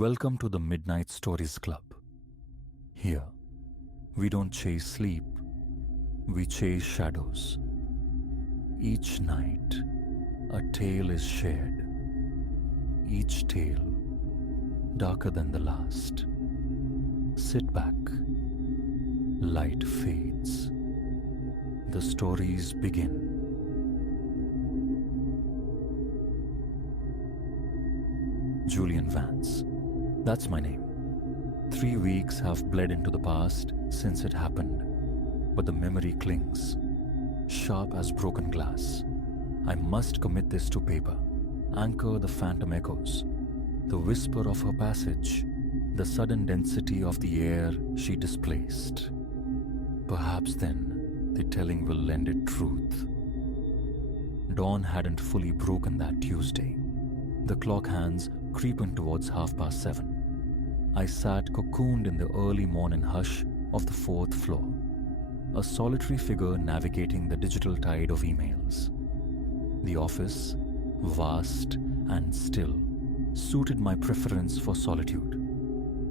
Welcome to the Midnight Stories Club. Here, we don't chase sleep, we chase shadows. Each night, a tale is shared. Each tale darker than the last. Sit back. Light fades. The stories begin. Julian Vance. That's my name. 3 weeks have bled into the past since it happened, but the memory clings, sharp as broken glass. I must commit this to paper, anchor the phantom echoes, the whisper of her passage, the sudden density of the air she displaced. Perhaps then the telling will lend it truth. Dawn hadn't fully broken that Tuesday. The clock hands creeping towards 7:30. I sat cocooned in the early morning hush of the 4th floor, a solitary figure navigating the digital tide of emails. The office, vast and still, suited my preference for solitude.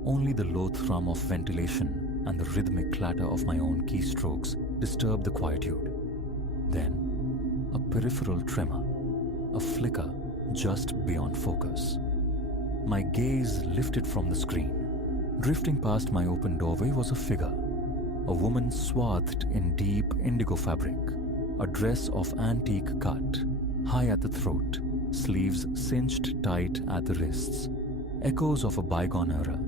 Only the low thrum of ventilation and the rhythmic clatter of my own keystrokes disturbed the quietude. Then, a peripheral tremor, a flicker just beyond focus. My gaze lifted from the screen. Drifting past my open doorway was a figure, a woman swathed in deep indigo fabric, a dress of antique cut, high at the throat, sleeves cinched tight at the wrists, echoes of a bygone era,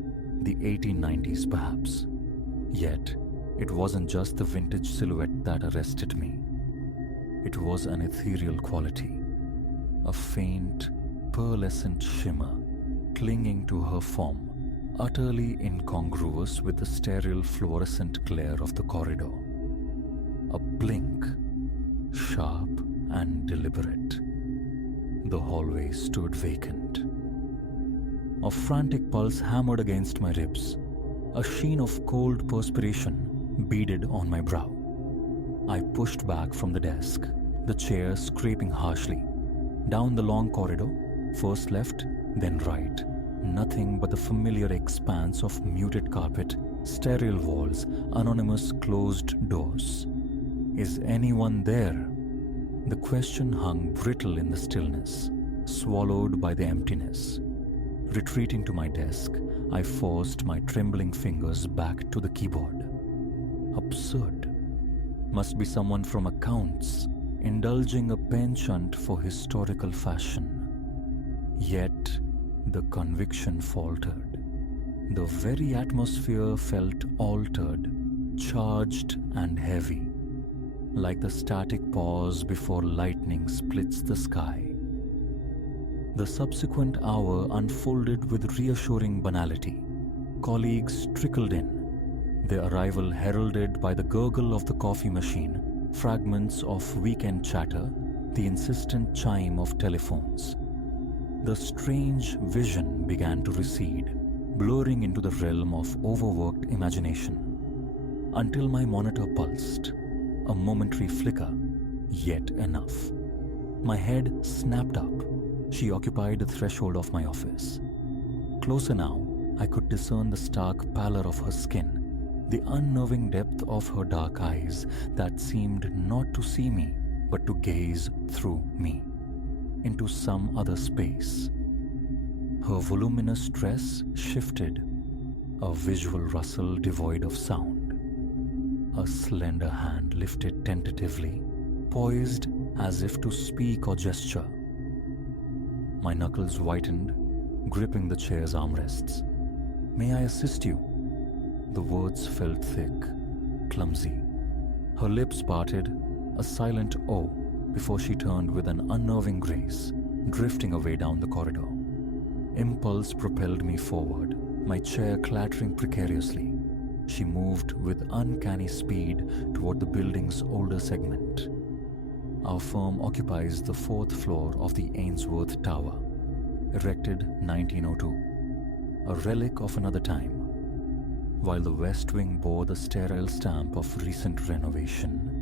the 1890s perhaps. Yet, it wasn't just the vintage silhouette that arrested me. It was an ethereal quality, a faint, pearlescent shimmer clinging to her form, utterly incongruous with the sterile fluorescent glare of the corridor. A blink, sharp and deliberate. The hallway stood vacant. A frantic pulse hammered against my ribs. A sheen of cold perspiration beaded on my brow. I pushed back from the desk, the chair scraping harshly. Down the long corridor, first left, then right. Nothing but the familiar expanse of muted carpet, sterile walls, anonymous closed doors. Is anyone there? The question hung brittle in the stillness, swallowed by the emptiness. Retreating to my desk, I forced my trembling fingers back to the keyboard. Absurd. Must be someone from accounts, indulging a penchant for historical fashion. Yet, the conviction faltered. The very atmosphere felt altered, charged and heavy, like the static pause before lightning splits the sky. The subsequent hour unfolded with reassuring banality. Colleagues trickled in, their arrival heralded by the gurgle of the coffee machine, fragments of weekend chatter, the insistent chime of telephones. The strange vision began to recede, blurring into the realm of overworked imagination, until my monitor pulsed, a momentary flicker, yet enough. My head snapped up. She occupied the threshold of my office. Closer now, I could discern the stark pallor of her skin, the unnerving depth of her dark eyes that seemed not to see me, but to gaze through me, into some other space. Her voluminous dress shifted, a visual rustle devoid of sound. A slender hand lifted tentatively, poised as if to speak or gesture. My knuckles whitened, gripping the chair's armrests. "May I assist you?" The words felt thick, clumsy. Her lips parted, a silent "oh," before she turned with an unnerving grace, drifting away down the corridor. Impulse propelled me forward, my chair clattering precariously. She moved with uncanny speed toward the building's older segment. Our firm occupies the 4th floor of the Ainsworth Tower, erected 1902, a relic of another time. While the west wing bore the sterile stamp of recent renovation,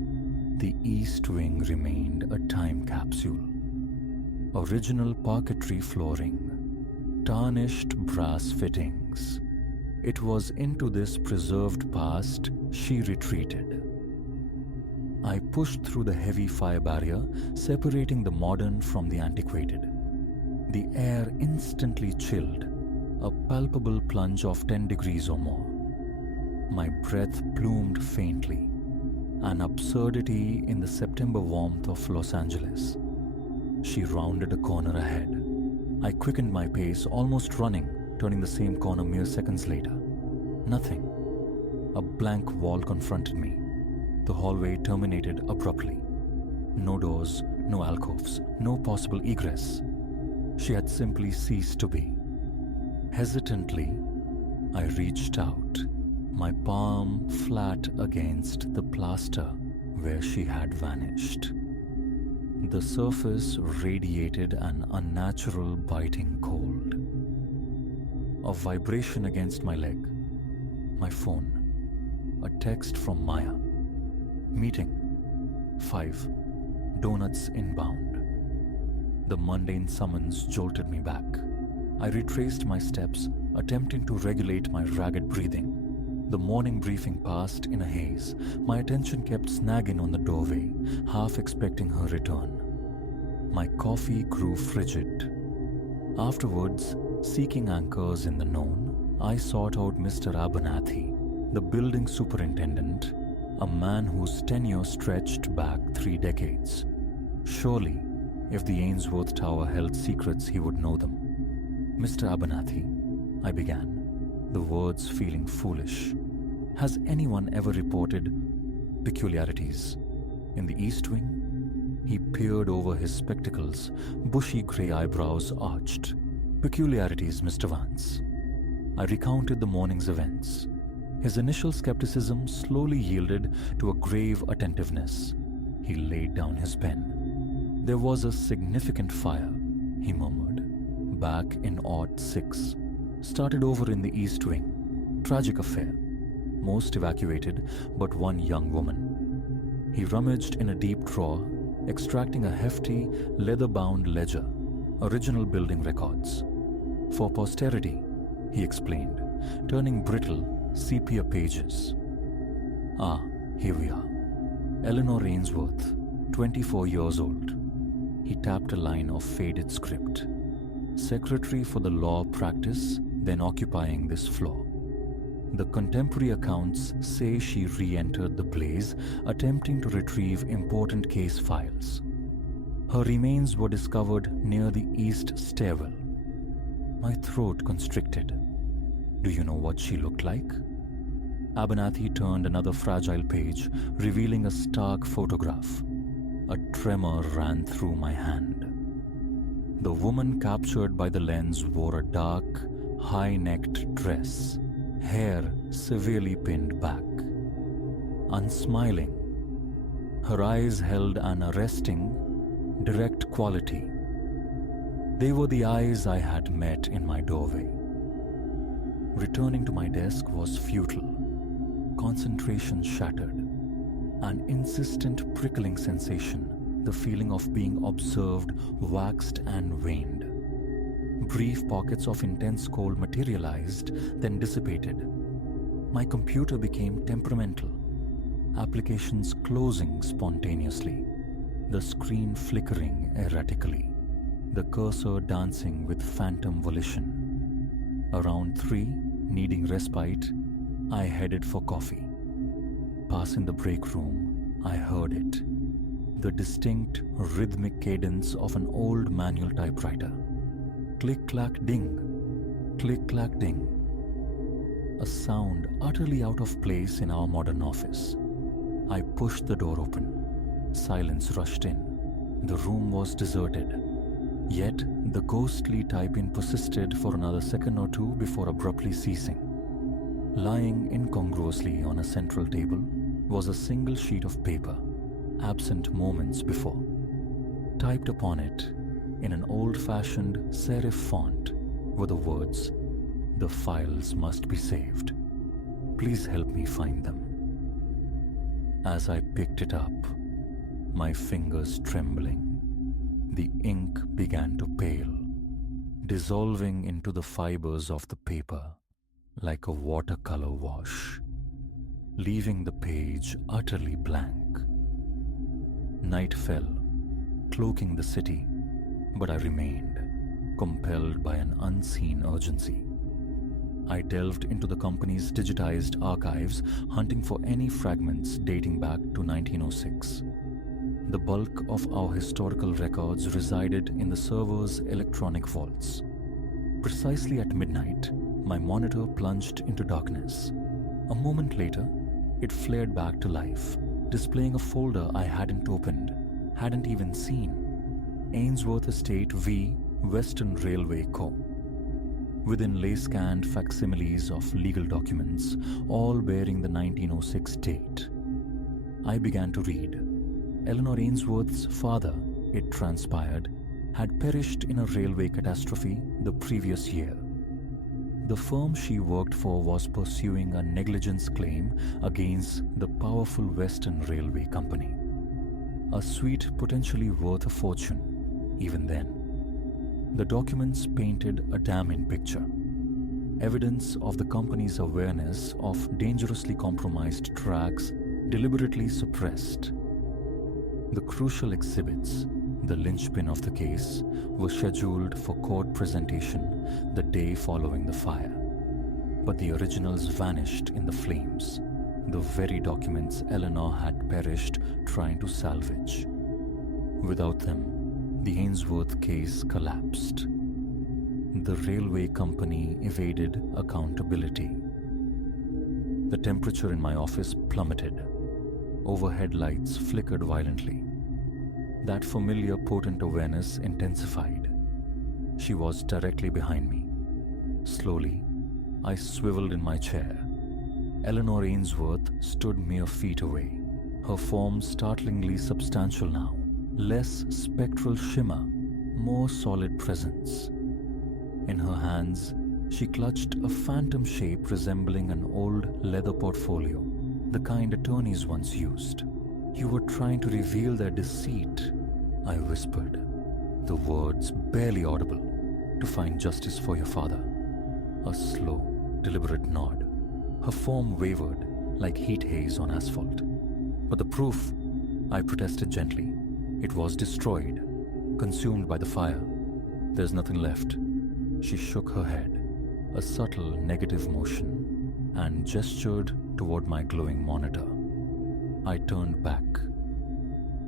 the east wing remained a time capsule. Original parquetry flooring, tarnished brass fittings. It was into this preserved past she retreated. I pushed through the heavy fire barrier, separating the modern from the antiquated. The air instantly chilled, a palpable plunge of 10 degrees or more. My breath plumed faintly, an absurdity in the September warmth of Los Angeles. She rounded a corner ahead. I quickened my pace, almost running, turning the same corner mere seconds later. Nothing. A blank wall confronted me. The hallway terminated abruptly. No doors, no alcoves, no possible egress. She had simply ceased to be. Hesitantly, I reached out, my palm flat against the plaster where she had vanished. The surface radiated an unnatural biting cold. A vibration against my leg. My phone. A text from Maya. Meeting. 5. Donuts inbound. The mundane summons jolted me back. I retraced my steps, attempting to regulate my ragged breathing. The morning briefing passed in a haze. My attention kept snagging on the doorway, half expecting her return. My coffee grew frigid. Afterwards, seeking anchors in the known, I sought out Mr. Abernathy, the building superintendent, a man whose tenure stretched back 3 decades. Surely, if the Ainsworth Tower held secrets, he would know them. Mr. Abernathy, I began, the words feeling foolish. Has anyone ever reported peculiarities in the East Wing? He peered over his spectacles, bushy grey eyebrows arched. Peculiarities, Mr. Vance. I recounted the morning's events. His initial skepticism slowly yielded to a grave attentiveness. He laid down his pen. There was a significant fire, he murmured, back in '06. Started over in the East Wing. Tragic affair. Most evacuated, but one young woman. He rummaged in a deep drawer, extracting a hefty, leather-bound ledger, original building records. For posterity, he explained, turning brittle, sepia pages. Ah, here we are. Eleanor Ainsworth, 24 years old. He tapped a line of faded script. Secretary for the law practice, then occupying this floor. The contemporary accounts say she re-entered the blaze, attempting to retrieve important case files. Her remains were discovered near the east stairwell. My throat constricted. Do you know what she looked like? Abernathy turned another fragile page, revealing a stark photograph. A tremor ran through my hand. The woman captured by the lens wore a dark, high-necked dress, hair severely pinned back. Unsmiling, her eyes held an arresting, direct quality. They were the eyes I had met in my doorway. Returning to my desk was futile. Concentration shattered. An insistent prickling sensation, the feeling of being observed, waxed and waned. Brief pockets of intense cold materialized, then dissipated. My computer became temperamental. Applications closing spontaneously. The screen flickering erratically. The cursor dancing with phantom volition. Around 3, needing respite, I headed for coffee. Passing the break room, I heard it. The distinct, rhythmic cadence of an old manual typewriter. Click-clack-ding, click-clack-ding. A sound utterly out of place in our modern office. I pushed the door open. Silence rushed in. The room was deserted. Yet, the ghostly typing persisted for another second or two before abruptly ceasing. Lying incongruously on a central table was a single sheet of paper, absent moments before. Typed upon it, in an old-fashioned serif font, were the words, "The files must be saved. Please help me find them." As I picked it up, my fingers trembling, the ink began to pale, dissolving into the fibers of the paper like a watercolor wash, leaving the page utterly blank. Night fell, cloaking the city, but I remained, compelled by an unseen urgency. I delved into the company's digitized archives, hunting for any fragments dating back to 1906. The bulk of our historical records resided in the server's electronic vaults. Precisely at midnight, my monitor plunged into darkness. A moment later, it flared back to life, displaying a folder I hadn't opened, hadn't even seen. Ainsworth Estate v. Western Railway Co. Within lay-scanned facsimiles of legal documents, all bearing the 1906 date. I began to read. Eleanor Ainsworth's father, it transpired, had perished in a railway catastrophe the previous year. The firm she worked for was pursuing a negligence claim against the powerful Western Railway Company. A suit potentially worth a fortune, even then. The documents painted a damning picture. Evidence of the company's awareness of dangerously compromised tracks deliberately suppressed. The crucial exhibits, the linchpin of the case, were scheduled for court presentation the day following the fire. But the originals vanished in the flames, the very documents Eleanor had perished trying to salvage. Without them, the Ainsworth case collapsed. The railway company evaded accountability. The temperature in my office plummeted. Overhead lights flickered violently. That familiar potent awareness intensified. She was directly behind me. Slowly, I swiveled in my chair. Eleanor Ainsworth stood mere feet away, her form startlingly substantial now, less spectral shimmer, more solid presence. In her hands, she clutched a phantom shape resembling an old leather portfolio, the kind attorneys once used. "You were trying to reveal their deceit," I whispered, the words barely audible, "to find justice for your father." A slow, deliberate nod. Her form wavered like heat haze on asphalt. "But the proof," I protested gently. "It was destroyed, consumed by the fire. There's nothing left." She shook her head, a subtle negative motion, and gestured toward my glowing monitor. I turned back.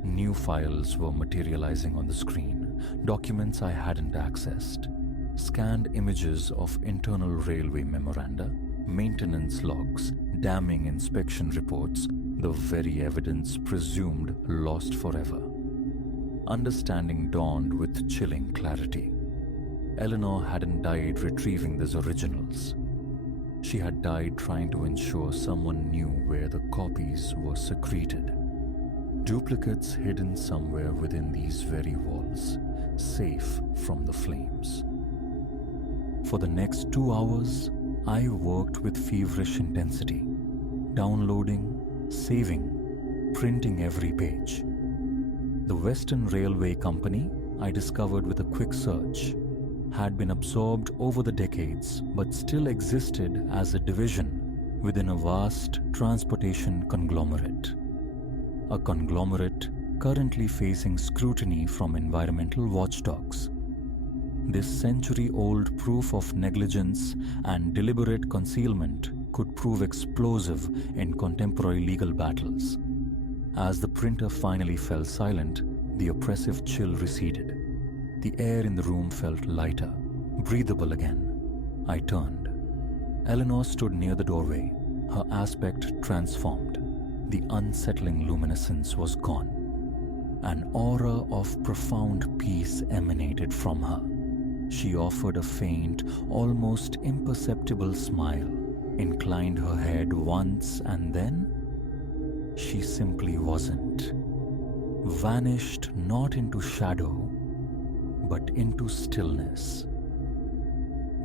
New files were materializing on the screen, documents I hadn't accessed, scanned images of internal railway memoranda, maintenance logs, damning inspection reports, the very evidence presumed lost forever. Understanding dawned with chilling clarity. Eleanor hadn't died retrieving these originals. She had died trying to ensure someone knew where the copies were secreted. Duplicates hidden somewhere within these very walls, safe from the flames. For the next 2 hours, I worked with feverish intensity, downloading, saving, printing every page. The Western Railway Company, I discovered with a quick search, had been absorbed over the decades but still existed as a division within a vast transportation conglomerate. A conglomerate currently facing scrutiny from environmental watchdogs. This century-old proof of negligence and deliberate concealment could prove explosive in contemporary legal battles. As the printer finally fell silent, the oppressive chill receded. The air in the room felt lighter, breathable again. I turned. Eleanor stood near the doorway, her aspect transformed. The unsettling luminescence was gone. An aura of profound peace emanated from her. She offered a faint, almost imperceptible smile, inclined her head once, and then she simply wasn't. Vanished not into shadow, but into stillness.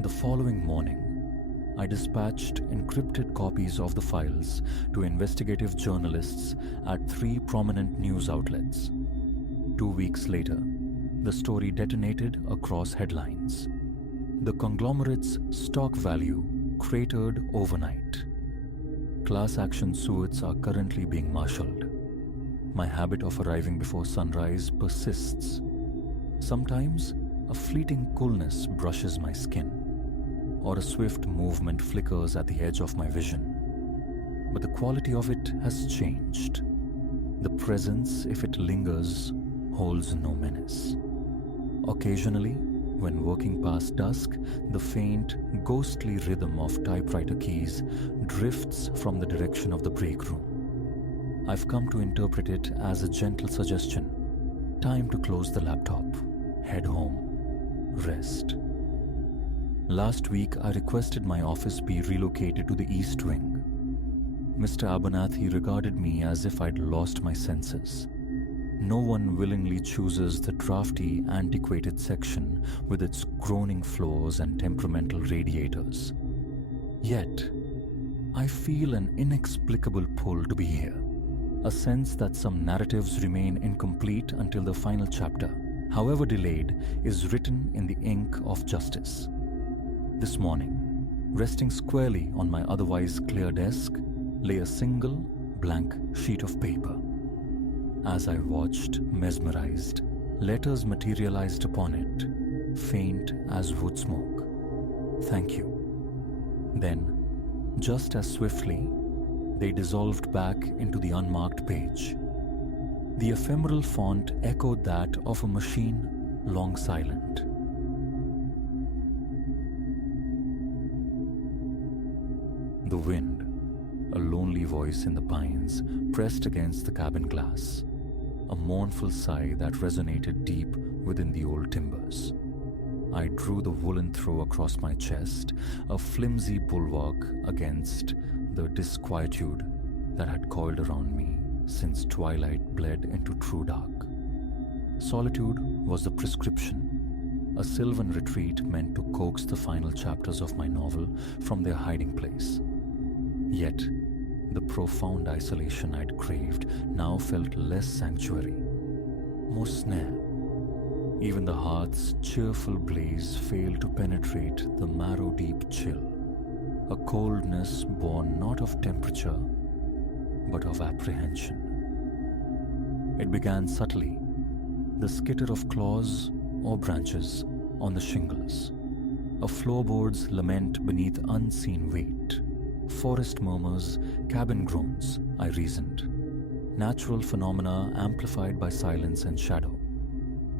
The following morning, I dispatched encrypted copies of the files to investigative journalists at 3 prominent news outlets. 2 weeks later, the story detonated across headlines. The conglomerate's stock value cratered overnight. Class action suits are currently being marshaled. My habit of arriving before sunrise persists. Sometimes, a fleeting coolness brushes my skin, or a swift movement flickers at the edge of my vision. But the quality of it has changed. The presence, if it lingers, holds no menace. Occasionally, when working past dusk, the faint, ghostly rhythm of typewriter keys drifts from the direction of the break room. I've come to interpret it as a gentle suggestion. Time to close the laptop, head home, rest. Last week, I requested my office be relocated to the East Wing. Mr. Abernathy regarded me as if I'd lost my senses. No one willingly chooses the drafty, antiquated section with its groaning floors and temperamental radiators. Yet, I feel an inexplicable pull to be here, a sense that some narratives remain incomplete until the final chapter, however delayed, is written in the ink of justice. This morning, resting squarely on my otherwise clear desk, lay a single, blank sheet of paper. As I watched, mesmerized, letters materialized upon it, faint as wood smoke. Thank you. Then, just as swiftly, they dissolved back into the unmarked page. The ephemeral font echoed that of a machine long silent. The wind, a lonely voice in the pines, pressed against the cabin glass, a mournful sigh that resonated deep within the old timbers. I drew the woolen throw across my chest, a flimsy bulwark against the disquietude that had coiled around me since twilight bled into true dark. Solitude was the prescription, a sylvan retreat meant to coax the final chapters of my novel from their hiding place. Yet, the profound isolation I'd craved now felt less sanctuary, more snare. Even the hearth's cheerful blaze failed to penetrate the marrow-deep chill, a coldness born not of temperature, but of apprehension. It began subtly, the skitter of claws or branches on the shingles, a floorboard's lament beneath unseen weight. Forest murmurs, cabin groans, I reasoned. Natural phenomena amplified by silence and shadow.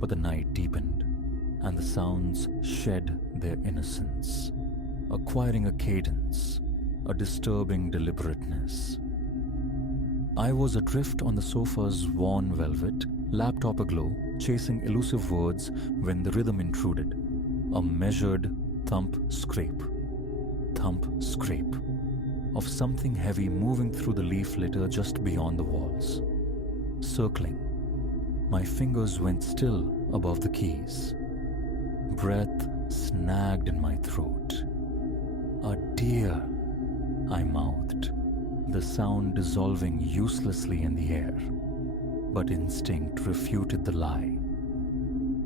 But the night deepened, and the sounds shed their innocence, acquiring a cadence, a disturbing deliberateness. I was adrift on the sofa's worn velvet, laptop aglow, chasing elusive words when the rhythm intruded. A measured thump-scrape of something heavy moving through the leaf litter just beyond the walls. Circling, my fingers went still above the keys. Breath snagged in my throat. "A deer," I mouthed, the sound dissolving uselessly in the air. But instinct refuted the lie.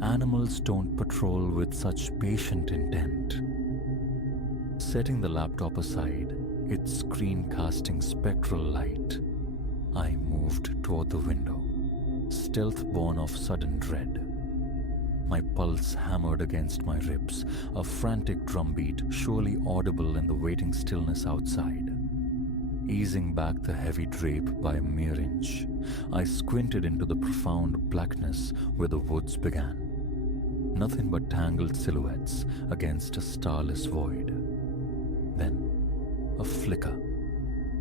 Animals don't patrol with such patient intent. Setting the laptop aside, its screen casting spectral light, I moved toward the window, stealth born of sudden dread. My pulse hammered against my ribs, a frantic drumbeat surely audible in the waiting stillness outside. Easing back the heavy drape by a mere inch, I squinted into the profound blackness where the woods began. Nothing but tangled silhouettes against a starless void. Then, a flicker.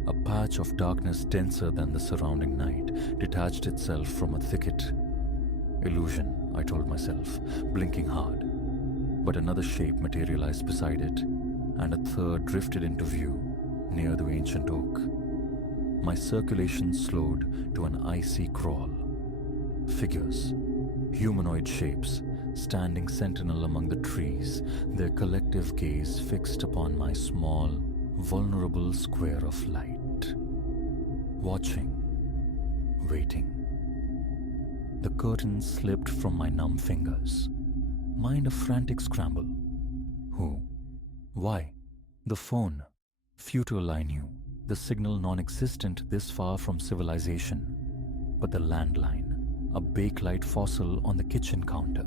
A patch of darkness denser than the surrounding night detached itself from a thicket. Illusion, I told myself, blinking hard. But another shape materialized beside it, and a third drifted into view near the ancient oak. My circulation slowed to an icy crawl. Figures, humanoid shapes, standing sentinel among the trees, their collective gaze fixed upon my small, vulnerable square of light. Watching, waiting. The curtain slipped from my numb fingers. Mind a frantic scramble. Who? Why? The phone. Futile, I knew. The signal non-existent this far from civilization. But the landline, a bakelite fossil on the kitchen counter.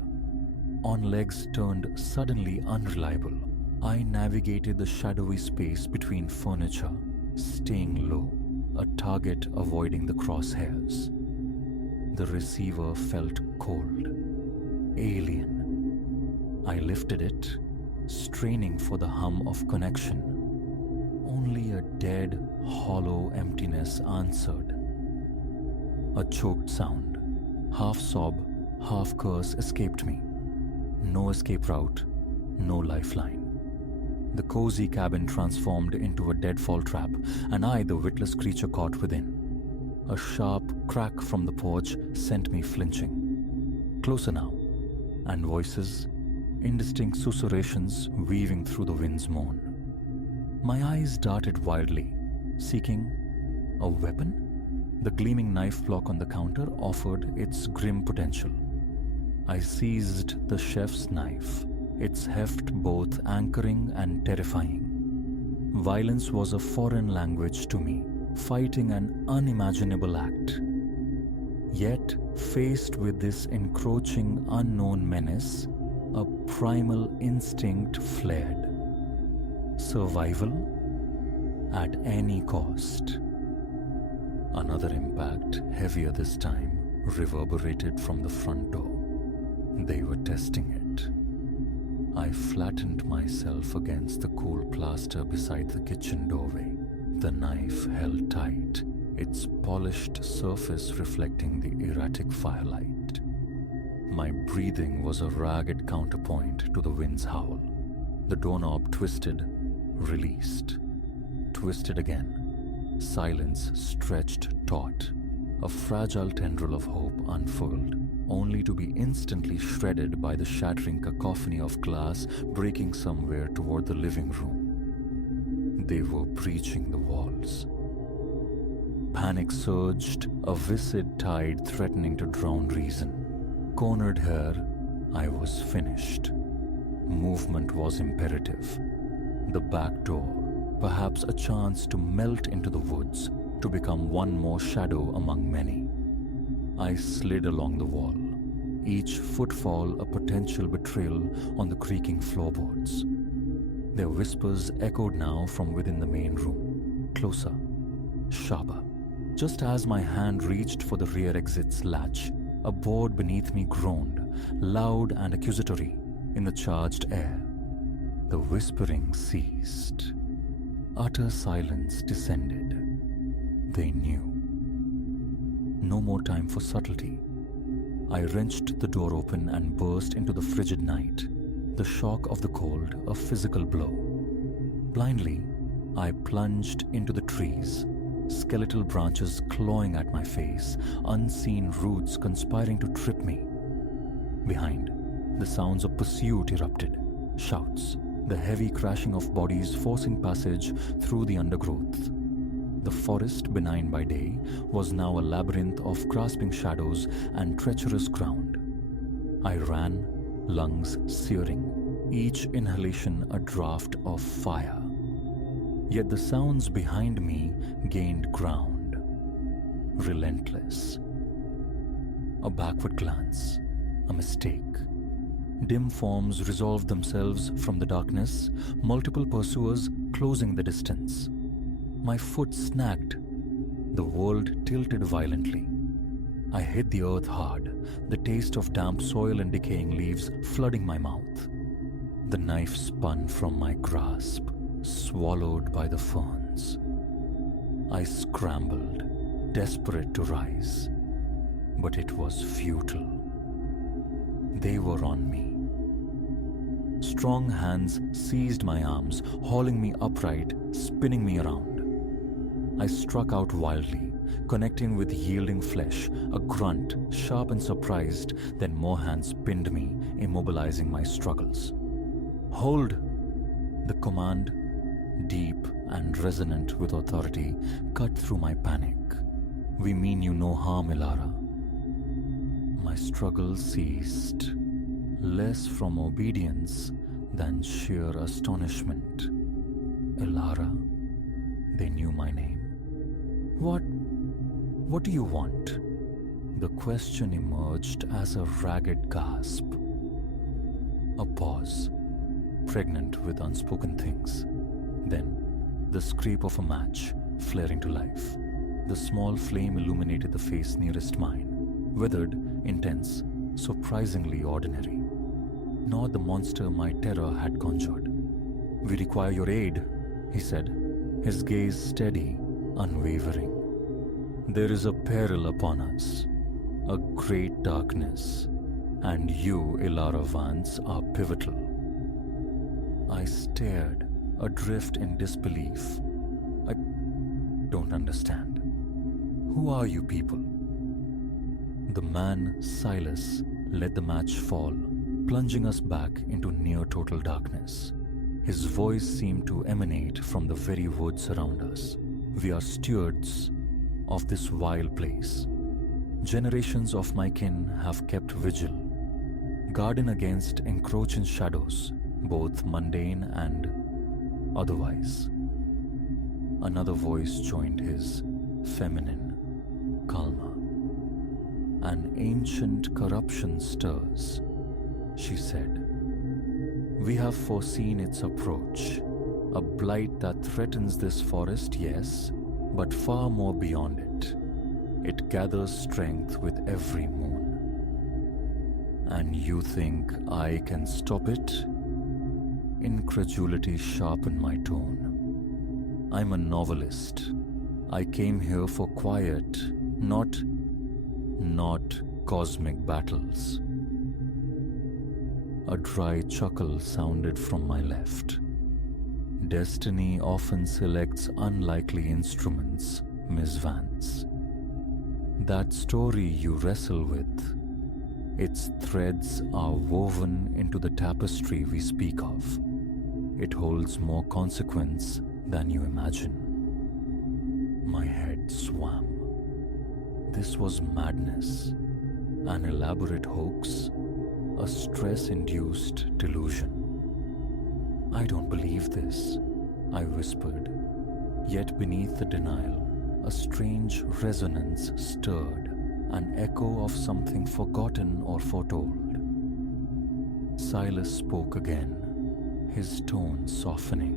On legs turned suddenly unreliable, I navigated the shadowy space between furniture, staying low, a target avoiding the crosshairs. The receiver felt cold, alien. I lifted it, straining for the hum of connection. Only a dead, hollow emptiness answered. A choked sound, half sob, half curse escaped me. No escape route, no lifeline. The cozy cabin transformed into a deadfall trap, and I, the witless creature caught within. A sharp crack from the porch sent me flinching. Closer now, and voices, indistinct susurrations weaving through the wind's moan. My eyes darted wildly, seeking a weapon? The gleaming knife block on the counter offered its grim potential. I seized the chef's knife, its heft both anchoring and terrifying. Violence was a foreign language to me, fighting an unimaginable act. Yet, faced with this encroaching unknown menace, a primal instinct flared. Survival at any cost. Another impact, heavier this time, reverberated from the front door. They were testing it. I flattened myself against the cool plaster beside the kitchen doorway, the knife held tight, its polished surface reflecting the erratic firelight. My breathing was a ragged counterpoint to the wind's howl. The doorknob twisted, released, twisted again. Silence stretched taut, a fragile tendril of hope unfurled, only to be instantly shredded by the shattering cacophony of glass breaking somewhere toward the living room. They were breaching the walls. Panic surged, a viscid tide threatening to drown reason. Cornered here, I was finished. Movement was imperative. The back door, perhaps a chance to melt into the woods, to become one more shadow among many. I slid along the wall, each footfall a potential betrayal on the creaking floorboards. Their whispers echoed now from within the main room, closer, sharper. Just as my hand reached for the rear exit's latch, a board beneath me groaned, loud and accusatory, in the charged air. The whispering ceased. Utter silence descended. They knew. No more time for subtlety. I wrenched the door open and burst into the frigid night, the shock of the cold a physical blow. Blindly, I plunged into the trees, skeletal branches clawing at my face, unseen roots conspiring to trip me. Behind, the sounds of pursuit erupted, shouts, the heavy crashing of bodies forcing passage through the undergrowth. The forest, benign by day, was now a labyrinth of grasping shadows and treacherous ground. I ran, lungs searing, each inhalation a draught of fire. Yet the sounds behind me gained ground, relentless. A backward glance, a mistake. Dim forms resolved themselves from the darkness, multiple pursuers closing the distance. My foot snagged. The world tilted violently. I hit the earth hard, the taste of damp soil and decaying leaves flooding my mouth. The knife spun from my grasp, swallowed by the ferns. I scrambled, desperate to rise, but it was futile. They were on me. Strong hands seized my arms, hauling me upright, spinning me around. I struck out wildly, connecting with yielding flesh, a grunt, sharp and surprised, then more hands pinned me, immobilizing my struggles. Hold! The command, deep and resonant with authority, cut through my panic. We mean you no harm, Ilara. My struggle ceased, less from obedience than sheer astonishment. Elara, they knew my name. What do you want? The question emerged as a ragged gasp. A pause, pregnant with unspoken things. Then, the scrape of a match flaring to life. The small flame illuminated the face nearest mine, withered, intense, surprisingly ordinary. Not the monster my terror had conjured. "We require your aid," he said, his gaze steady, unwavering. "There is a peril upon us, a great darkness, and you, Elara Vance, are pivotal." I stared, adrift in disbelief. "I don't understand. Who are you people?" The man, Silas, let the match fall, plunging us back into near total darkness. His voice seemed to emanate from the very woods around us. "We are stewards of this vile place. Generations of my kin have kept vigil, guarding against encroaching shadows, both mundane and otherwise." Another voice joined his, feminine, calmer. "An ancient corruption stirs," she said. "We have foreseen its approach, a blight that threatens this forest, yes, but far more beyond it. It gathers strength with every moon." "And you think I can stop it?" Incredulity sharpened my tone. "I'm a novelist. I came here for quiet, not cosmic battles." A dry chuckle sounded from my left. "Destiny often selects unlikely instruments, Miss Vance. That story you wrestle with, its threads are woven into the tapestry we speak of. It holds more consequence than you imagine." My head swam. This was madness, an elaborate hoax, a stress-induced delusion. "I don't believe this," I whispered. Yet beneath the denial, a strange resonance stirred, an echo of something forgotten or foretold. Silas spoke again, his tone softening.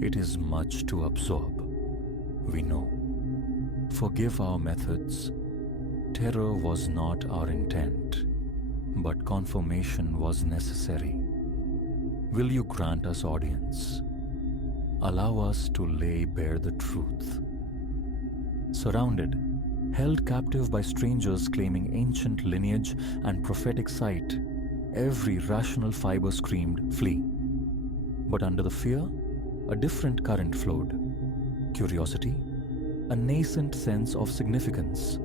"It is much to absorb, we know. Forgive our methods. Terror was not our intent, but confirmation was necessary. Will you grant us audience? Allow us to lay bare the truth." Surrounded, held captive by strangers claiming ancient lineage and prophetic sight, every rational fiber screamed, "Flee." But under the fear, a different current flowed. Curiosity, a nascent sense of significance.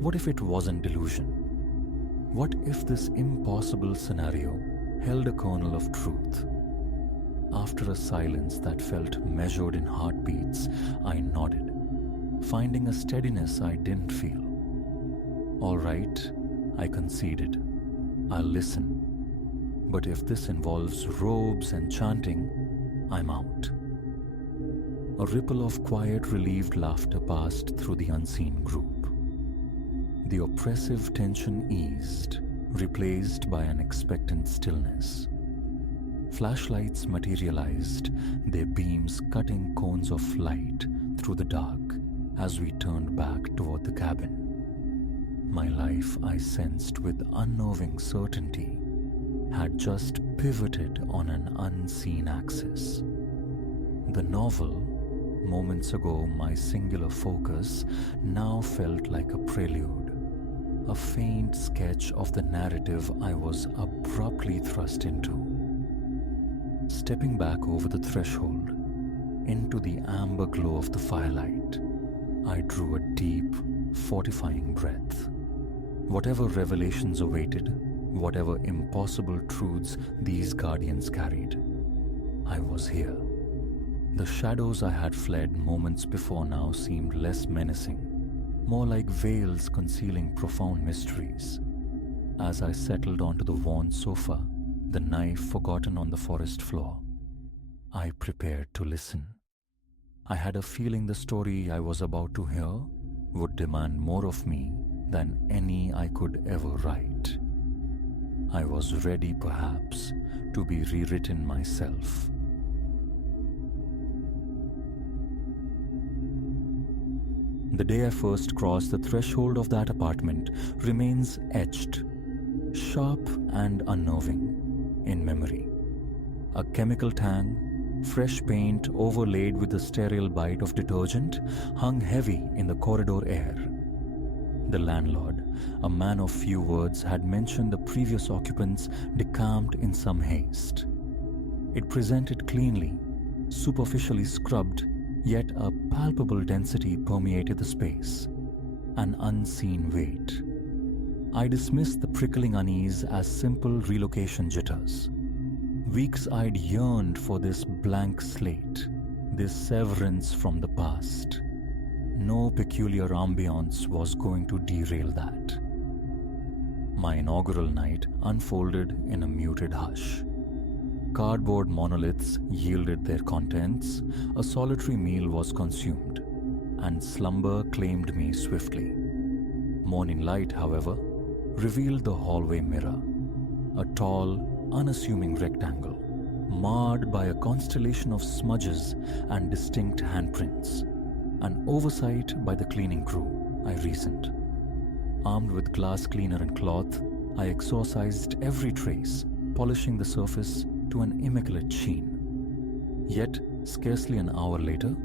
What if it wasn't delusion? What if this impossible scenario held a kernel of truth? After a silence that felt measured in heartbeats, I nodded, finding a steadiness I didn't feel. "All right," I conceded. "I'll listen. But if this involves robes and chanting, I'm out." A ripple of quiet, relieved laughter passed through the unseen group. The oppressive tension eased, replaced by an expectant stillness. Flashlights materialized, their beams cutting cones of light through the dark as we turned back toward the cabin. My life, I sensed with unnerving certainty, had just pivoted on an unseen axis. The novel, moments ago my singular focus, now felt like a prelude, a faint sketch of the narrative I was abruptly thrust into. Stepping back over the threshold, into the amber glow of the firelight, I drew a deep, fortifying breath. Whatever revelations awaited, whatever impossible truths these guardians carried, I was here. The shadows I had fled moments before now seemed less menacing, more like veils concealing profound mysteries. As I settled onto the worn sofa, the knife forgotten on the forest floor. I prepared to listen. I had a feeling the story I was about to hear would demand more of me than any I could ever write. I was ready, perhaps, to be rewritten myself. The day I first crossed the threshold of that apartment remains etched, sharp and unnerving, in memory. A chemical tang, fresh paint overlaid with the sterile bite of detergent, hung heavy in the corridor air. The landlord, a man of few words, had mentioned the previous occupants decamped in some haste. It presented cleanly, superficially scrubbed, yet a palpable density permeated the space, an unseen weight. I dismissed the prickling unease as simple relocation jitters. Weeks I'd yearned for this blank slate, this severance from the past. No peculiar ambience was going to derail that. My inaugural night unfolded in a muted hush. Cardboard monoliths yielded their contents, a solitary meal was consumed, and slumber claimed me swiftly. Morning light, however, revealed the hallway mirror, a tall, unassuming rectangle, marred by a constellation of smudges and distinct handprints, an oversight by the cleaning crew, I reasoned. Armed with glass cleaner and cloth, I exorcised every trace, polishing the surface to an immaculate sheen. Yet, scarcely an hour later,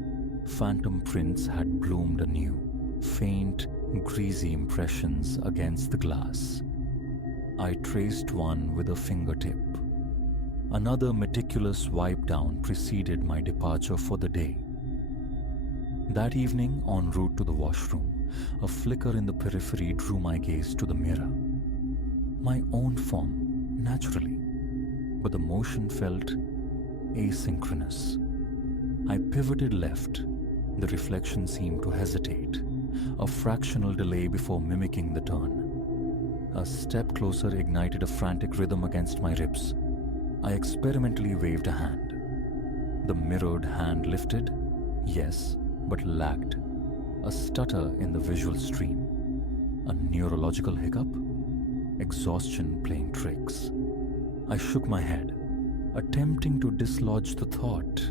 phantom prints had bloomed anew, faint, greasy impressions against the glass. I traced one with a fingertip. Another meticulous wipe down preceded my departure for the day. That evening, en route to the washroom, a flicker in the periphery drew my gaze to the mirror. My own form, naturally, but the motion felt asynchronous. I pivoted left. The reflection seemed to hesitate, a fractional delay before mimicking the turn. A step closer ignited a frantic rhythm against my ribs. I experimentally waved a hand. The mirrored hand lifted, yes, but lagged. A stutter in the visual stream. A neurological hiccup? Exhaustion playing tricks. I shook my head, attempting to dislodge the thought.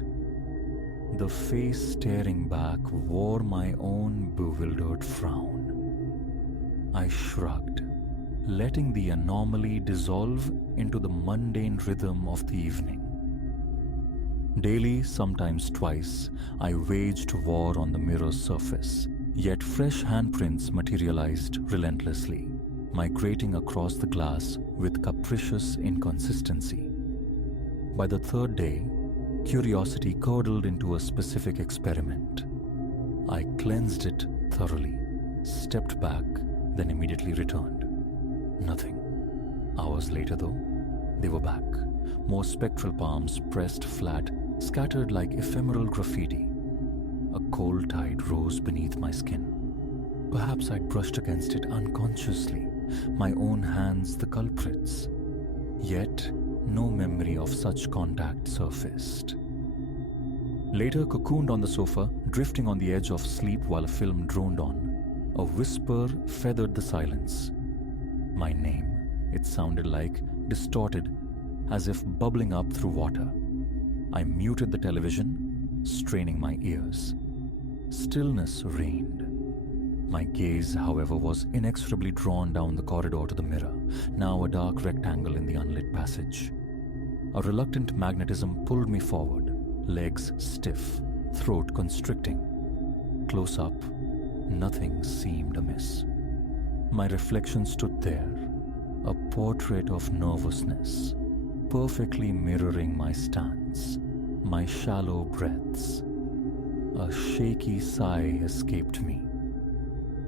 The face staring back wore my own bewildered frown. I shrugged, letting the anomaly dissolve into the mundane rhythm of the evening. Daily, sometimes twice, I waged war on the mirror's surface, yet fresh handprints materialized relentlessly, migrating across the glass with capricious inconsistency. By the third day, curiosity curdled into a specific experiment. I cleansed it thoroughly, stepped back, then immediately returned. Nothing. Hours later, though, they were back, more spectral palms pressed flat, scattered like ephemeral graffiti. A cold tide rose beneath my skin. Perhaps I'd brushed against it unconsciously, my own hands the culprits. Yet, no memory of such contact surfaced. Later, cocooned on the sofa, drifting on the edge of sleep while a film droned on, a whisper feathered the silence. My name, it sounded like, distorted, as if bubbling up through water. I muted the television, straining my ears. Stillness reigned. My gaze, however, was inexorably drawn down the corridor to the mirror, now a dark rectangle in the unlit passage. A reluctant magnetism pulled me forward, legs stiff, throat constricting. Close up, nothing seemed amiss. My reflection stood there, a portrait of nervousness, perfectly mirroring my stance, my shallow breaths. A shaky sigh escaped me.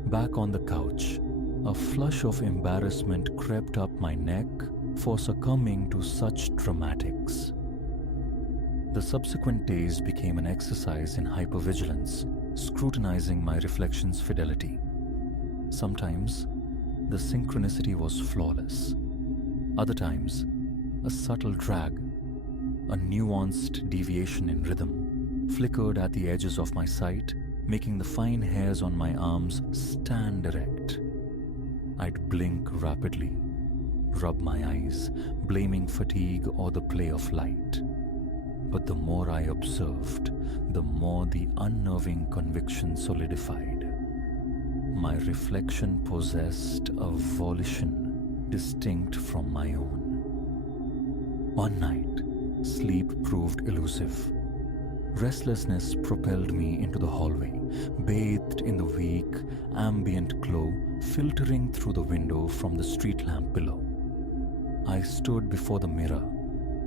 Back on the couch, a flush of embarrassment crept up my neck for succumbing to such dramatics. The subsequent days became an exercise in hypervigilance, scrutinizing my reflection's fidelity. Sometimes, the synchronicity was flawless. Other times, a subtle drag, a nuanced deviation in rhythm, flickered at the edges of my sight, making the fine hairs on my arms stand erect. I'd blink rapidly, rub my eyes, blaming fatigue or the play of light. But the more I observed, the more the unnerving conviction solidified. My reflection possessed a volition distinct from my own. One night, sleep proved elusive. Restlessness propelled me into the hallway, bathed in the weak, ambient glow filtering through the window from the street lamp below. I stood before the mirror,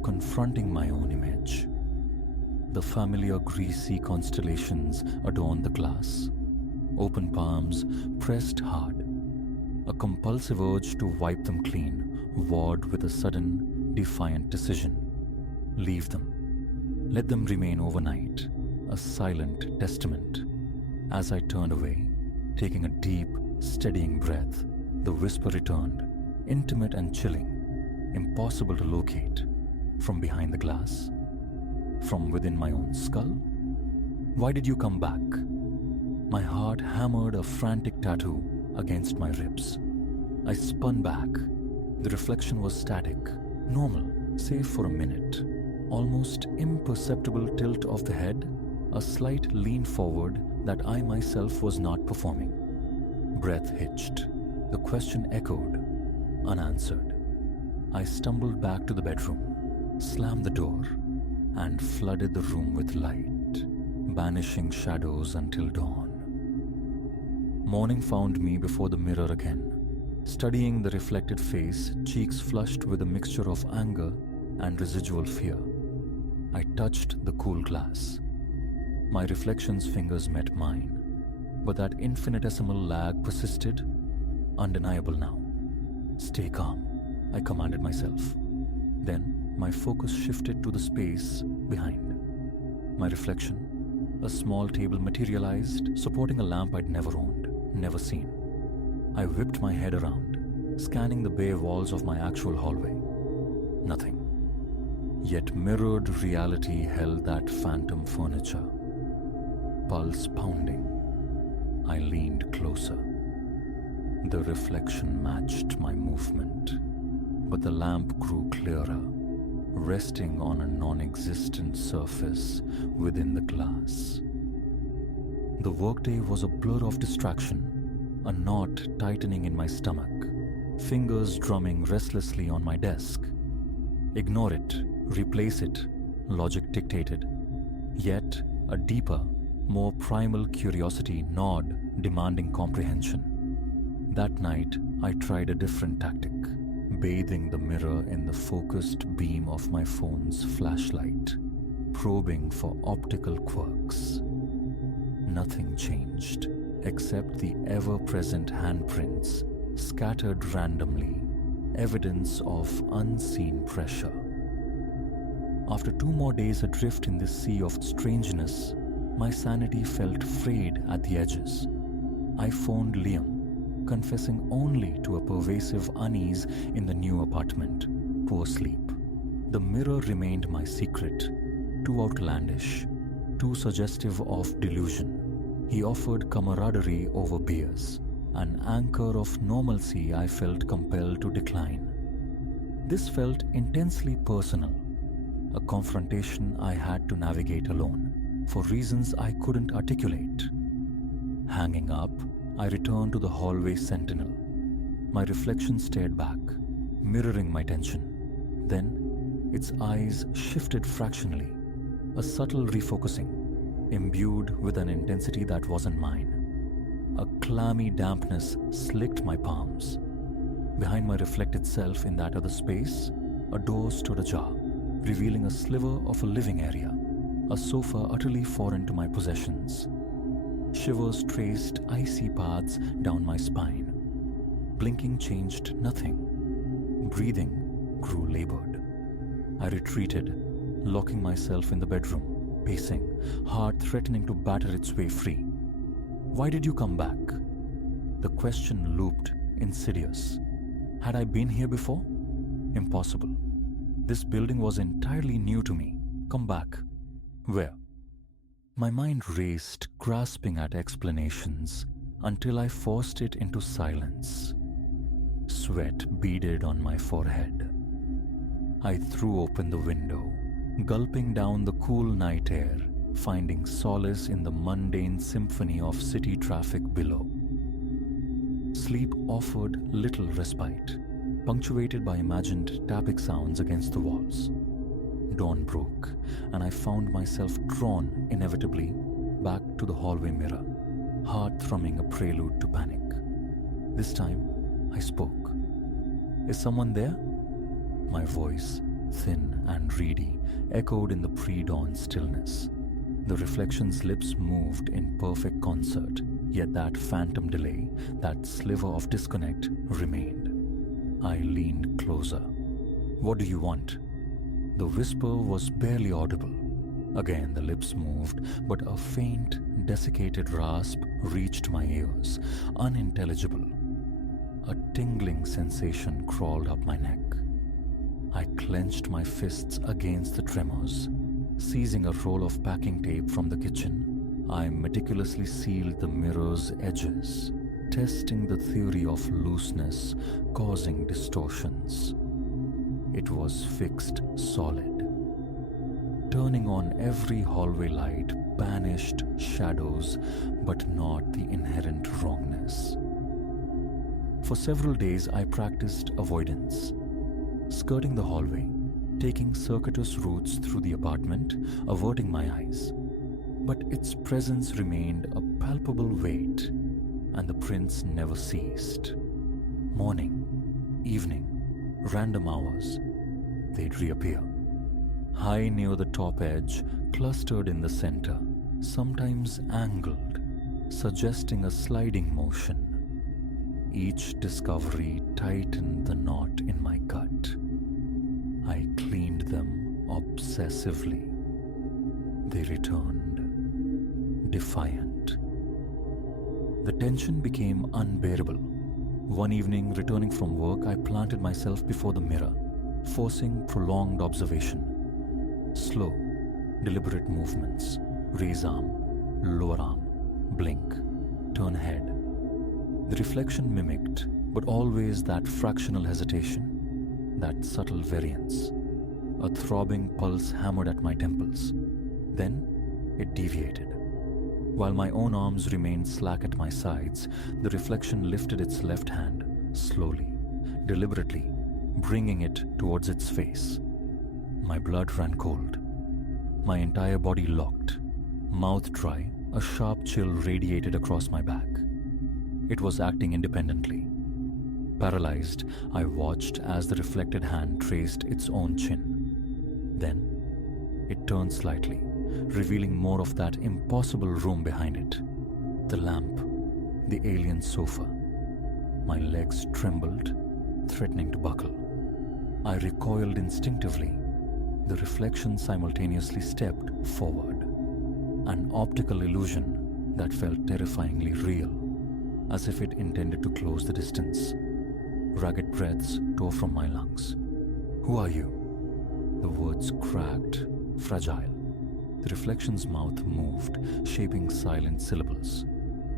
confronting my own image. The familiar greasy constellations adorned the glass. Open palms pressed hard. A compulsive urge to wipe them clean warred with a sudden, defiant decision. Leave them. Let them remain overnight, a silent testament. As I turned away, taking a deep, steadying breath, the whisper returned, intimate and chilling, impossible to locate. From behind the glass? From within my own skull? Why did you come back? My heart hammered a frantic tattoo against my ribs. I spun back. The reflection was static, normal, save for a minute. Almost imperceptible tilt of the head, a slight lean forward that I myself was not performing. Breath hitched. The question echoed, unanswered. I stumbled back to the bedroom, slammed the door, and flooded the room with light, banishing shadows until dawn. Morning found me before the mirror again, studying the reflected face, cheeks flushed with a mixture of anger and residual fear. I touched the cool glass. My reflection's fingers met mine, but that infinitesimal lag persisted, undeniable now. Stay calm, I commanded myself. Then my focus shifted to the space behind. My reflection, a small table materialized, supporting a lamp I'd never owned, never seen. I whipped my head around, scanning the bare walls of my actual hallway. Nothing. Yet mirrored reality held that phantom furniture. Pulse pounding. I leaned closer. The reflection matched my movement, but the lamp grew clearer, resting on a non-existent surface within the glass. The workday was a blur of distraction, a knot tightening in my stomach, fingers drumming restlessly on my desk. Ignore it, replace it, logic dictated. Yet a deeper, more primal curiosity gnawed, demanding comprehension. That night, I tried a different tactic, bathing the mirror in the focused beam of my phone's flashlight, probing for optical quirks. Nothing changed, except the ever-present handprints, scattered randomly, evidence of unseen pressure. After 2 more days adrift in this sea of strangeness, my sanity felt frayed at the edges. I phoned Liam, confessing only to a pervasive unease in the new apartment, poor sleep. The mirror remained my secret, too outlandish, too suggestive of delusion. He offered camaraderie over beers, an anchor of normalcy I felt compelled to decline. This felt intensely personal, a confrontation I had to navigate alone, for reasons I couldn't articulate. Hanging up, I returned to the hallway sentinel. My reflection stared back, mirroring my tension. Then, its eyes shifted fractionally, a subtle refocusing, imbued with an intensity that wasn't mine. A clammy dampness slicked my palms. Behind my reflected self in that other space, a door stood ajar, revealing a sliver of a living area, a sofa utterly foreign to my possessions. Shivers traced icy paths down my spine. Blinking changed nothing. Breathing grew labored. I retreated, locking myself in the bedroom, pacing, heart threatening to batter its way free. Why did you come back? The question looped, insidious. Had I been here before? Impossible. This building was entirely new to me. Come back. Where? My mind raced, grasping at explanations, until I forced it into silence. Sweat beaded on my forehead. I threw open the window, gulping down the cool night air, finding solace in the mundane symphony of city traffic below. Sleep offered little respite, punctuated by imagined tapping sounds against the walls. Dawn broke, and I found myself drawn inevitably back to the hallway mirror, heart thrumming a prelude to panic. This time, I spoke. "Is someone there?" My voice, thin and reedy, echoed in the pre-dawn stillness. The reflection's lips moved in perfect concert, yet that phantom delay, that sliver of disconnect, remained. I leaned closer. "What do you want?" The whisper was barely audible. Again the lips moved, but a faint, desiccated rasp reached my ears, unintelligible. A tingling sensation crawled up my neck. I clenched my fists against the tremors. Seizing a roll of packing tape from the kitchen, I meticulously sealed the mirror's edges, testing the theory of looseness causing distortions. It was fixed solid. Turning on every hallway light banished shadows, but not the inherent wrongness. For several days I practiced avoidance, skirting the hallway, taking circuitous routes through the apartment, averting my eyes. But its presence remained a palpable weight, and the prints never ceased. Morning, evening, random hours, they'd reappear. High near the top edge, clustered in the center, sometimes angled, suggesting a sliding motion. Each discovery tightened the knot in my gut. I cleaned them obsessively. They returned, defiant. The tension became unbearable. One evening, returning from work, I planted myself before the mirror, forcing prolonged observation. Slow, deliberate movements. Raise arm, lower arm, blink, turn head. The reflection mimicked, but always that fractional hesitation, that subtle variance. A throbbing pulse hammered at my temples. Then it deviated. While my own arms remained slack at my sides, the reflection lifted its left hand, slowly, deliberately, bringing it towards its face. My blood ran cold. My entire body locked. Mouth dry, a sharp chill radiated across my back. It was acting independently. Paralyzed, I watched as the reflected hand traced its own chin. Then, it turned slightly, revealing more of that impossible room behind it. The lamp, the alien sofa. My legs trembled, threatening to buckle. I recoiled instinctively. The reflection simultaneously stepped forward. An optical illusion that felt terrifyingly real, as if it intended to close the distance. Ragged breaths tore from my lungs. "Who are you?" The words cracked, fragile. The reflection's mouth moved, shaping silent syllables.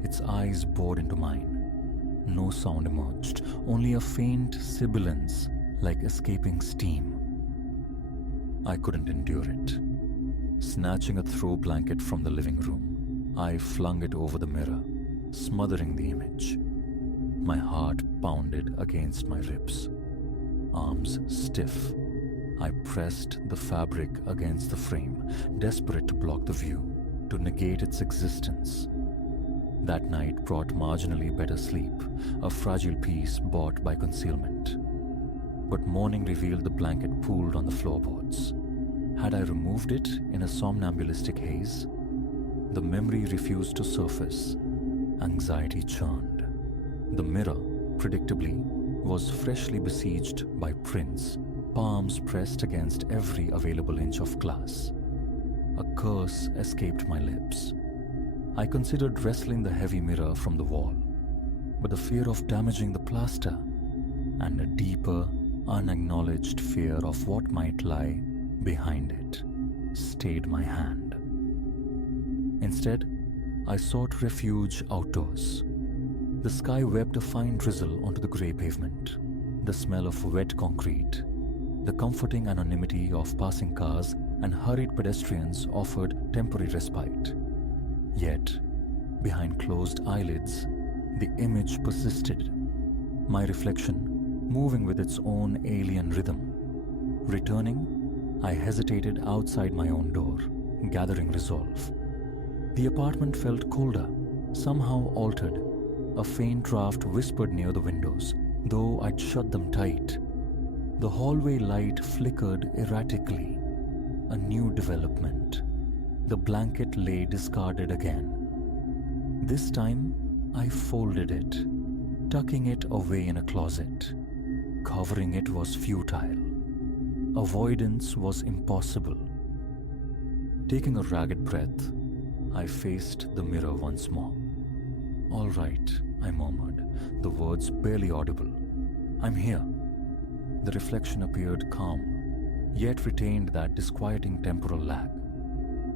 Its eyes bored into mine. No sound emerged, only a faint sibilance like escaping steam. I couldn't endure it. Snatching a throw blanket from the living room, I flung it over the mirror, smothering the image. My heart pounded against my ribs. Arms stiff, I pressed the fabric against the frame, desperate to block the view, to negate its existence. That night brought marginally better sleep, a fragile peace bought by concealment. But morning revealed the blanket pooled on the floorboards. Had I removed it in a somnambulistic haze? The memory refused to surface. Anxiety churned. The mirror, predictably, was freshly besieged by prints, palms pressed against every available inch of glass. A curse escaped my lips. I considered wresting the heavy mirror from the wall, but the fear of damaging the plaster and a deeper, unacknowledged fear of what might lie behind it stayed my hand. Instead, I sought refuge outdoors. The sky wept a fine drizzle onto the grey pavement. The smell of wet concrete, the comforting anonymity of passing cars and hurried pedestrians offered temporary respite. Yet, behind closed eyelids, the image persisted. My reflection, moving with its own alien rhythm. Returning, I hesitated outside my own door, gathering resolve. The apartment felt colder, somehow altered. A faint draft whispered near the windows, though I'd shut them tight. The hallway light flickered erratically. A new development. The blanket lay discarded again. This time, I folded it, tucking it away in a closet. Covering it was futile. Avoidance was impossible. Taking a ragged breath, I faced the mirror once more. "All right," I murmured, the words barely audible. "I'm here." The reflection appeared calm, yet retained that disquieting temporal lag.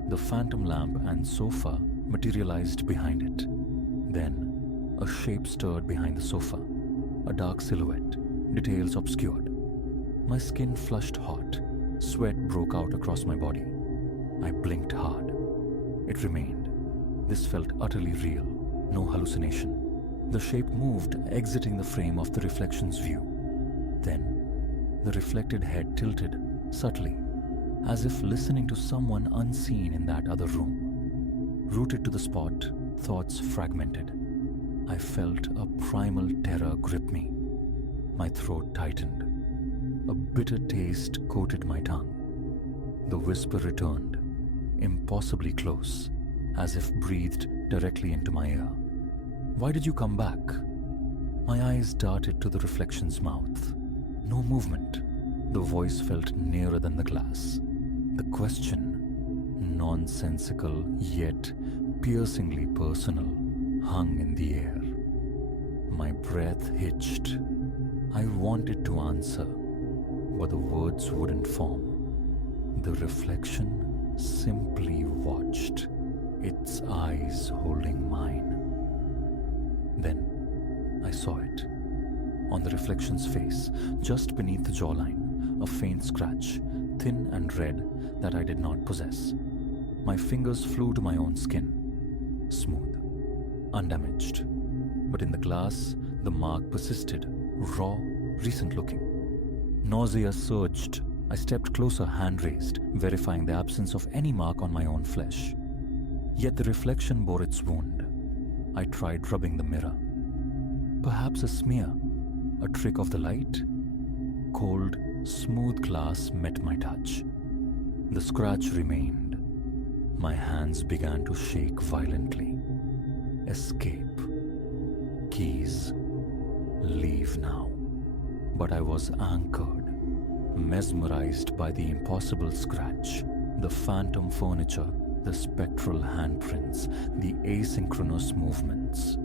The phantom lamp and sofa materialized behind it. Then, a shape stirred behind the sofa, a dark silhouette, details obscured. My skin flushed hot, sweat broke out across my body. I blinked hard. It remained. This felt utterly real, no hallucination. The shape moved, exiting the frame of the reflection's view. Then, the reflected head tilted, subtly, as if listening to someone unseen in that other room. Rooted to the spot, thoughts fragmented. I felt a primal terror grip me. My throat tightened. A bitter taste coated my tongue. The whisper returned, impossibly close, as if breathed directly into my ear. "Why did you come back?" My eyes darted to the reflection's mouth. No movement. The voice felt nearer than the glass. The question, nonsensical yet piercingly personal, hung in the air. My breath hitched. I wanted to answer, but the words wouldn't form. The reflection simply watched, its eyes holding mine. Then I saw it. On the reflection's face, just beneath the jawline, a faint scratch, thin and red, that I did not possess. My fingers flew to my own skin. Smooth, undamaged. But in the glass, the mark persisted, raw, recent-looking. Nausea surged. I stepped closer, hand raised, verifying the absence of any mark on my own flesh. Yet the reflection bore its wound. I tried rubbing the mirror. Perhaps a smear, a trick of the light? Cold, smooth glass met my touch. The scratch remained. My hands began to shake violently. Escape. Keys. Leave now. But I was anchored, mesmerized by the impossible scratch, the phantom furniture, the spectral handprints, the asynchronous movements.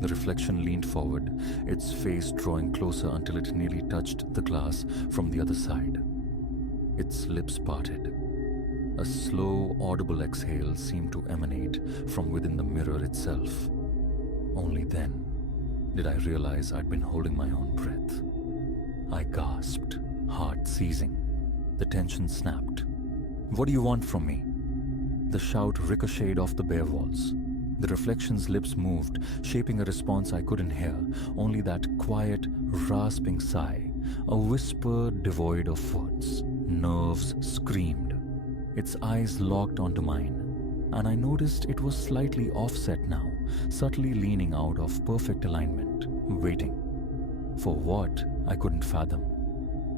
The reflection leaned forward, its face drawing closer until it nearly touched the glass from the other side. Its lips parted. A slow, audible exhale seemed to emanate from within the mirror itself. Only then did I realize I'd been holding my own breath. I gasped, heart seizing. The tension snapped. "What do you want from me?" The shout ricocheted off the bare walls. The reflection's lips moved, shaping a response I couldn't hear, only that quiet, rasping sigh, a whisper devoid of words. Nerves screamed. Its eyes locked onto mine, and I noticed it was slightly offset now, subtly leaning out of perfect alignment, waiting. For what, I couldn't fathom.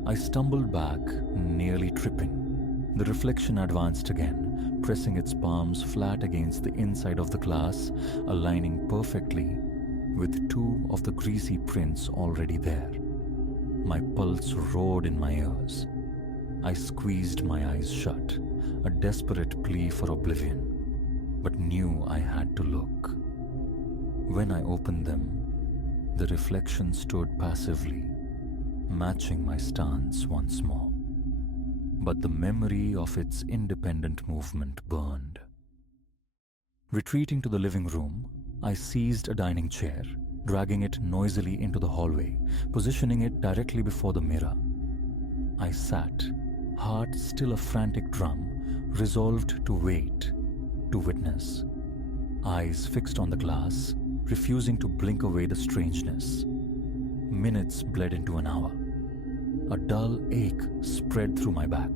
I stumbled back, nearly tripping. The reflection advanced again, pressing its palms flat against the inside of the glass, aligning perfectly with two of the greasy prints already there. My pulse roared in my ears. I squeezed my eyes shut, a desperate plea for oblivion, but knew I had to look. When I opened them, the reflection stood passively, matching my stance once more. But the memory of its independent movement burned. Retreating to the living room, I seized a dining chair, dragging it noisily into the hallway, positioning it directly before the mirror. I sat, heart still a frantic drum, resolved to wait, to witness. Eyes fixed on the glass, refusing to blink away the strangeness. Minutes bled into an hour. A dull ache spread through my back.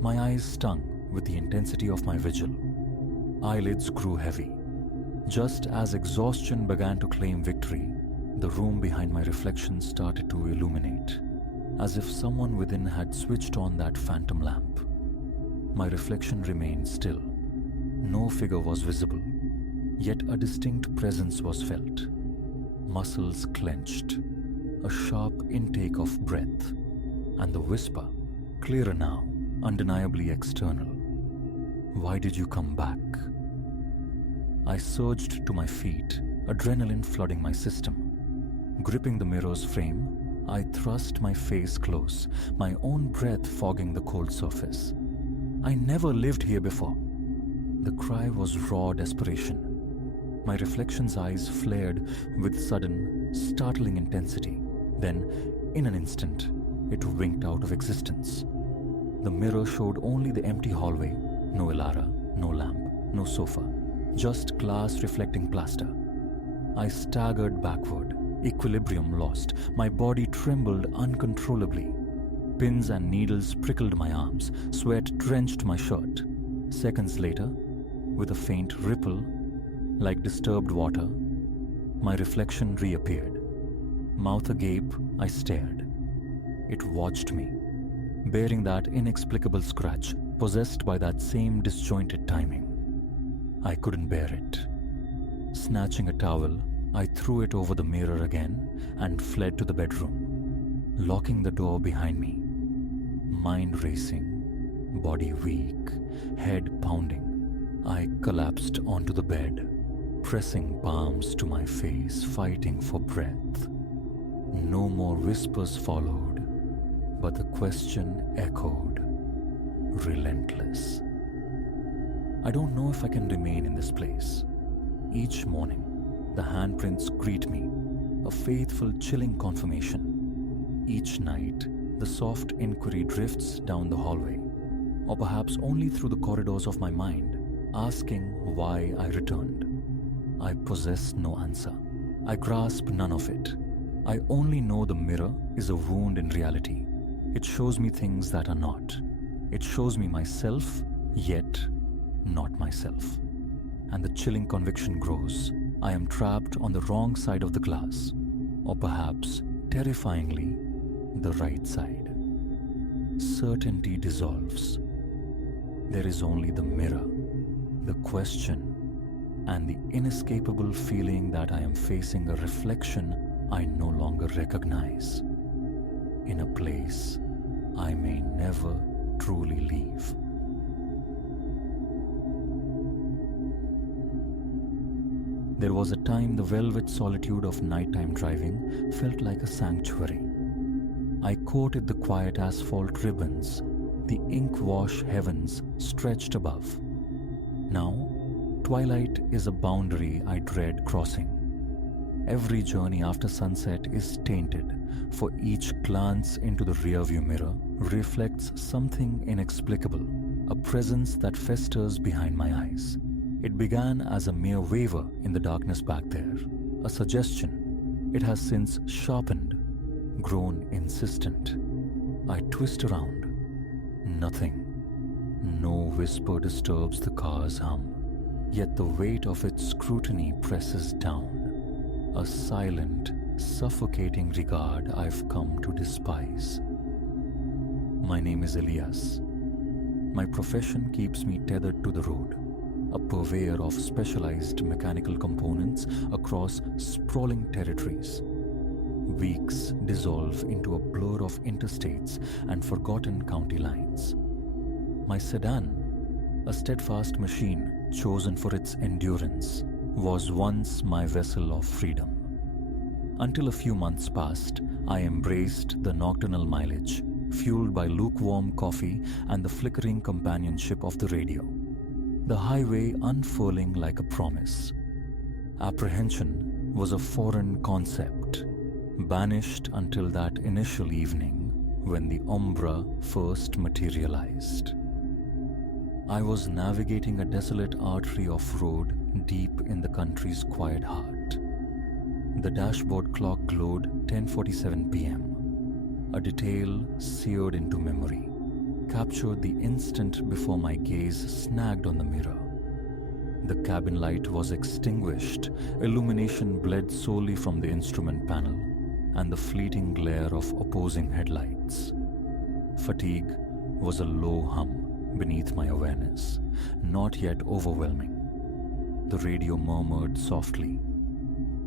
My eyes stung with the intensity of my vigil. Eyelids grew heavy. Just as exhaustion began to claim victory, the room behind my reflection started to illuminate, as if someone within had switched on that phantom lamp. My reflection remained still. No figure was visible, yet a distinct presence was felt. Muscles clenched, a sharp intake of breath, and the whisper, clearer now, undeniably external. Why did you come back? I surged to my feet, adrenaline flooding my system. Gripping the mirror's frame, I thrust my face close, my own breath fogging the cold surface. I never lived here before. The cry was raw desperation. My reflection's eyes flared with sudden, startling intensity. Then, in an instant, it winked out of existence. The mirror showed only the empty hallway, no Elara, no lamp, no sofa, just glass reflecting plaster. I staggered backward, equilibrium lost. My body trembled uncontrollably. Pins and needles prickled my arms, sweat drenched my shirt. Seconds later, with a faint ripple, like disturbed water, my reflection reappeared. Mouth agape, I stared. It watched me, bearing that inexplicable scratch, possessed by that same disjointed timing. I couldn't bear it. Snatching a towel, I threw it over the mirror again and fled to the bedroom, locking the door behind me. Mind racing, body weak, head pounding, I collapsed onto the bed, pressing palms to my face, fighting for breath. No more whispers followed, but the question echoed, relentless. I don't know if I can remain in this place. Each morning, the handprints greet me, a faithful, chilling confirmation. Each night, the soft inquiry drifts down the hallway, or perhaps only through the corridors of my mind, asking why I returned. I possess no answer. I grasp none of it. I only know the mirror is a wound in reality. It shows me things that are not. It shows me myself, yet not myself. And the chilling conviction grows. I am trapped on the wrong side of the glass, or perhaps, terrifyingly, the right side. Certainty dissolves. There is only the mirror, the question, and the inescapable feeling that I am facing a reflection I no longer recognize, in a place I may never truly leave. There was a time the velvet solitude of nighttime driving felt like a sanctuary. I courted the quiet asphalt ribbons, the ink-wash heavens stretched above. Now, twilight is a boundary I dread crossing. Every journey after sunset is tainted, for each glance into the rearview mirror reflects something inexplicable, a presence that festers behind my eyes. It began as a mere waver in the darkness back there, a suggestion. It has since sharpened, grown insistent. I twist around. Nothing. No whisper disturbs the car's hum, yet the weight of its scrutiny presses down. A silent, suffocating regard I've come to despise. My name is Elias. My profession keeps me tethered to the road, a purveyor of specialized mechanical components across sprawling territories. Weeks dissolve into a blur of interstates and forgotten county lines. My sedan, a steadfast machine chosen for its endurance, was once my vessel of freedom. Until a few months passed, I embraced the nocturnal mileage, fueled by lukewarm coffee and the flickering companionship of the radio. The highway unfurling like a promise. Apprehension was a foreign concept, banished until that initial evening when the umbra first materialized. I was navigating a desolate artery of road deep in the country's quiet heart. The dashboard clock glowed 10:47 p.m. A detail seared into memory, captured the instant before my gaze snagged on the mirror. The cabin light was extinguished, illumination bled solely from the instrument panel and the fleeting glare of opposing headlights. Fatigue was a low hum beneath my awareness, not yet overwhelming. The radio murmured softly.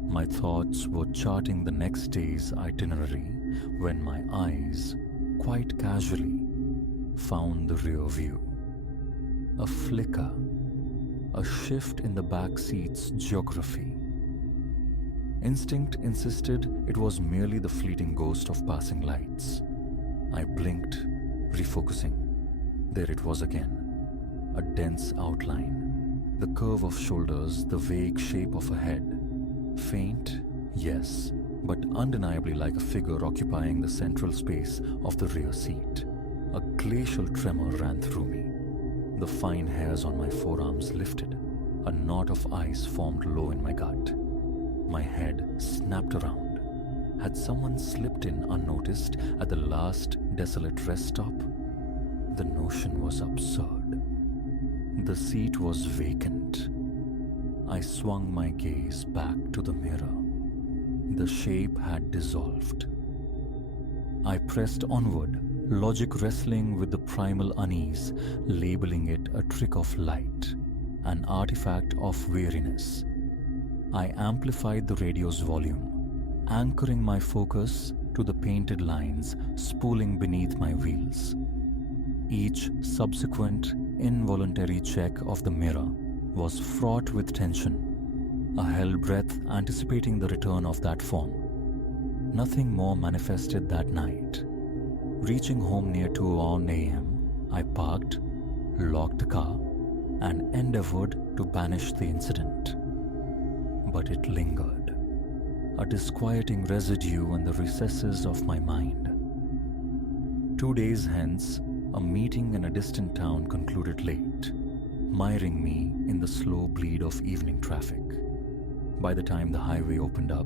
My thoughts were charting the next day's itinerary when my eyes, quite casually, found the rear view. A flicker, a shift in the back seat's geography. Instinct insisted it was merely the fleeting ghost of passing lights. I blinked, refocusing. There it was again. A dense outline. The curve of shoulders, the vague shape of a head. Faint, yes, but undeniably like a figure occupying the central space of the rear seat. A glacial tremor ran through me. The fine hairs on my forearms lifted. A knot of ice formed low in my gut. My head snapped around. Had someone slipped in unnoticed at the last desolate rest stop? The notion was absurd. The seat was vacant. I swung my gaze back to the mirror. The shape had dissolved. I pressed onward, logic wrestling with the primal unease, labeling it a trick of light, an artifact of weariness. I amplified the radio's volume, anchoring my focus to the painted lines spooling beneath my wheels. Each subsequent involuntary check of the mirror was fraught with tension, a held breath anticipating the return of that form. Nothing more manifested that night. Reaching home near 2 a.m., I parked, locked the car, and endeavored to banish the incident. But it lingered, a disquieting residue in the recesses of my mind. 2 days hence, a meeting in a distant town concluded late, miring me in the slow bleed of evening traffic. By the time the highway opened up,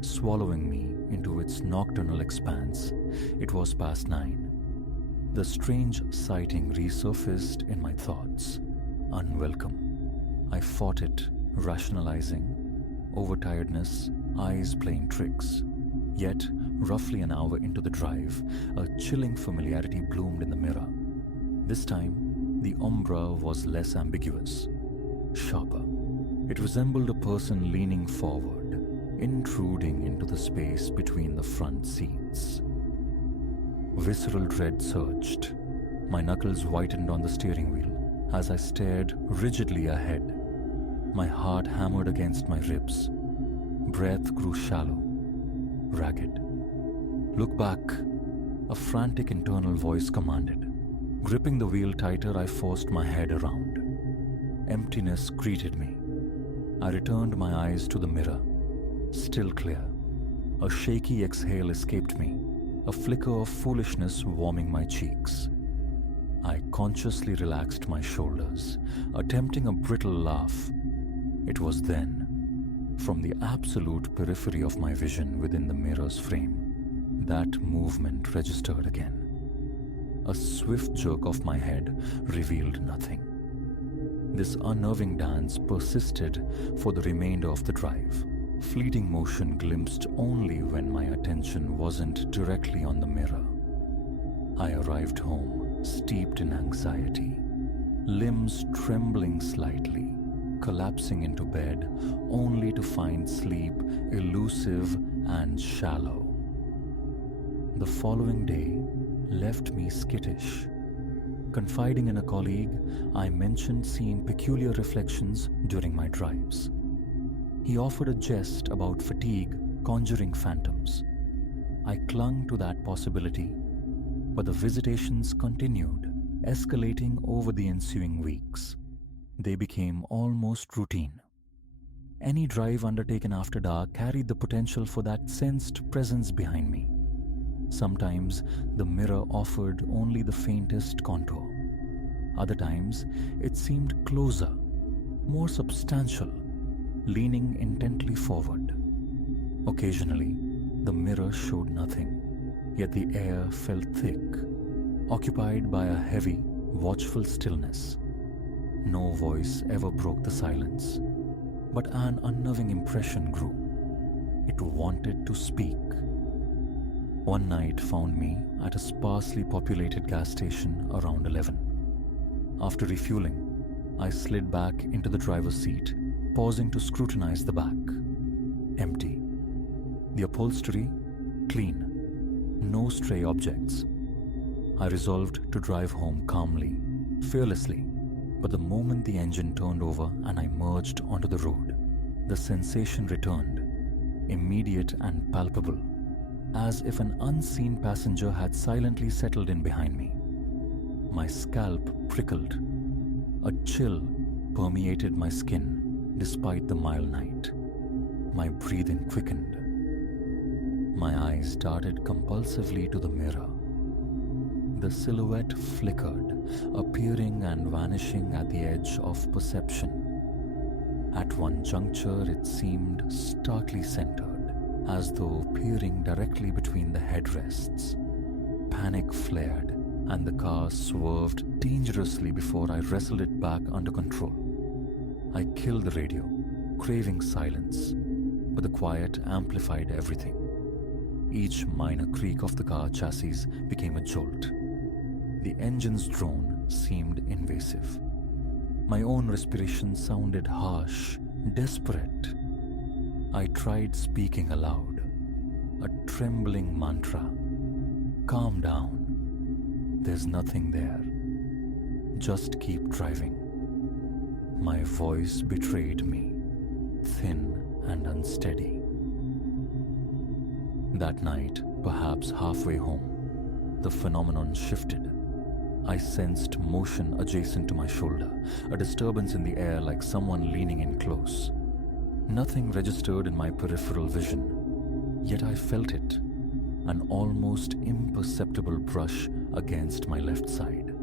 swallowing me into its nocturnal expanse, it was past 9. The strange sighting resurfaced in my thoughts, unwelcome. I fought it, rationalizing. Overtiredness, eyes playing tricks. Yet, roughly an hour into the drive, a chilling familiarity bloomed in the mirror. This time, the umbra was less ambiguous, sharper. It resembled a person leaning forward, intruding into the space between the front seats. Visceral dread surged. My knuckles whitened on the steering wheel as I stared rigidly ahead. My heart hammered against my ribs. Breath grew shallow, ragged. "Look back," a frantic internal voice commanded. Gripping the wheel tighter, I forced my head around. Emptiness greeted me. I returned my eyes to the mirror. Still clear. A shaky exhale escaped me, a flicker of foolishness warming my cheeks. I consciously relaxed my shoulders, attempting a brittle laugh. It was then, from the absolute periphery of my vision within the mirror's frame, that movement registered again. A swift jerk of my head revealed nothing. This unnerving dance persisted for the remainder of the drive. Fleeting motion glimpsed only when my attention wasn't directly on the mirror. I arrived home, steeped in anxiety, limbs trembling slightly, collapsing into bed only to find sleep elusive and shallow. The following day left me skittish. Confiding in a colleague, I mentioned seeing peculiar reflections during my drives. He offered a jest about fatigue conjuring phantoms. I clung to that possibility, but the visitations continued, escalating over the ensuing weeks. They became almost routine. Any drive undertaken after dark carried the potential for that sensed presence behind me. Sometimes the mirror offered only the faintest contour. Other times it seemed closer, more substantial, leaning intently forward. Occasionally, the mirror showed nothing, yet the air felt thick, occupied by a heavy, watchful stillness. No voice ever broke the silence, but an unnerving impression grew. It wanted to speak. One night found me at a sparsely populated gas station around 11. After refueling, I slid back into the driver's seat, pausing to scrutinize the back. Empty. The upholstery, clean. No stray objects. I resolved to drive home calmly, fearlessly, but the moment the engine turned over and I merged onto the road, the sensation returned, immediate and palpable, as if an unseen passenger had silently settled in behind me. My scalp prickled. A chill permeated my skin despite the mild night. My breathing quickened. My eyes darted compulsively to the mirror. The silhouette flickered, appearing and vanishing at the edge of perception. At one juncture, it seemed starkly centered, as though peering directly between the headrests. Panic flared, and the car swerved dangerously before I wrestled it back under control. I killed the radio, craving silence, but the quiet amplified everything. Each minor creak of the car chassis became a jolt. The engine's drone seemed invasive. My own respiration sounded harsh, desperate. I tried speaking aloud, a trembling mantra. Calm down. There's nothing there. Just keep driving. My voice betrayed me, thin and unsteady. That night, perhaps halfway home, the phenomenon shifted. I sensed motion adjacent to my shoulder, a disturbance in the air like someone leaning in close. Nothing registered in my peripheral vision, yet I felt it, an almost imperceptible brush against my left side.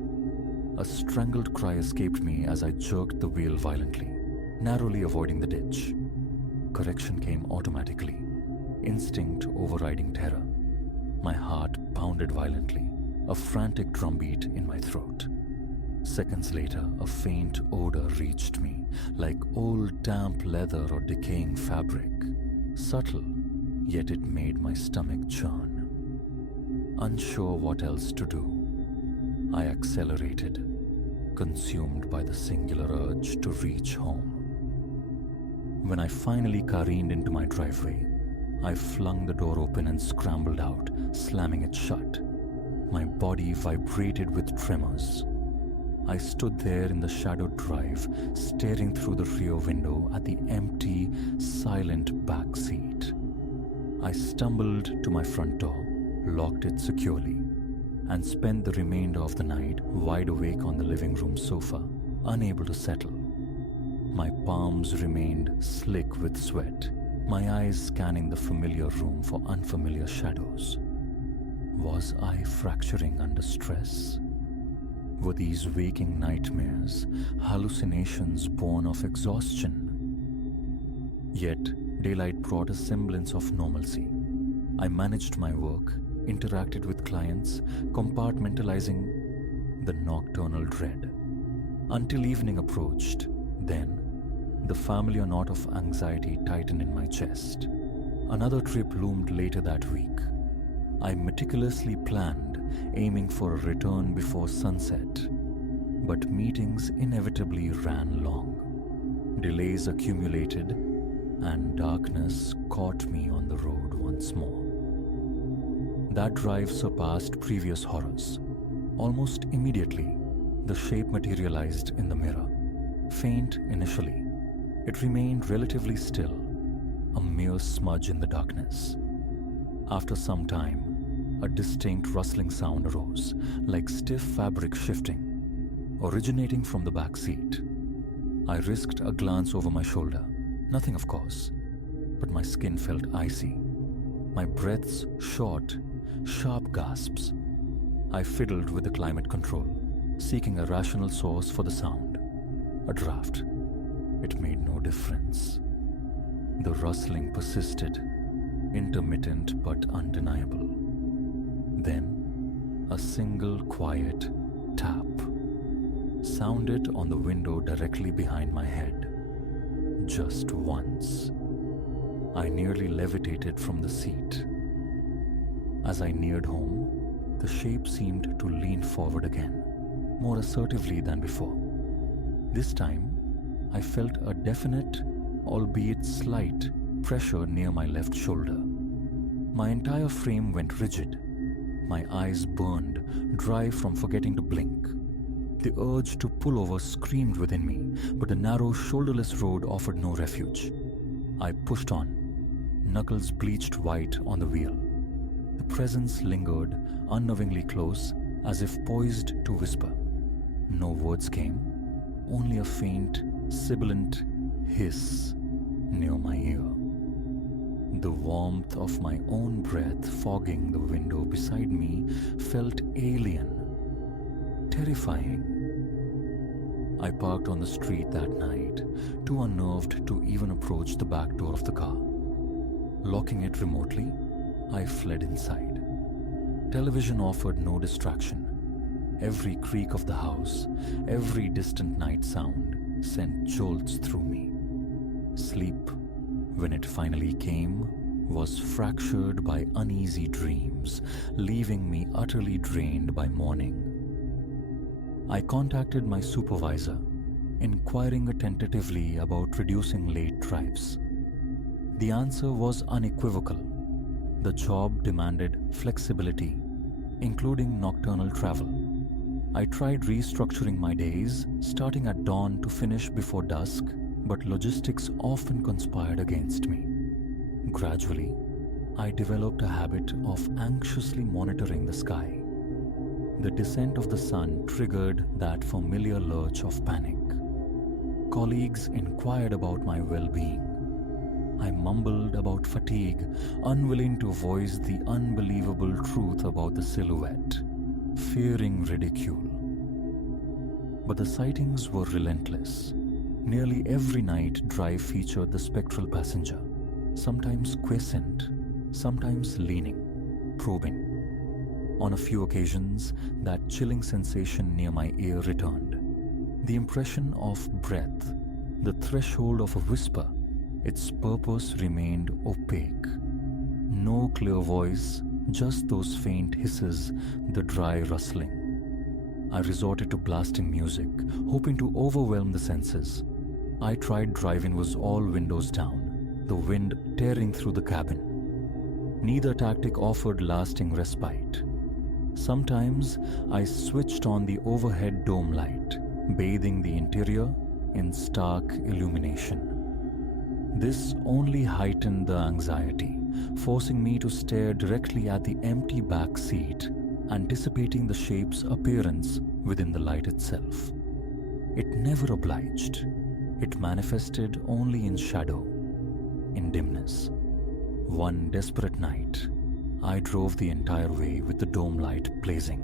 A strangled cry escaped me as I jerked the wheel violently, narrowly avoiding the ditch. Correction came automatically, instinct overriding terror. My heart pounded violently, a frantic drumbeat in my throat. Seconds later, a faint odor reached me, like old damp leather or decaying fabric. Subtle, yet it made my stomach churn. Unsure what else to do, I accelerated, consumed by the singular urge to reach home. When I finally careened into my driveway, I flung the door open and scrambled out, slamming it shut. My body vibrated with tremors. I stood there in the shadowed drive, staring through the rear window at the empty, silent back seat. I stumbled to my front door, locked it securely, and spent the remainder of the night wide awake on the living room sofa, unable to settle. My palms remained slick with sweat, my eyes scanning the familiar room for unfamiliar shadows. Was I fracturing under stress? Were these waking nightmares hallucinations born of exhaustion? Yet, daylight brought a semblance of normalcy. I managed my work, interacted with clients, compartmentalizing the nocturnal dread. Until evening approached, then, the familiar knot of anxiety tightened in my chest. Another trip loomed later that week. I meticulously planned, aiming for a return before sunset. But meetings inevitably ran long. Delays accumulated, and darkness caught me on the road once more. That drive surpassed previous horrors. Almost immediately, the shape materialized in the mirror. Faint initially, it remained relatively still, a mere smudge in the darkness. After some time, a distinct rustling sound arose, like stiff fabric shifting, originating from the back seat. I risked a glance over my shoulder. Nothing, of course, but my skin felt icy. My breaths short, sharp gasps. I fiddled with the climate control, seeking a rational source for the sound. A draft. It made no difference. The rustling persisted, intermittent but undeniable. Then, a single quiet tap sounded on the window directly behind my head. Just once. I nearly levitated from the seat. As I neared home, the shape seemed to lean forward again, more assertively than before. This time, I felt a definite, albeit slight, pressure near my left shoulder. My entire frame went rigid. My eyes burned, dry from forgetting to blink. The urge to pull over screamed within me, but the narrow, shoulderless road offered no refuge. I pushed on, knuckles bleached white on the wheel. The presence lingered, unnervingly close, as if poised to whisper. No words came, only a faint, sibilant hiss near my ear. The warmth of my own breath fogging the window beside me felt alien, terrifying. I parked on the street that night, too unnerved to even approach the back door of the car. Locking it remotely, I fled inside. Television offered no distraction. Every creak of the house, every distant night sound sent jolts through me. Sleep, when it finally came, was fractured by uneasy dreams, leaving me utterly drained by morning. I contacted my supervisor, inquiring tentatively about reducing late drives. The answer was unequivocal. The job demanded flexibility, including nocturnal travel. I tried restructuring my days, starting at dawn to finish before dusk, but logistics often conspired against me. Gradually, I developed a habit of anxiously monitoring the sky. The descent of the sun triggered that familiar lurch of panic. Colleagues inquired about my well-being. I mumbled about fatigue, unwilling to voice the unbelievable truth about the silhouette, fearing ridicule. But the sightings were relentless. Nearly every night drive featured the spectral passenger, sometimes quiescent, sometimes leaning, probing. On a few occasions, that chilling sensation near my ear returned. The impression of breath, the threshold of a whisper, its purpose remained opaque. No clear voice, just those faint hisses, the dry rustling. I resorted to blasting music, hoping to overwhelm the senses. I tried driving was all windows down, the wind tearing through the cabin. Neither tactic offered lasting respite. Sometimes I switched on the overhead dome light, bathing the interior in stark illumination. This only heightened the anxiety, forcing me to stare directly at the empty back seat, anticipating the shape's appearance within the light itself. It never obliged. It manifested only in shadow, in dimness. One desperate night, I drove the entire way with the dome light blazing.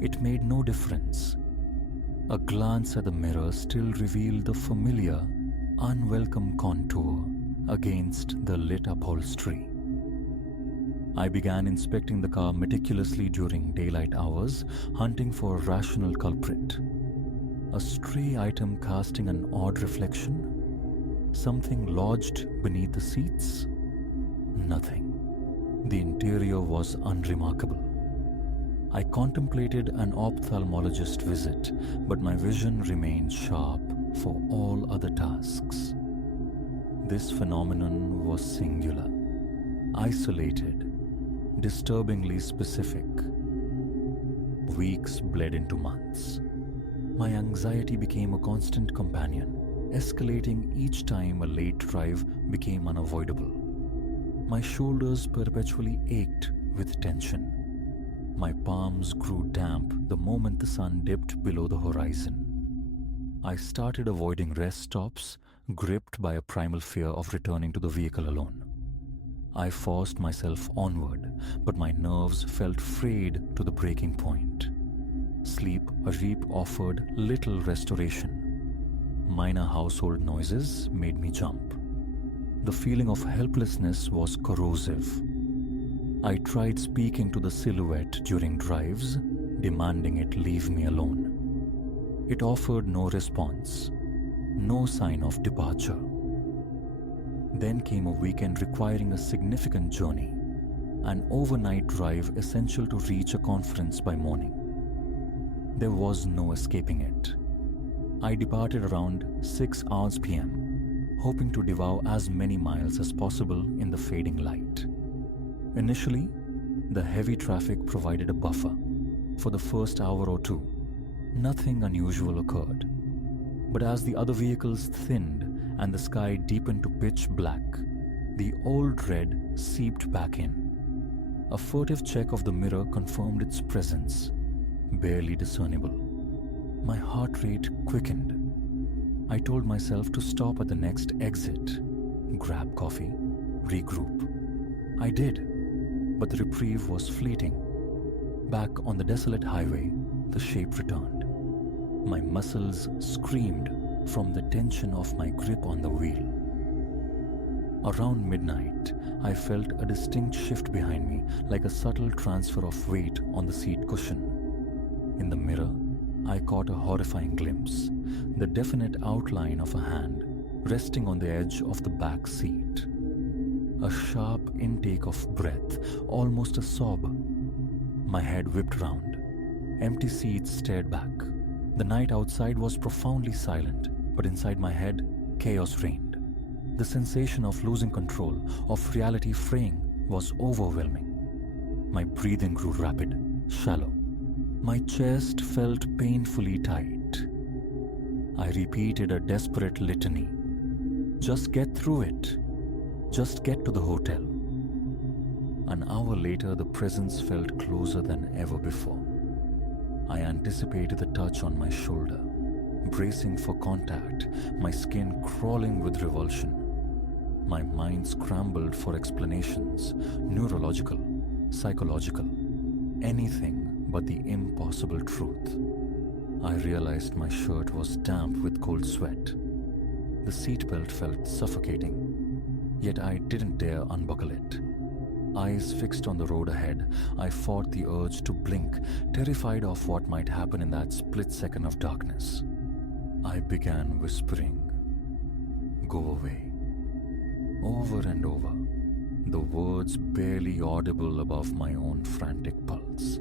It made no difference. A glance at the mirror still revealed the familiar, unwelcome contour against the lit upholstery. I began inspecting the car meticulously during daylight hours, hunting for a rational culprit. A stray item casting an odd reflection? Something lodged beneath the seats? Nothing. The interior was unremarkable. I contemplated an ophthalmologist visit, but my vision remained sharp for all other tasks. This phenomenon was singular, isolated, disturbingly specific. Weeks bled into months. My anxiety became a constant companion, escalating each time a late drive became unavoidable. My shoulders perpetually ached with tension. My palms grew damp the moment the sun dipped below the horizon. I started avoiding rest stops, gripped by a primal fear of returning to the vehicle alone. I forced myself onward, but my nerves felt frayed to the breaking point. Sleep a reap offered little restoration. Minor household noises made me jump. The feeling of helplessness was corrosive. I tried speaking to the silhouette during drives, demanding it leave me alone. It offered no response, no sign of departure. Then came a weekend requiring a significant journey, an overnight drive essential to reach a conference by morning. There was no escaping it. I departed around 6 hours p.m., hoping to devour as many miles as possible in the fading light. Initially, the heavy traffic provided a buffer. For the first hour or two, nothing unusual occurred. But as the other vehicles thinned and the sky deepened to pitch black, the old dread seeped back in. A furtive check of the mirror confirmed its presence, barely discernible. My heart rate quickened. I told myself to stop at the next exit, grab coffee, regroup. I did, but the reprieve was fleeting. Back on the desolate highway, the shape returned. My muscles screamed from the tension of my grip on the wheel. Around midnight, I felt a distinct shift behind me, like a subtle transfer of weight on the seat cushion. In the mirror, I caught a horrifying glimpse, the definite outline of a hand resting on the edge of the back seat. A sharp intake of breath, almost a sob. My head whipped round. Empty seats stared back. The night outside was profoundly silent, but inside my head, chaos reigned. The sensation of losing control, of reality fraying, was overwhelming. My breathing grew rapid, shallow. My chest felt painfully tight. I repeated a desperate litany. Just get through it. Just get to the hotel. An hour later, the presence felt closer than ever before. I anticipated the touch on my shoulder, bracing for contact, my skin crawling with revulsion. My mind scrambled for explanations, neurological, psychological, anything but the impossible truth. I realized my shirt was damp with cold sweat. The seatbelt felt suffocating, yet I didn't dare unbuckle it. Eyes fixed on the road ahead, I fought the urge to blink, terrified of what might happen in that split second of darkness. I began whispering, "Go away," over and over, the words barely audible above my own frantic pulse.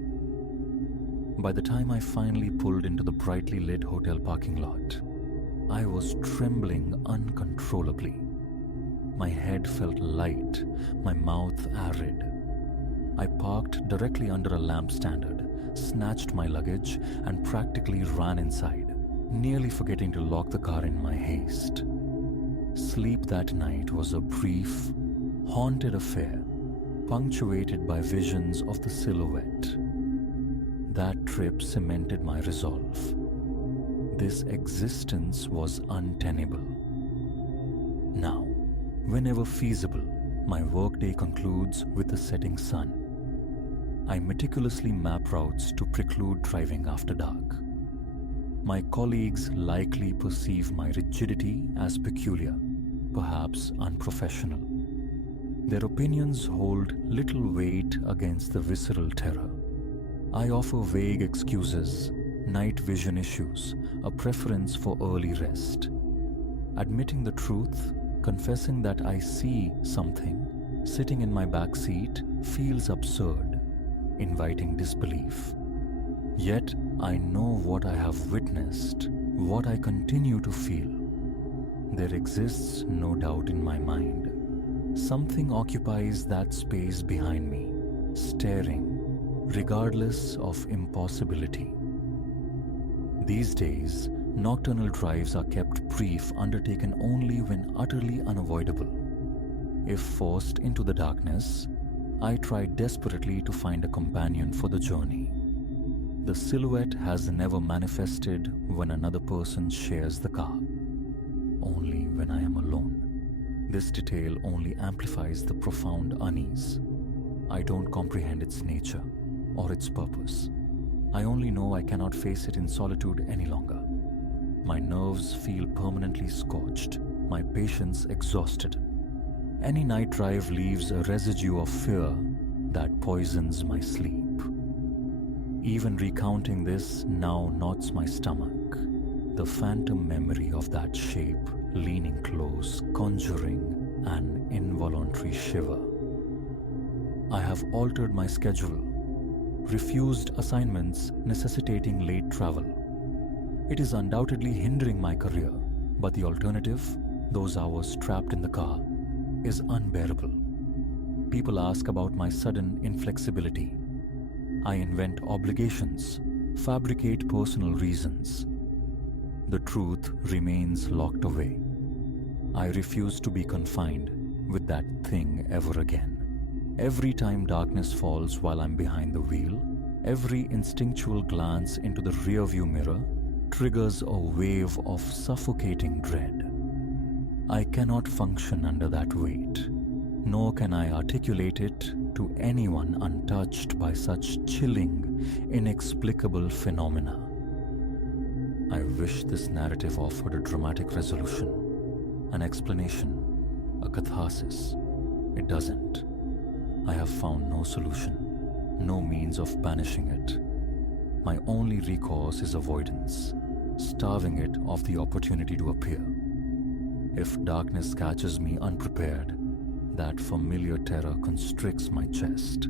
By the time I finally pulled into the brightly lit hotel parking lot, I was trembling uncontrollably. My head felt light, my mouth arid. I parked directly under a lamp standard, snatched my luggage, and practically ran inside, nearly forgetting to lock the car in my haste. Sleep that night was a brief, haunted affair, punctuated by visions of the silhouette. That trip cemented my resolve. This existence was untenable. Now, whenever feasible, my workday concludes with the setting sun. I meticulously map routes to preclude driving after dark. My colleagues likely perceive my rigidity as peculiar, perhaps unprofessional. Their opinions hold little weight against the visceral terror. I offer vague excuses, night vision issues, a preference for early rest. Admitting the truth, confessing that I see something sitting in my back seat feels absurd, inviting disbelief. Yet I know what I have witnessed, what I continue to feel. There exists no doubt in my mind. Something occupies that space behind me, staring, regardless of impossibility. These days, Nocturnal drives are kept brief, undertaken only when utterly unavoidable. If forced into the darkness, I try desperately to find a companion for the journey. The silhouette has never manifested when another person shares the car, only when I am alone. This detail only amplifies the profound unease. I don't comprehend its nature or its purpose. I only know I cannot face it in solitude any longer. My nerves feel permanently scorched, my patience exhausted. Any night drive leaves a residue of fear that poisons my sleep. Even recounting this now knots my stomach. The phantom memory of that shape leaning close, conjuring an involuntary shiver. I have altered my schedule, refused assignments necessitating late travel. It is undoubtedly hindering my career, but the alternative, those hours trapped in the car, is unbearable. People ask about my sudden inflexibility. I invent obligations, fabricate personal reasons. The truth remains locked away. I refuse to be confined with that thing ever again. Every time darkness falls while I'm behind the wheel, every instinctual glance into the rearview mirror triggers a wave of suffocating dread. I cannot function under that weight, nor can I articulate it to anyone untouched by such chilling, inexplicable phenomena. I wish this narrative offered a dramatic resolution, an explanation, a catharsis. It doesn't. I have found no solution, no means of banishing it. My only recourse is avoidance, starving it of the opportunity to appear. If darkness catches me unprepared, that familiar terror constricts my chest.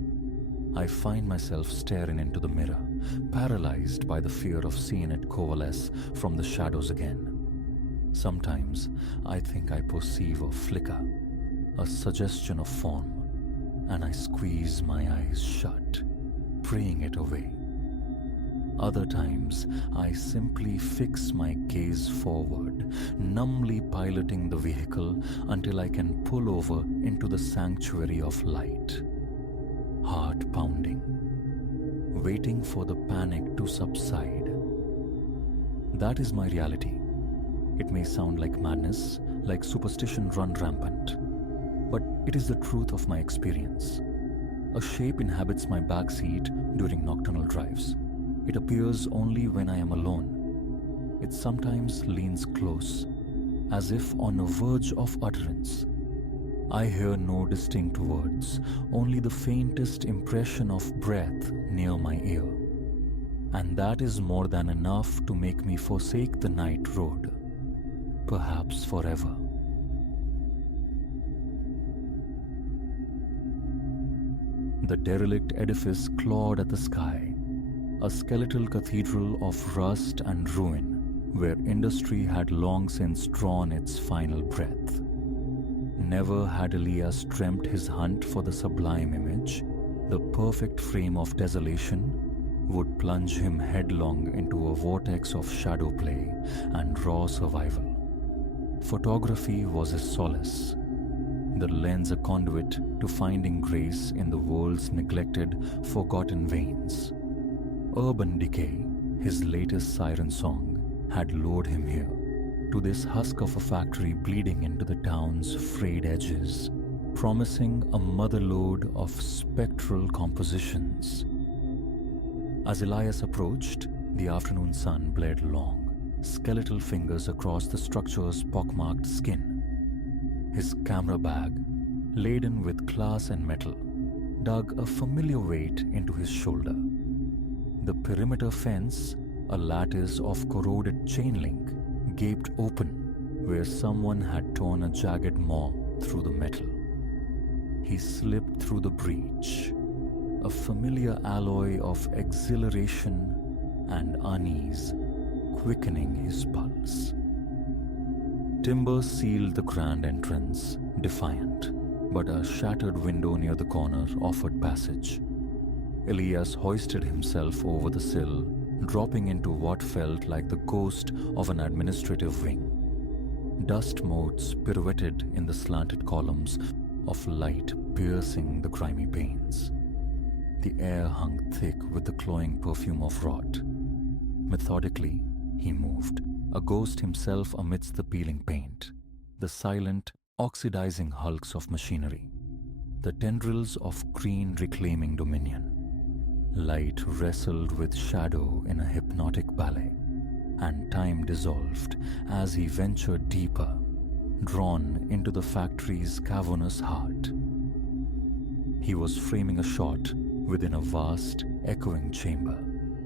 I find myself staring into the mirror, paralyzed by the fear of seeing it coalesce from the shadows again. Sometimes I think I perceive a flicker, a suggestion of form, and I squeeze my eyes shut, praying it away. Other times, I simply fix my gaze forward, numbly piloting the vehicle until I can pull over into the sanctuary of light. Heart pounding, waiting for the panic to subside. That is my reality. It may sound like madness, like superstition run rampant, but it is the truth of my experience. A shape inhabits my backseat during nocturnal drives. It appears only when I am alone. It sometimes leans close, as if on a verge of utterance. I hear no distinct words, only the faintest impression of breath near my ear. And that is more than enough to make me forsake the night road, perhaps forever. The derelict edifice clawed at the sky, a skeletal cathedral of rust and ruin, where industry had long since drawn its final breath. Never had Elias dreamt his hunt for the sublime image, the perfect frame of desolation, would plunge him headlong into a vortex of shadow play and raw survival. Photography was his solace, the lens a conduit to finding grace in the world's neglected, forgotten veins. Urban decay, his latest siren song, had lured him here, to this husk of a factory bleeding into the town's frayed edges, promising a motherlode of spectral compositions. As Elias approached, the afternoon sun bled long, skeletal fingers across the structure's pockmarked skin. His camera bag, laden with glass and metal, dug a familiar weight into his shoulder. The perimeter fence, a lattice of corroded chain link, gaped open where someone had torn a jagged maw through the metal. He slipped through the breach, a familiar alloy of exhilaration and unease quickening his pulse. Timber sealed the grand entrance, defiant, but a shattered window near the corner offered passage. Elias hoisted himself over the sill, dropping into what felt like the ghost of an administrative wing. Dust motes pirouetted in the slanted columns of light piercing the grimy panes. The air hung thick with the cloying perfume of rot. Methodically, he moved, a ghost himself amidst the peeling paint, the silent, oxidizing hulks of machinery, the tendrils of green reclaiming dominion. Light wrestled with shadow in a hypnotic ballet, and time dissolved as he ventured deeper, drawn into the factory's cavernous heart. He was framing a shot within a vast, echoing chamber,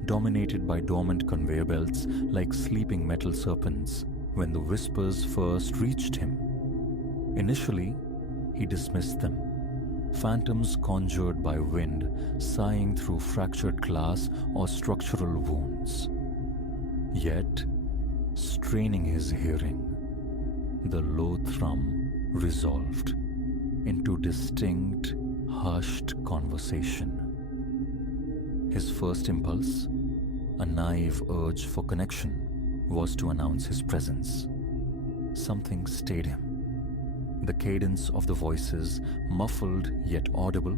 dominated by dormant conveyor belts like sleeping metal serpents when the whispers first reached him. Initially, he dismissed them, phantoms conjured by wind sighing through fractured glass or structural wounds. Yet, straining his hearing, the low thrum resolved into distinct, hushed conversation. His first impulse, a naive urge for connection, was to announce his presence. Something stayed him. The cadence of the voices, muffled yet audible,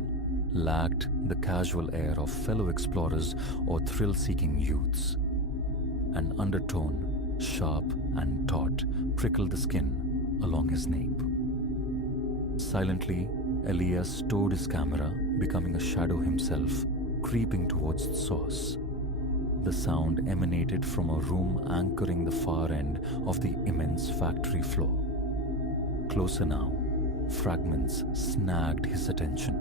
lacked the casual air of fellow explorers or thrill-seeking youths. An undertone, sharp and taut, prickled the skin along his nape. Silently, Elias stowed his camera, becoming a shadow himself, creeping towards the source. The sound emanated from a room anchoring the far end of the immense factory floor. Closer now, fragments snagged his attention.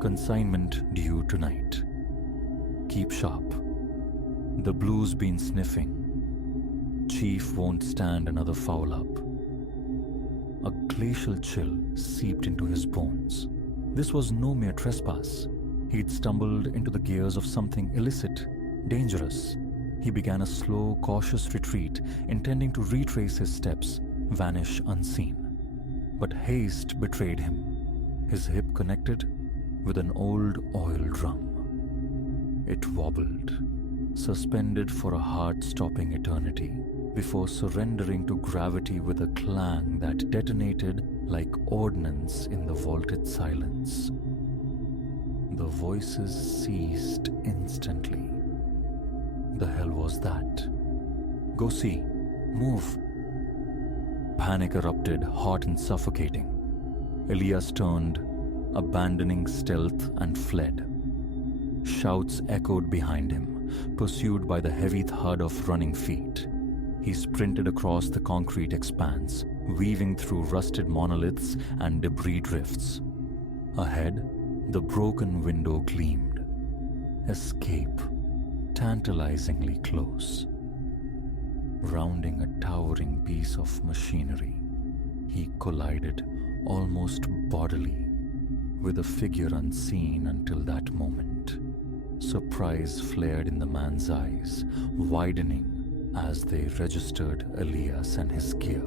Consignment due tonight. Keep sharp. The blue's been sniffing. Chief won't stand another foul up. A glacial chill seeped into his bones. This was no mere trespass. He'd stumbled into the gears of something illicit, dangerous. He began a slow, cautious retreat, intending to retrace his steps, vanish unseen. But haste betrayed him. His hip connected with an old oil drum. It wobbled, suspended for a heart-stopping eternity, before surrendering to gravity with a clang that detonated like ordnance in the vaulted silence. The voices ceased instantly. The hell was that? Go see. Move. Panic erupted, hot and suffocating. Elias turned, abandoning stealth, and fled. Shouts echoed behind him, pursued by the heavy thud of running feet. He sprinted across the concrete expanse, weaving through rusted monoliths and debris drifts. Ahead, the broken window gleamed. Escape, tantalizingly close. Rounding a towering piece of machinery, he collided almost bodily with a figure unseen until that moment. Surprise flared in the man's eyes, widening as they registered Elias and his gear.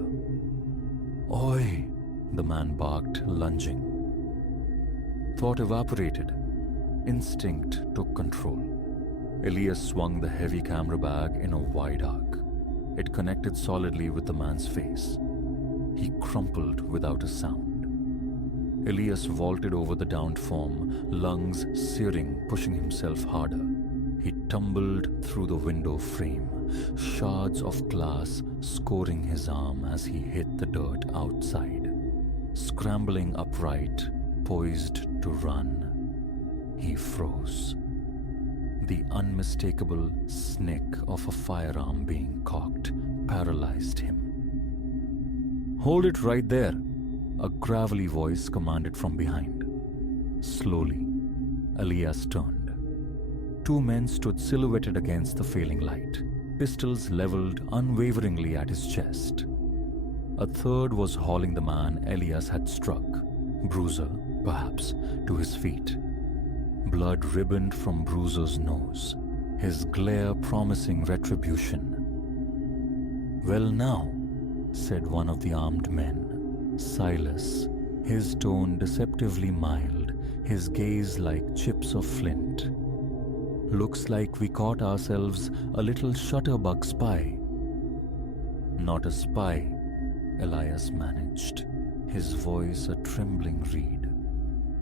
"Oi!" the man barked, lunging. Thought evaporated. Instinct took control. Elias swung the heavy camera bag in a wide arc. It connected solidly with the man's face. He crumpled without a sound. Elias vaulted over the downed form, lungs searing, pushing himself harder. He tumbled through the window frame, shards of glass scoring his arm as he hit the dirt outside. Scrambling upright, poised to run, he froze. The unmistakable snick of a firearm being cocked paralyzed him. "Hold it right there," a gravelly voice commanded from behind. Slowly, Elias turned. Two men stood silhouetted against the failing light, pistols leveled unwaveringly at his chest. A third was hauling the man Elias had struck, Bruiser, perhaps, to his feet. Blood ribboned from Bruiser's nose, his glare promising retribution. "Well now," said one of the armed men, Silas, his tone deceptively mild, his gaze like chips of flint. Looks like we caught ourselves a little shutterbug spy. Not a spy, Elias managed, his voice a trembling reed.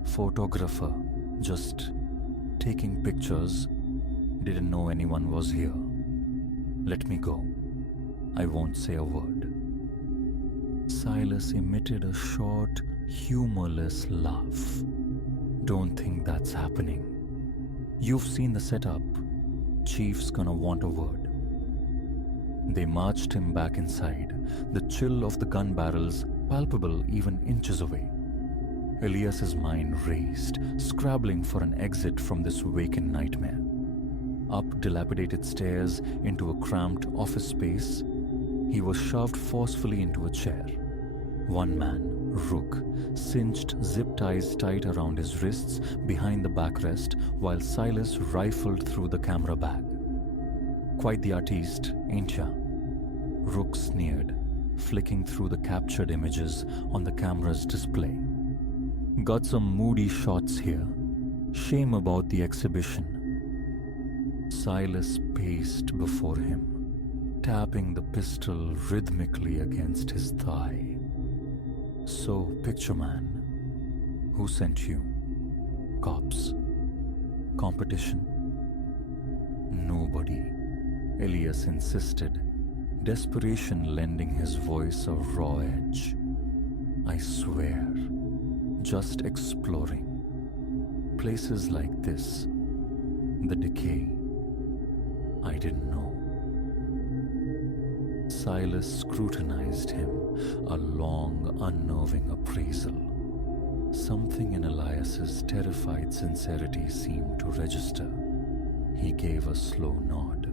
Photographer, just taking pictures, didn't know anyone was here. Let me go. I won't say a word. Silas emitted a short, humorless laugh. Don't think that's happening. You've seen the setup. Chief's gonna want a word. They marched him back inside, the chill of the gun barrels palpable even inches away. Elias's mind raced, scrabbling for an exit from this vacant nightmare. Up dilapidated stairs into a cramped office space, he was shoved forcefully into a chair. One man, Rook, cinched zip ties tight around his wrists behind the backrest while Silas rifled through the camera bag. Quite the artiste, ain't ya? Rook sneered, flicking through the captured images on the camera's display. Got some moody shots here. Shame about the exhibition. Silas paced before him, tapping the pistol rhythmically against his thigh. So, picture man, who sent you? Cops? Competition? Nobody, Elias insisted, desperation lending his voice a raw edge. I swear, just exploring. Places like this, the decay. I didn't know. Silas scrutinized him, a long, unnerving appraisal. Something in Elias's terrified sincerity seemed to register. He gave a slow nod.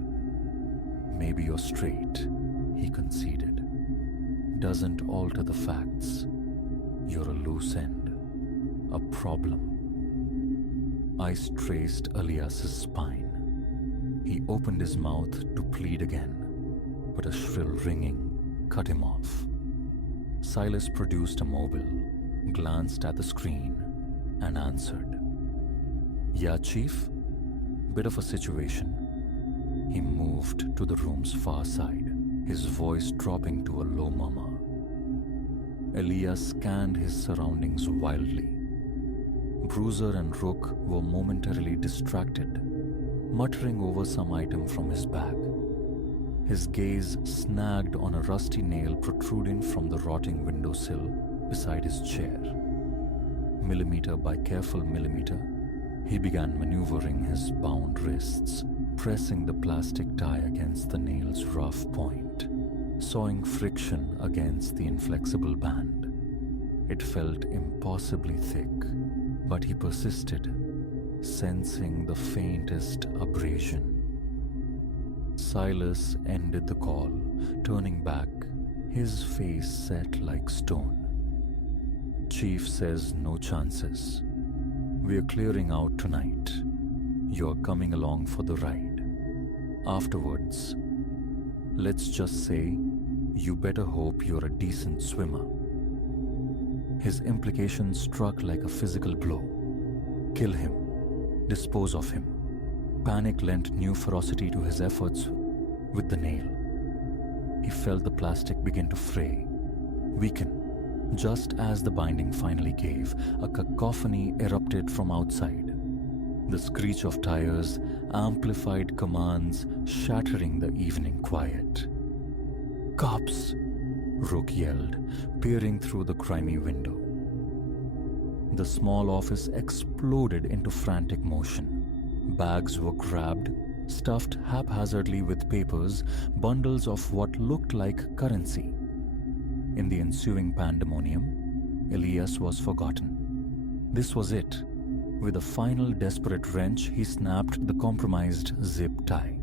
Maybe you're straight, he conceded. Doesn't alter the facts. You're a loose end, a problem. Ice traced Elias's spine. He opened his mouth to plead again, but a shrill ringing cut him off. Silas produced a mobile, glanced at the screen, and answered. Yeah, Chief? Bit of a situation. He moved to the room's far side, his voice dropping to a low murmur. Elias scanned his surroundings wildly. Bruiser and Rook were momentarily distracted, muttering over some item from his bag. His gaze snagged on a rusty nail protruding from the rotting windowsill beside his chair. Millimeter by careful millimeter, he began maneuvering his bound wrists, pressing the plastic tie against the nail's rough point, sawing friction against the inflexible band. It felt impossibly thick, but he persisted, sensing the faintest abrasion. Silas ended the call, turning back, his face set like stone. Chief says no chances. We're clearing out tonight. You're coming along for the ride. Afterwards, let's just say you better hope you're a decent swimmer. His implication struck like a physical blow. Kill him. Dispose of him. Panic lent new ferocity to his efforts with the nail. He felt the plastic begin to fray, weaken. Just as the binding finally gave, a cacophony erupted from outside. The screech of tires amplified commands shattering the evening quiet. Cops! Rook yelled, peering through the grimy window. The small office exploded into frantic motion. Bags were grabbed, stuffed haphazardly with papers, bundles of what looked like currency. In the ensuing pandemonium, Elias was forgotten. This was it. With a final desperate wrench, he snapped the compromised zip tie.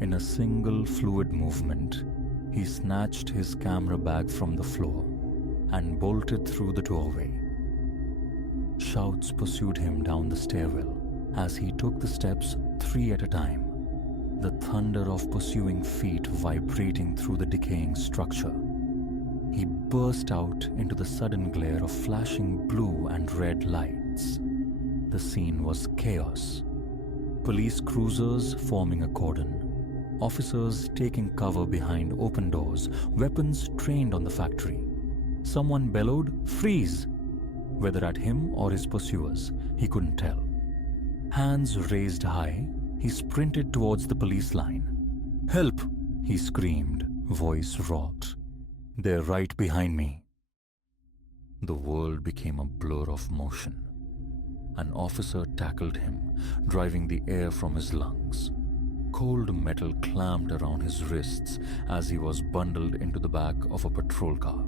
In a single fluid movement, he snatched his camera bag from the floor and bolted through the doorway. Shouts pursued him down the stairwell as he took the steps 3 at a time, the thunder of pursuing feet vibrating through the decaying structure. He burst out into the sudden glare of flashing blue and red lights. The scene was chaos. Police cruisers forming a cordon, officers taking cover behind open doors, weapons trained on the factory. Someone bellowed, "Freeze!" Whether at him or his pursuers, he couldn't tell. Hands raised high, he sprinted towards the police line. "Help!" he screamed, voice wrought. "They're right behind me." The world became a blur of motion. An officer tackled him, driving the air from his lungs. Cold metal clamped around his wrists as he was bundled into the back of a patrol car.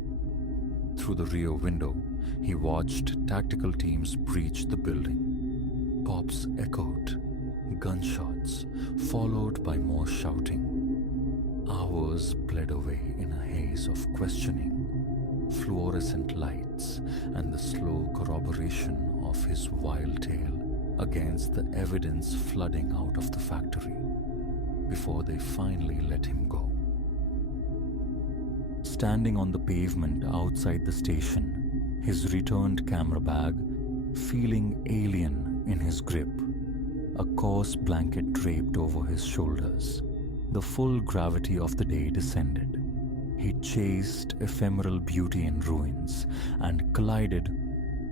Through the rear window, he watched tactical teams breach the building. Pops echoed, gunshots, followed by more shouting. Hours bled away in a haze of questioning, fluorescent lights, and the slow corroboration of his wild tale against the evidence flooding out of the factory before they finally let him go. Standing on the pavement outside the station, his returned camera bag, feeling alien in his grip, a coarse blanket draped over his shoulders, the full gravity of the day descended. He chased ephemeral beauty in ruins and collided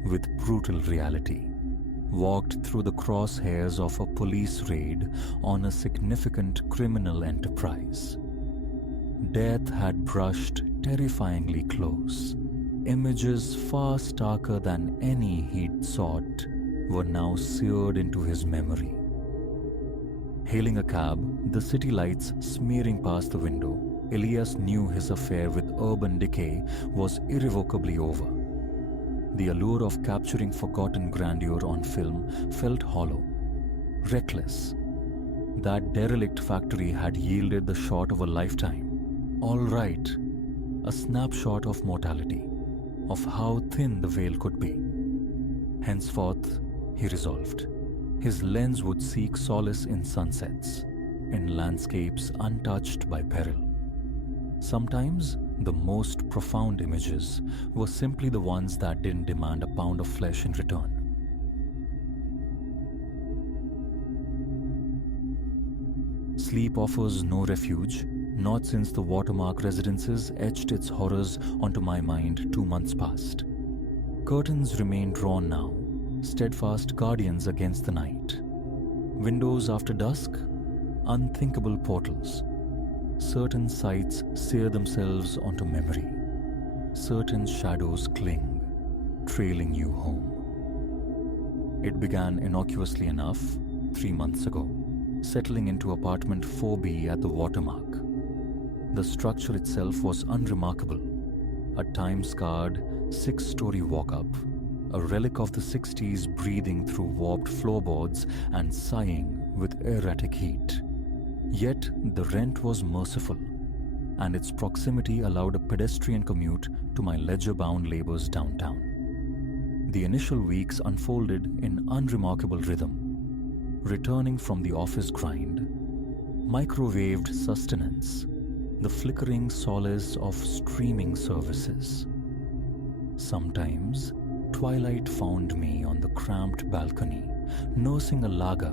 with brutal reality, walked through the crosshairs of a police raid on a significant criminal enterprise. Death had brushed terrifyingly close. Images far starker than any he'd sought were now seared into his memory. Hailing a cab, the city lights smearing past the window, Elias knew his affair with urban decay was irrevocably over. The allure of capturing forgotten grandeur on film felt hollow, reckless. That derelict factory had yielded the shot of a lifetime. All right, a snapshot of mortality, of how thin the veil could be. Henceforth, he resolved, his lens would seek solace in sunsets, in landscapes untouched by peril. Sometimes, the most profound images were simply the ones that didn't demand a pound of flesh in return. Sleep offers no refuge, not since the Watermark residences etched its horrors onto my mind 2 months past. Curtains remain drawn now, steadfast guardians against the night. Windows after dusk, unthinkable portals. Certain sights sear themselves onto memory. Certain shadows cling, trailing you home. It began innocuously enough 3 months ago, settling into apartment 4B at the Watermark. The structure itself was unremarkable. A time-scarred 6-story walk-up, a relic of the 60s breathing through warped floorboards and sighing with erratic heat. Yet the rent was merciful, and its proximity allowed a pedestrian commute to my ledger-bound labors downtown. The initial weeks unfolded in unremarkable rhythm. Returning from the office grind, microwaved sustenance, the flickering solace of streaming services. Sometimes, twilight found me on the cramped balcony, nursing a lager,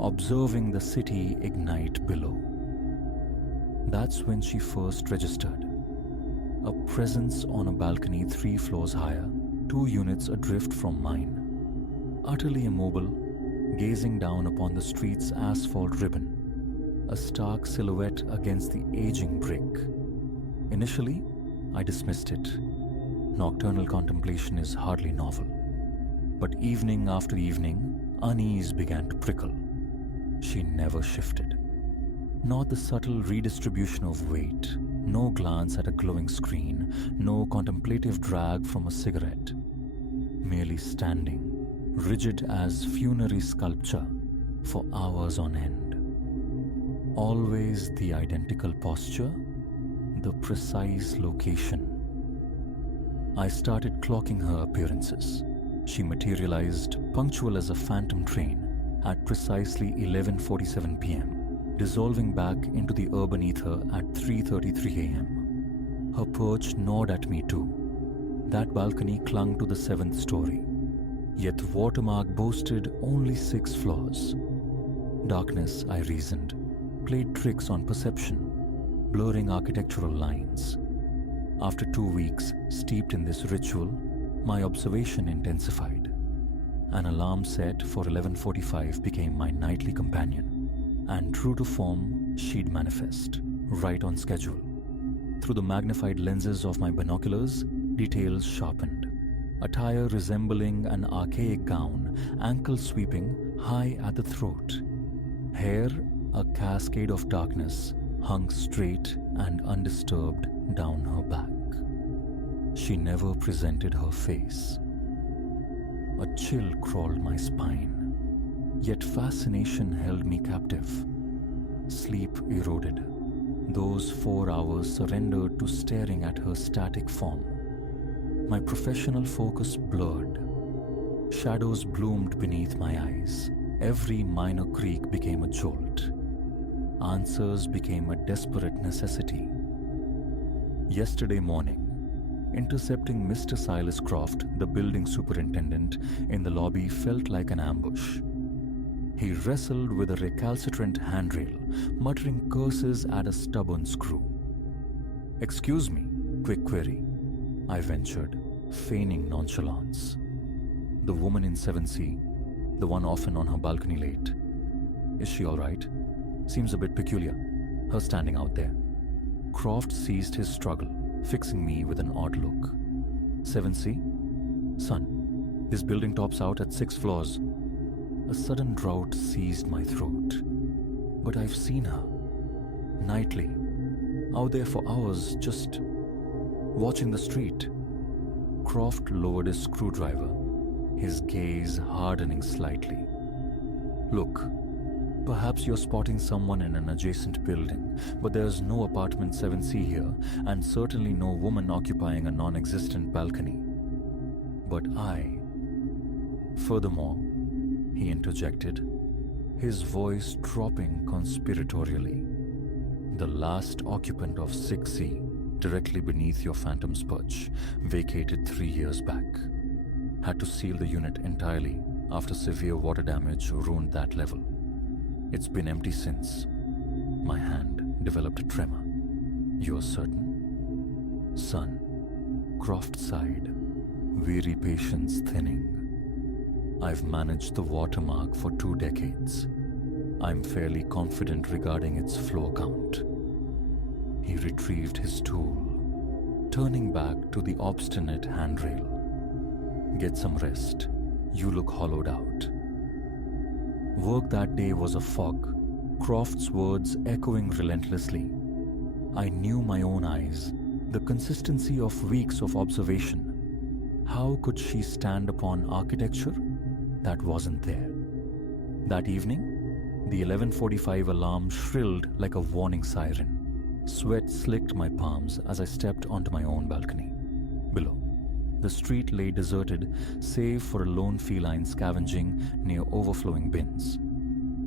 observing the city ignite below. That's when she first registered. A presence on a balcony 3 floors higher, 2 units adrift from mine. Utterly immobile, gazing down upon the street's asphalt ribbon, a stark silhouette against the aging brick. Initially, I dismissed it. Nocturnal contemplation is hardly novel. But evening after evening, unease began to prickle. She never shifted. Not the subtle redistribution of weight, no glance at a glowing screen, no contemplative drag from a cigarette. Merely standing, rigid as funerary sculpture, for hours on end. Always the identical posture, the precise location. I started clocking her appearances. She materialized, punctual as a phantom train, at precisely 11:47 p.m., dissolving back into the urban ether at 3:33 a.m. Her perch gnawed at me too. That balcony clung to the 7th story, yet the Watermark boasted only 6 floors. Darkness, I reasoned, played tricks on perception, blurring architectural lines. After 2 weeks steeped in this ritual, my observation intensified. An alarm set for 11:45 became my nightly companion, and true to form, she'd manifest, right on schedule. Through the magnified lenses of my binoculars, details sharpened. Attire resembling an archaic gown, ankle sweeping, high at the throat. Hair, a cascade of darkness, hung straight and undisturbed down her back. She never presented her face. A chill crawled my spine, yet fascination held me captive. Sleep eroded. Those 4 hours surrendered to staring at her static form. My professional focus blurred. Shadows bloomed beneath my eyes. Every minor creak became a jolt. Answers became a desperate necessity. Yesterday morning, intercepting Mr. Silas Croft, the building superintendent, in the lobby felt like an ambush. He wrestled with a recalcitrant handrail, muttering curses at a stubborn screw. "Excuse me," quick query, I ventured, feigning nonchalance. "The woman in 7C, the one often on her balcony late. Is she all right? Seems a bit peculiar, her standing out there." Croft ceased his struggle, fixing me with an odd look. 7C? "Son, this building tops out at 6 floors. A sudden drought seized my throat. "But I've seen her. Nightly. Out there for hours, just watching the street." Croft lowered his screwdriver, his gaze hardening slightly. "Look, perhaps you're spotting someone in an adjacent building, but there's no apartment 7C here, and certainly no woman occupying a non-existent balcony. But I... Furthermore," he interjected, his voice dropping conspiratorially, "the last occupant of 6C, directly beneath your phantom's perch, vacated 3 years back. Had to seal the unit entirely after severe water damage ruined that level. It's been empty since." My hand developed a tremor. "You're certain?" "Son," Croft sighed, weary patience thinning. "I've managed the watermark for 2 decades. I'm fairly confident regarding its floor count." He retrieved his tool, turning back to the obstinate handrail. "Get some rest. You look hollowed out." Work that day was a fog, Croft's words echoing relentlessly. I knew my own eyes, the consistency of weeks of observation. How could she stand upon architecture that wasn't there? That evening, the 11:45 alarm shrilled like a warning siren. Sweat slicked my palms as I stepped onto my own balcony. Below, the street lay deserted save for a lone feline scavenging near overflowing bins.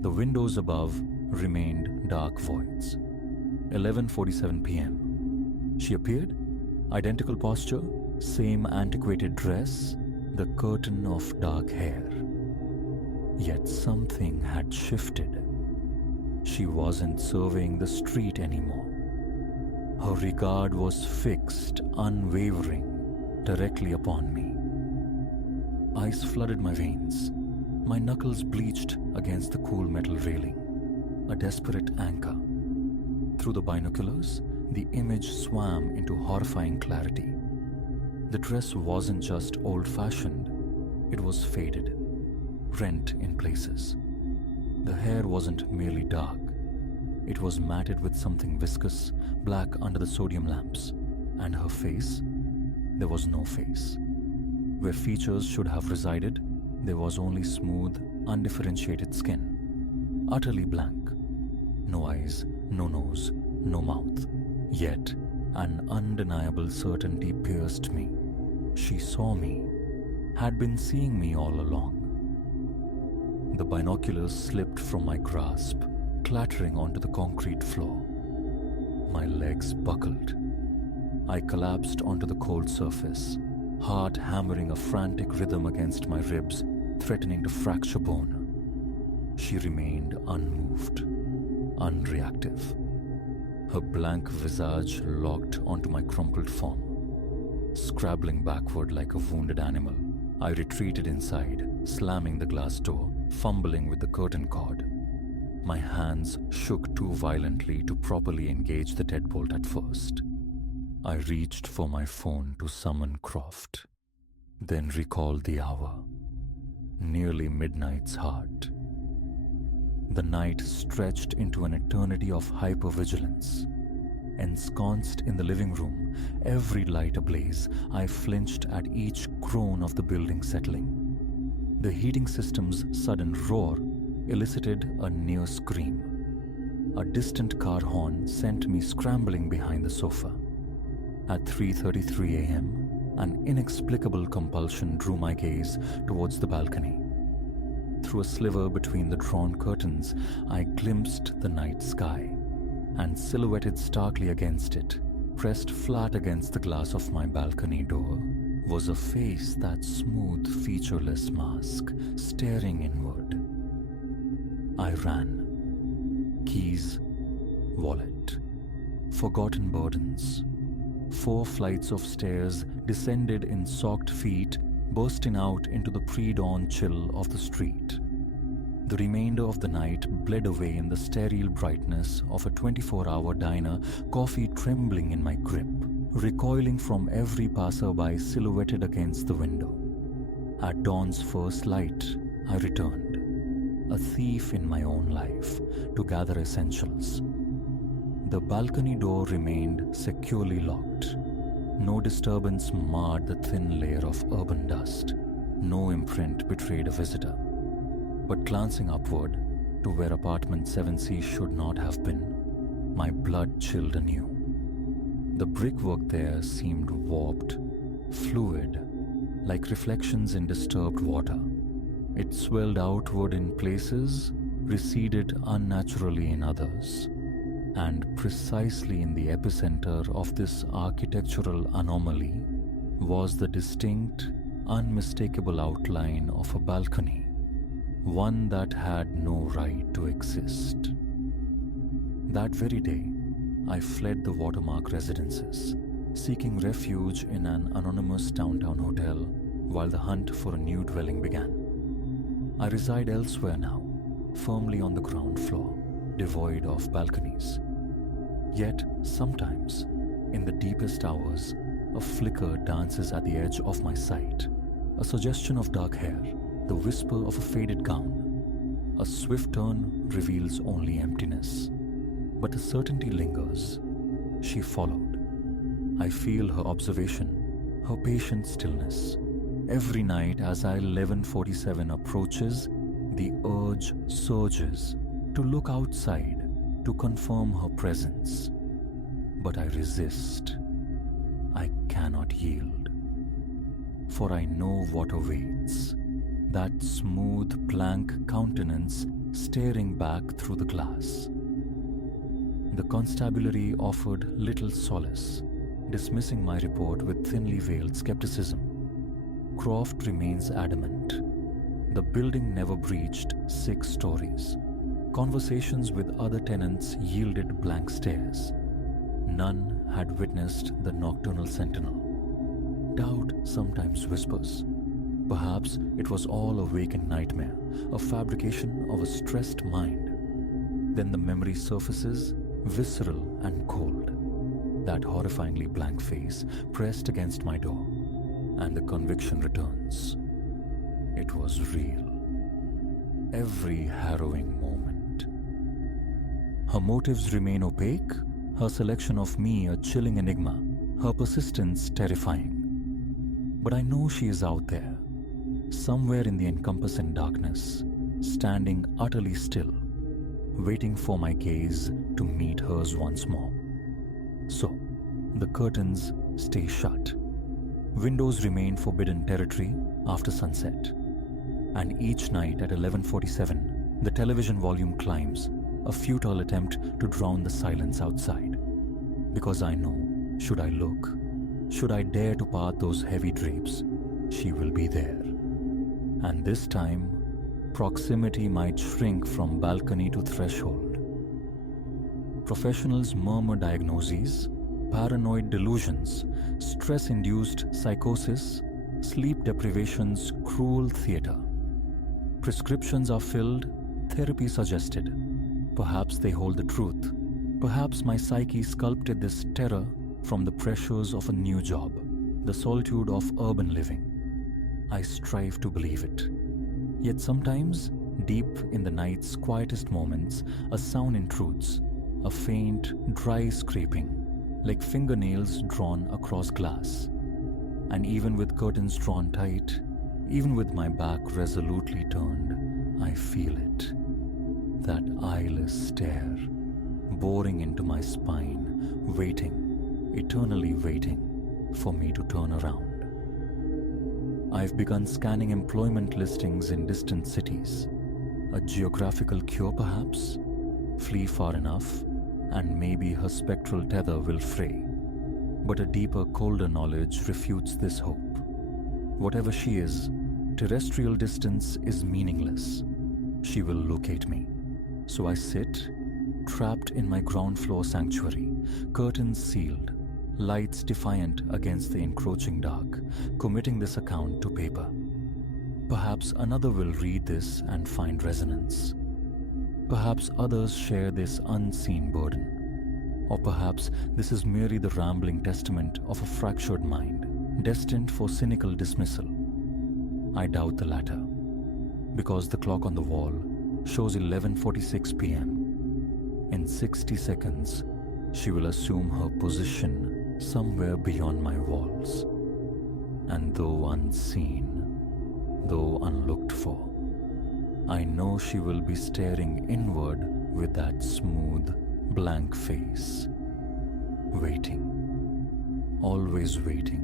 The windows above remained dark voids. 11:47 p.m. She appeared, identical posture, same antiquated dress, the curtain of dark hair. Yet something had shifted. She wasn't surveying the street anymore. Her regard was fixed, unwavering, directly upon me. Ice flooded my veins. My knuckles bleached against the cool metal railing, a desperate anchor. Through the binoculars, the image swam into horrifying clarity. The dress wasn't just old-fashioned, it was faded, rent in places. The hair wasn't merely dark, it was matted with something viscous, black under the sodium lamps. And her face? There was no face. Where features should have resided, there was only smooth, undifferentiated skin, utterly blank. No eyes, no nose, no mouth. Yet, an undeniable certainty pierced me. She saw me, had been seeing me all along. The binoculars slipped from my grasp, clattering onto the concrete floor. My legs buckled. I collapsed onto the cold surface, heart hammering a frantic rhythm against my ribs, threatening to fracture bone. She remained unmoved, unreactive. Her blank visage locked onto my crumpled form. Scrabbling backward like a wounded animal, I retreated inside, slamming the glass door, fumbling with the curtain cord. My hands shook too violently to properly engage the deadbolt at first. I reached for my phone to summon Croft, then recalled the hour. Nearly midnight's heart. The night stretched into an eternity of hypervigilance. Ensconced in the living room, every light ablaze, I flinched at each groan of the building settling. The heating system's sudden roar elicited a near scream. A distant car horn sent me scrambling behind the sofa. At 3:33 a.m., an inexplicable compulsion drew my gaze towards the balcony. Through a sliver between the drawn curtains, I glimpsed the night sky, and silhouetted starkly against it, pressed flat against the glass of my balcony door, was a face that smooth, featureless mask, staring inward. I ran. Keys, wallet, forgotten burdens. 4 flights of stairs descended in socked feet, bursting out into the pre-dawn chill of the street. The remainder of the night bled away in the sterile brightness of a 24-hour diner, coffee trembling in my grip, recoiling from every passerby silhouetted against the window. At dawn's first light, I returned, a thief in my own life, to gather essentials. The balcony door remained securely locked. No disturbance marred the thin layer of urban dust. No imprint betrayed a visitor. But glancing upward to where apartment 7C should not have been, my blood chilled anew. The brickwork there seemed warped, fluid, like reflections in disturbed water. It swelled outward in places, receded unnaturally in others. And precisely in the epicenter of this architectural anomaly was the distinct, unmistakable outline of a balcony, one that had no right to exist. That very day, I fled the Watermark residences, seeking refuge in an anonymous downtown hotel while the hunt for a new dwelling began. I reside elsewhere now, firmly on the ground floor, devoid of balconies. Yet, sometimes, in the deepest hours, a flicker dances at the edge of my sight, a suggestion of dark hair, the whisper of a faded gown. A swift turn reveals only emptiness, but a certainty lingers. She followed. I feel her observation, her patient stillness. Every night as I 11:47 approaches, the urge surges to look outside, to confirm her presence. But I resist. I cannot yield. For I know what awaits. That smooth, blank countenance staring back through the glass. The constabulary offered little solace, dismissing my report with thinly veiled skepticism. Croft remains adamant. The building never breached 6 stories. Conversations with other tenants yielded blank stares. None had witnessed the nocturnal sentinel. Doubt sometimes whispers. Perhaps it was all a vacant nightmare, a fabrication of a stressed mind. Then the memory surfaces, visceral and cold. That horrifyingly blank face pressed against my door, and the conviction returns. It was real. Every harrowing moment. Her motives remain opaque, her selection of me a chilling enigma, her persistence terrifying. But I know she is out there, somewhere in the encompassing darkness, standing utterly still, waiting for my gaze to meet hers once more. So, the curtains stay shut. Windows remain forbidden territory after sunset. And each night at 11:47, the television volume climbs, a futile attempt to drown the silence outside. Because I know, should I look, should I dare to part those heavy drapes, she will be there. And this time, Proximity might shrink from balcony to threshold. Professionals murmur diagnoses, paranoid delusions, stress-induced psychosis, sleep deprivation's cruel theater. Prescriptions are filled, therapy suggested. Perhaps they hold the truth. Perhaps my psyche sculpted this terror from the pressures of a new job, the solitude of urban living. I strive to believe it. Yet sometimes, deep in the night's quietest moments, a sound intrudes, a faint, dry scraping, like fingernails drawn across glass. And even with curtains drawn tight, even with my back resolutely turned, I feel it. That eyeless stare, boring into my spine, waiting, eternally waiting, for me to turn around. I've begun scanning employment listings in distant cities. A geographical cure, perhaps? Flee far enough, and maybe her spectral tether will fray. But a deeper, colder knowledge refutes this hope. Whatever she is, terrestrial distance is meaningless. She will locate me. So I sit, trapped in my ground floor sanctuary, curtains sealed, lights defiant against the encroaching dark, committing this account to paper. Perhaps another will read this and find resonance. Perhaps others share this unseen burden. Or perhaps this is merely the rambling testament of a fractured mind, destined for cynical dismissal. I doubt the latter, because the clock on the wall shows 11:46 p.m. In 60 seconds, she will assume her position somewhere beyond my walls. And though unseen, though unlooked for, I know she will be staring inward with that smooth, blank face. Waiting. Always waiting.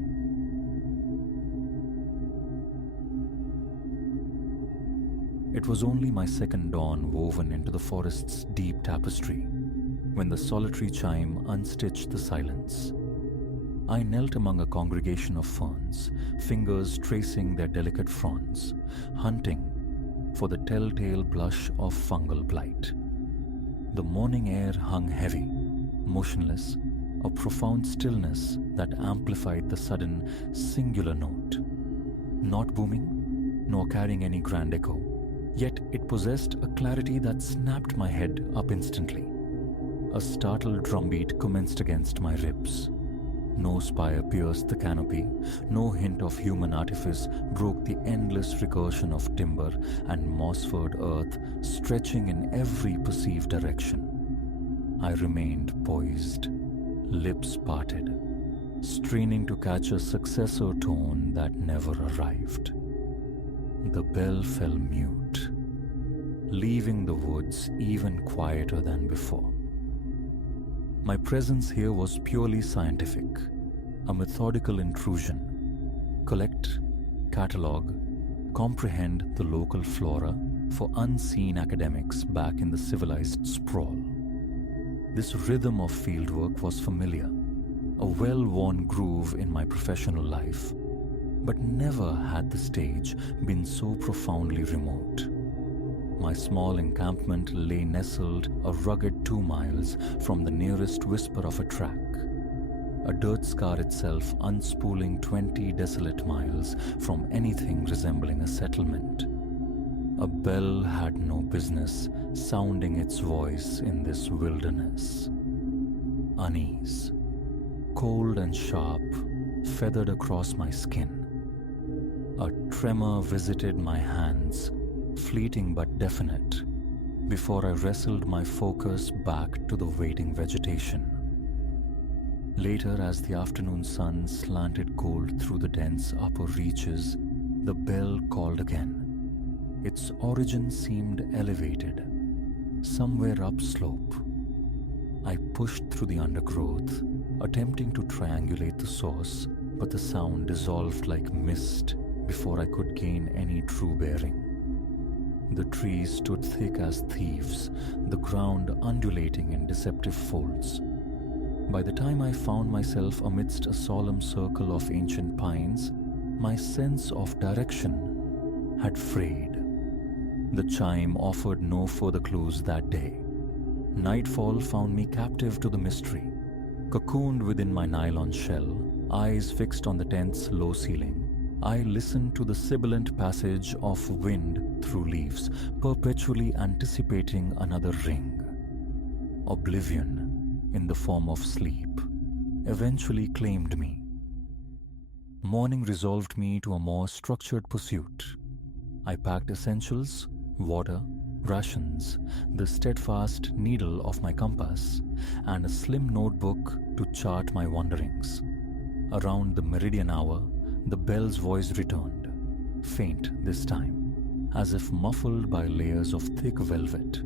It was only my second dawn woven into the forest's deep tapestry when the solitary chime unstitched the silence. I knelt among a congregation of ferns, fingers tracing their delicate fronds, hunting for the telltale blush of fungal blight. The morning air hung heavy, motionless, a profound stillness that amplified the sudden, singular note. Not booming, nor carrying any grand echo, yet it possessed a clarity that snapped my head up instantly. A startled drumbeat commenced against my ribs. No spire pierced the canopy, no hint of human artifice broke the endless recursion of timber and moss-furred earth stretching in every perceived direction. I remained poised, lips parted, straining to catch a successor tone that never arrived. The bell fell mute, leaving the woods even quieter than before. My presence here was purely scientific, a methodical intrusion. Collect, catalog, comprehend the local flora for unseen academics back in the civilized sprawl. This rhythm of fieldwork was familiar, a well-worn groove in my professional life, but never had the stage been so profoundly remote. My small encampment lay nestled a rugged 2 miles from the nearest whisper of a track, a dirt scar itself unspooling 20 desolate miles from anything resembling a settlement. A bell had no business sounding its voice in this wilderness. Unease, cold and sharp, feathered across my skin. A tremor visited my hands, fleeting but definite, before I wrestled my focus back to the waiting vegetation. Later, as the afternoon sun slanted gold through the dense upper reaches, the bell called again. Its origin seemed elevated, somewhere upslope. I pushed through the undergrowth, attempting to triangulate the source, but the sound dissolved like mist before I could gain any true bearing. The trees stood thick as thieves, the ground undulating in deceptive folds. By the time I found myself amidst a solemn circle of ancient pines, my sense of direction had frayed. The chime offered no further clues that day. Nightfall found me captive to the mystery. Cocooned within my nylon shell, eyes fixed on the tent's low ceiling, I listened to the sibilant passage of wind through leaves, perpetually anticipating another ring. Oblivion, in the form of sleep, eventually claimed me. Morning resolved me to a more structured pursuit. I packed essentials, water, rations, the steadfast needle of my compass, and a slim notebook to chart my wanderings. Around the meridian hour, the bell's voice returned, faint this time, as if muffled by layers of thick velvet.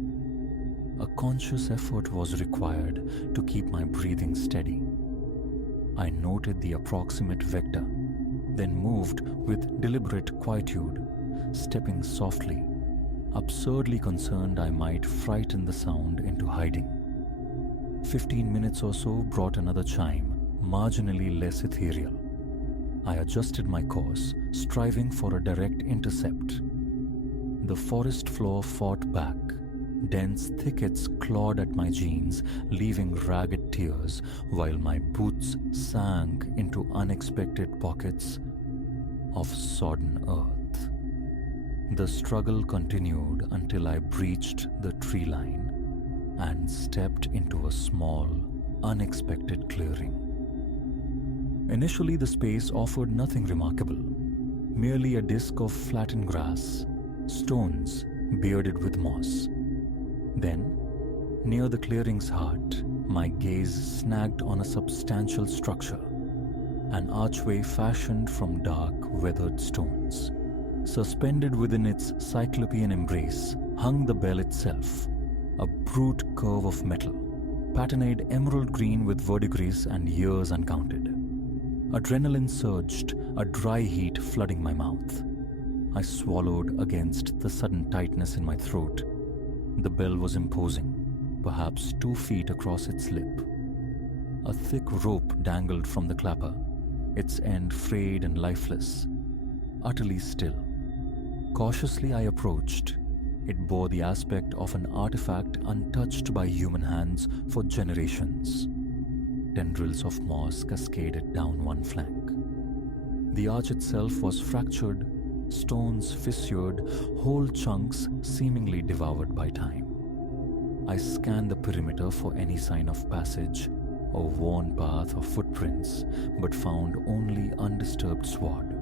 A conscious effort was required to keep my breathing steady. I noted the approximate vector, then moved with deliberate quietude, stepping softly, absurdly concerned I might frighten the sound into hiding. 15 minutes or so brought another chime, marginally less ethereal. I adjusted my course, striving for a direct intercept. The forest floor fought back. Dense thickets clawed at my jeans, leaving ragged tears, while my boots sank into unexpected pockets of sodden earth. The struggle continued until I breached the tree line and stepped into a small, unexpected clearing. Initially, the space offered nothing remarkable, merely a disk of flattened grass, stones bearded with moss. Then, near the clearing's heart, my gaze snagged on a substantial structure, an archway fashioned from dark, weathered stones. Suspended within its cyclopean embrace hung the bell itself, a brute curve of metal, patterned emerald green with verdigris and years uncounted. Adrenaline surged, a dry heat flooding my mouth. I swallowed against the sudden tightness in my throat. The bell was imposing, perhaps 2 feet across its lip. A thick rope dangled from the clapper, its end frayed and lifeless, utterly still. Cautiously I approached. It bore the aspect of an artifact untouched by human hands for generations. Tendrils of moss cascaded down one flank. The arch itself was fractured, stones fissured, whole chunks seemingly devoured by time. I scanned the perimeter for any sign of passage, a worn path or footprints, but found only undisturbed sward.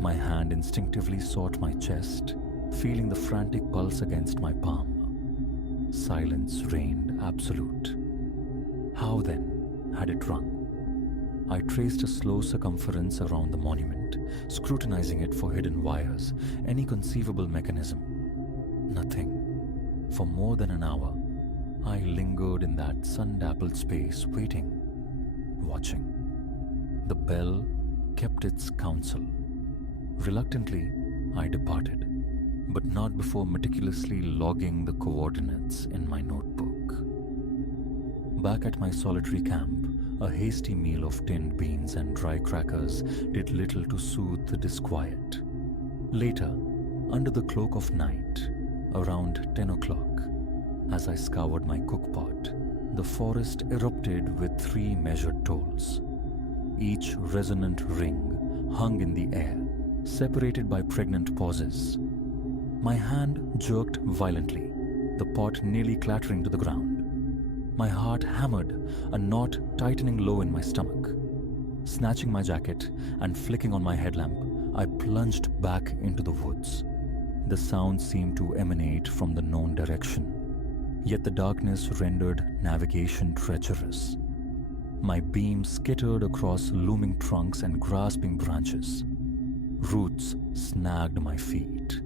My hand instinctively sought my chest, feeling the frantic pulse against my palm. Silence reigned absolute. How then had it rung? I traced a slow circumference around the monument, scrutinizing it for hidden wires, any conceivable mechanism. Nothing. For more than an hour, I lingered in that sun-dappled space, waiting, watching. The bell kept its counsel. Reluctantly, I departed, but not before meticulously logging the coordinates in my notebook. Back at my solitary camp, a hasty meal of tinned beans and dry crackers did little to soothe the disquiet. Later, under the cloak of night, around 10 o'clock, as I scoured my cookpot, the forest erupted with 3 measured tolls. Each resonant ring hung in the air, separated by pregnant pauses. My hand jerked violently, the pot nearly clattering to the ground. My heart hammered, a knot tightening low in my stomach. Snatching my jacket and flicking on my headlamp, I plunged back into the woods. The sound seemed to emanate from the known direction, yet the darkness rendered navigation treacherous. My beam skittered across looming trunks and grasping branches. Roots snagged my feet.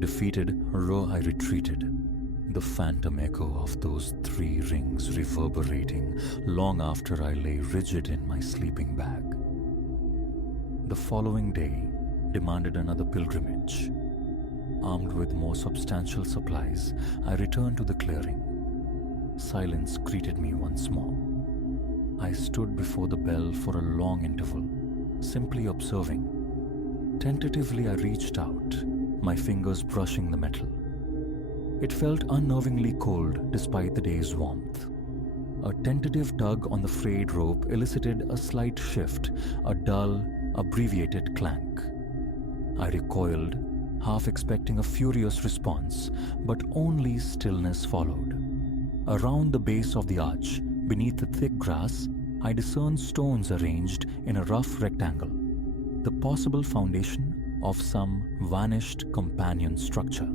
Defeated, I retreated, the phantom echo of those 3 rings reverberating long after I lay rigid in my sleeping bag. The following day demanded another pilgrimage. Armed with more substantial supplies, I returned to the clearing. Silence greeted me once more. I stood before the bell for a long interval, simply observing. Tentatively, I reached out, my fingers brushing the metal. It felt unnervingly cold despite the day's warmth. A tentative tug on the frayed rope elicited a slight shift, a dull, abbreviated clank. I recoiled, half expecting a furious response, but only stillness followed. Around the base of the arch, beneath the thick grass, I discerned stones arranged in a rough rectangle, the possible foundation of some vanished companion structure.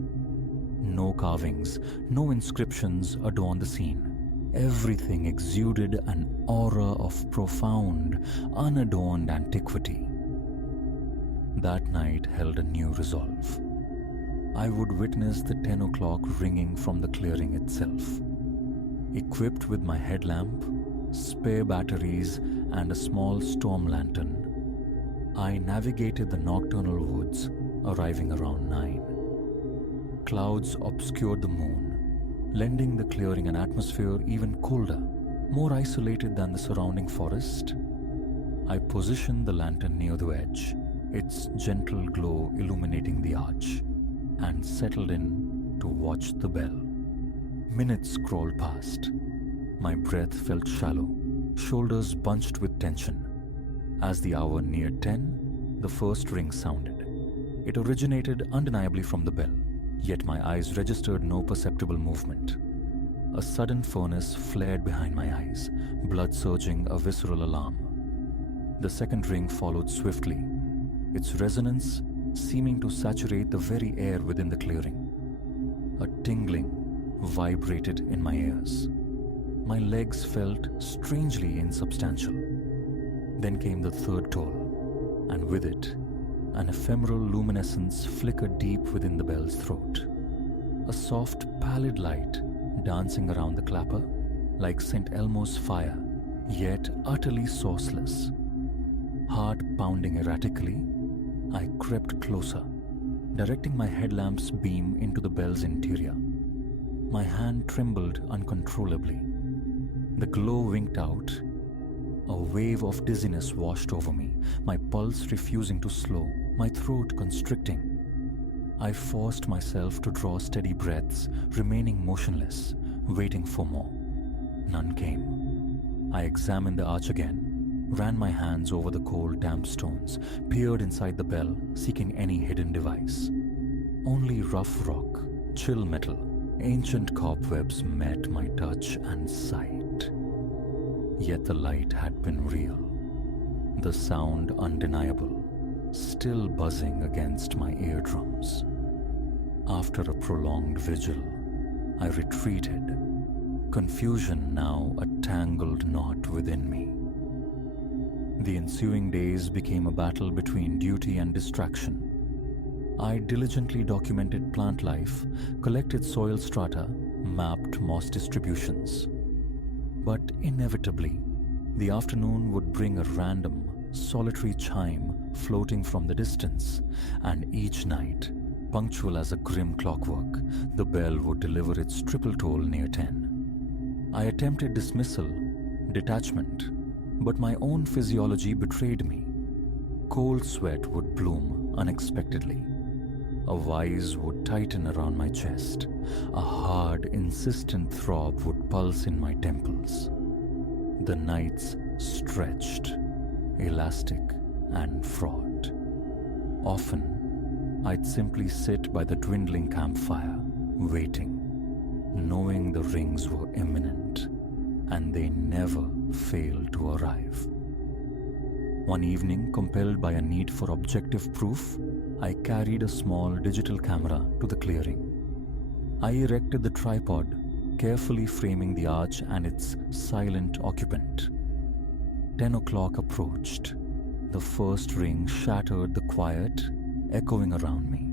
No carvings, no inscriptions adorned the scene. Everything exuded an aura of profound, unadorned antiquity. That night held a new resolve. I would witness the 10 o'clock ringing from the clearing itself. Equipped with my headlamp, spare batteries, and a small storm lantern, I navigated the nocturnal woods, arriving around 9. Clouds obscured the moon, lending the clearing an atmosphere even colder, more isolated than the surrounding forest. I positioned the lantern near the edge, its gentle glow illuminating the arch, and settled in to watch the bell. Minutes crawled past. My breath felt shallow, shoulders bunched with tension. As the hour neared 10, the first ring sounded. It originated undeniably from the bell, yet my eyes registered no perceptible movement. A sudden furnace flared behind my eyes, blood surging a visceral alarm. The second ring followed swiftly, its resonance seeming to saturate the very air within the clearing. A tingling vibrated in my ears. My legs felt strangely insubstantial. Then came the third toll, and with it, an ephemeral luminescence flickered deep within the bell's throat. A soft, pallid light dancing around the clapper, like St. Elmo's fire, yet utterly sourceless. Heart pounding erratically, I crept closer, directing my headlamp's beam into the bell's interior. My hand trembled uncontrollably. The glow winked out. A wave of dizziness washed over me, my pulse refusing to slow, my throat constricting. I forced myself to draw steady breaths, remaining motionless, waiting for more. None came. I examined the arch again, ran my hands over the cold, damp stones, peered inside the bell, seeking any hidden device. Only rough rock, chill metal, ancient cobwebs met my touch and sight. Yet the light had been real, the sound undeniable, still buzzing against my eardrums. After a prolonged vigil, I retreated, confusion now a tangled knot within me. The ensuing days became a battle between duty and distraction. I diligently documented plant life, collected soil strata, mapped moss distributions. But inevitably, the afternoon would bring a random, solitary chime floating from the distance, and each night, punctual as a grim clockwork, the bell would deliver its triple toll near 10. I attempted dismissal, detachment, but my own physiology betrayed me. Cold sweat would bloom unexpectedly. A vise would tighten around my chest. A hard, insistent throb would pulse in my temples. The nights stretched, elastic and fraught. Often, I'd simply sit by the dwindling campfire, waiting, knowing the rings were imminent, and they never failed to arrive. One evening, compelled by a need for objective proof, I carried a small digital camera to the clearing. I erected the tripod, carefully framing the arch and its silent occupant. 10 o'clock approached. The first ring shattered the quiet, echoing around me.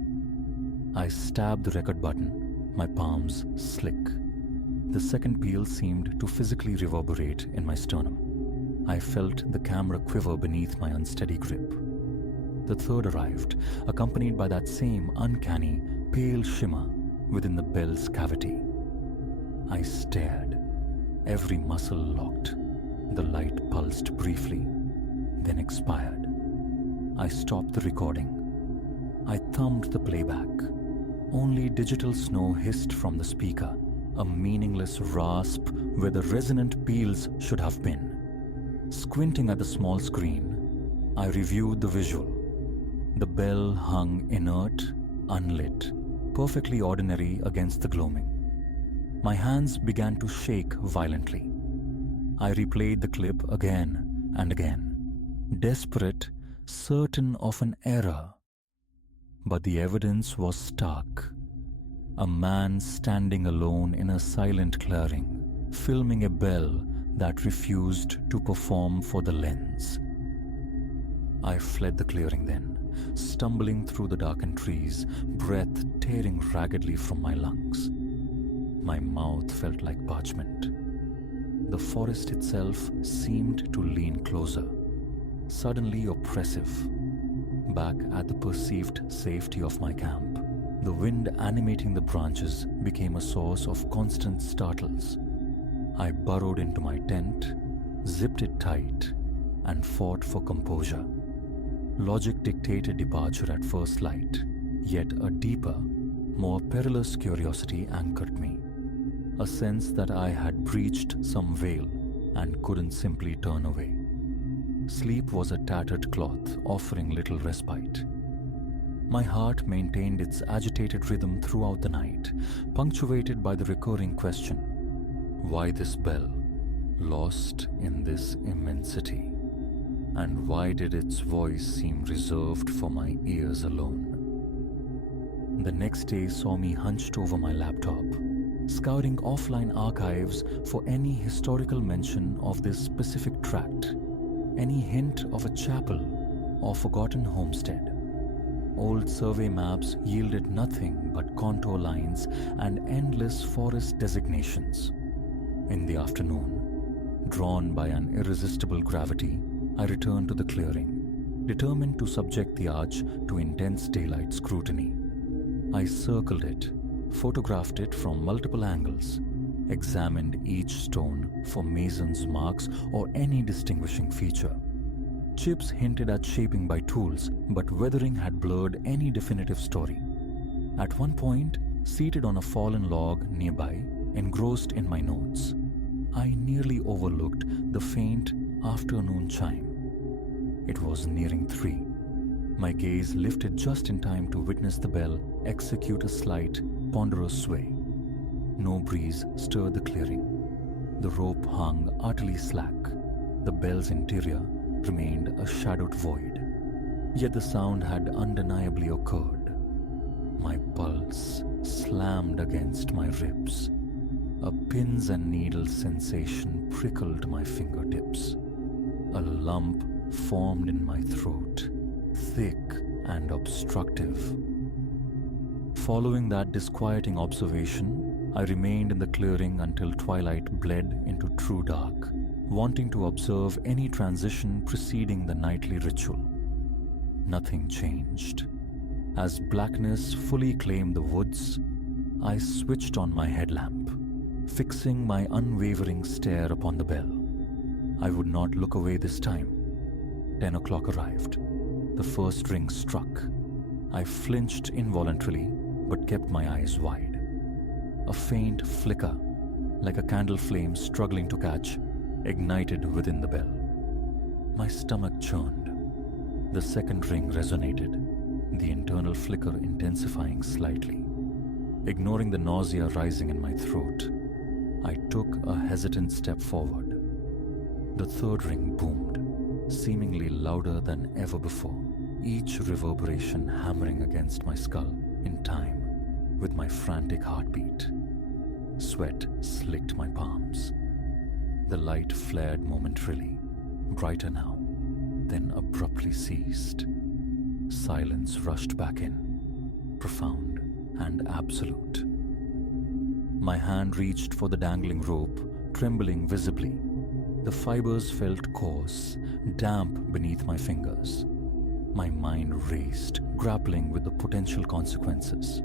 I stabbed the record button, my palms slick. The second peal seemed to physically reverberate in my sternum. I felt the camera quiver beneath my unsteady grip. The third arrived, accompanied by that same uncanny, pale shimmer within the bell's cavity. I stared, every muscle locked. The light pulsed briefly, then expired. I stopped the recording. I thumbed the playback. Only digital snow hissed from the speaker, a meaningless rasp where the resonant peals should have been. Squinting at the small screen, I reviewed the visual. The bell hung inert, unlit, perfectly ordinary against the gloaming. My hands began to shake violently. I replayed the clip again and again, desperate, certain of an error. But the evidence was stark. A man standing alone in a silent clearing, filming a bell that refused to perform for the lens. I fled the clearing then, stumbling through the darkened trees, breath tearing raggedly from my lungs. My mouth felt like parchment. The forest itself seemed to lean closer, suddenly oppressive. Back at the perceived safety of my camp, the wind animating the branches became a source of constant startles. I burrowed into my tent, zipped it tight, and fought for composure. Logic dictated departure at first light, yet a deeper, more perilous curiosity anchored me. A sense that I had breached some veil and couldn't simply turn away. Sleep was a tattered cloth offering little respite. My heart maintained its agitated rhythm throughout the night, punctuated by the recurring question, why this bell, lost in this immensity? And why did its voice seem reserved for my ears alone? The next day saw me hunched over my laptop, scouring offline archives for any historical mention of this specific tract, any hint of a chapel or forgotten homestead. Old survey maps yielded nothing but contour lines and endless forest designations. In the afternoon, drawn by an irresistible gravity, I returned to the clearing, determined to subject the arch to intense daylight scrutiny. I circled it, photographed it from multiple angles, examined each stone for mason's marks or any distinguishing feature. Chips hinted at shaping by tools, but weathering had blurred any definitive story. At one point, seated on a fallen log nearby, engrossed in my notes, I nearly overlooked the faint afternoon chime. It was nearing 3. My gaze lifted just in time to witness the bell execute a slight, ponderous sway. No breeze stirred the clearing. The rope hung utterly slack. The bell's interior remained a shadowed void. Yet the sound had undeniably occurred. My pulse slammed against my ribs. A pins and needles sensation prickled my fingertips. A lump formed in my throat, thick and obstructive. Following that disquieting observation, I remained in the clearing until twilight bled into true dark, wanting to observe any transition preceding the nightly ritual. Nothing changed. As blackness fully claimed the woods, I switched on my headlamp, fixing my unwavering stare upon the bell. I would not look away this time. 10 o'clock arrived. The first ring struck. I flinched involuntarily, but kept my eyes wide. A faint flicker, like a candle flame struggling to catch, ignited within the bell. My stomach churned. The second ring resonated, the internal flicker intensifying slightly. Ignoring the nausea rising in my throat, I took a hesitant step forward. The third ring boomed, seemingly louder than ever before, each reverberation hammering against my skull in time with my frantic heartbeat. Sweat slicked my palms. The light flared momentarily, brighter now, then abruptly ceased. Silence rushed back in, profound and absolute. My hand reached for the dangling rope, trembling visibly. The fibers felt coarse, damp beneath my fingers. My mind raced, grappling with the potential consequences.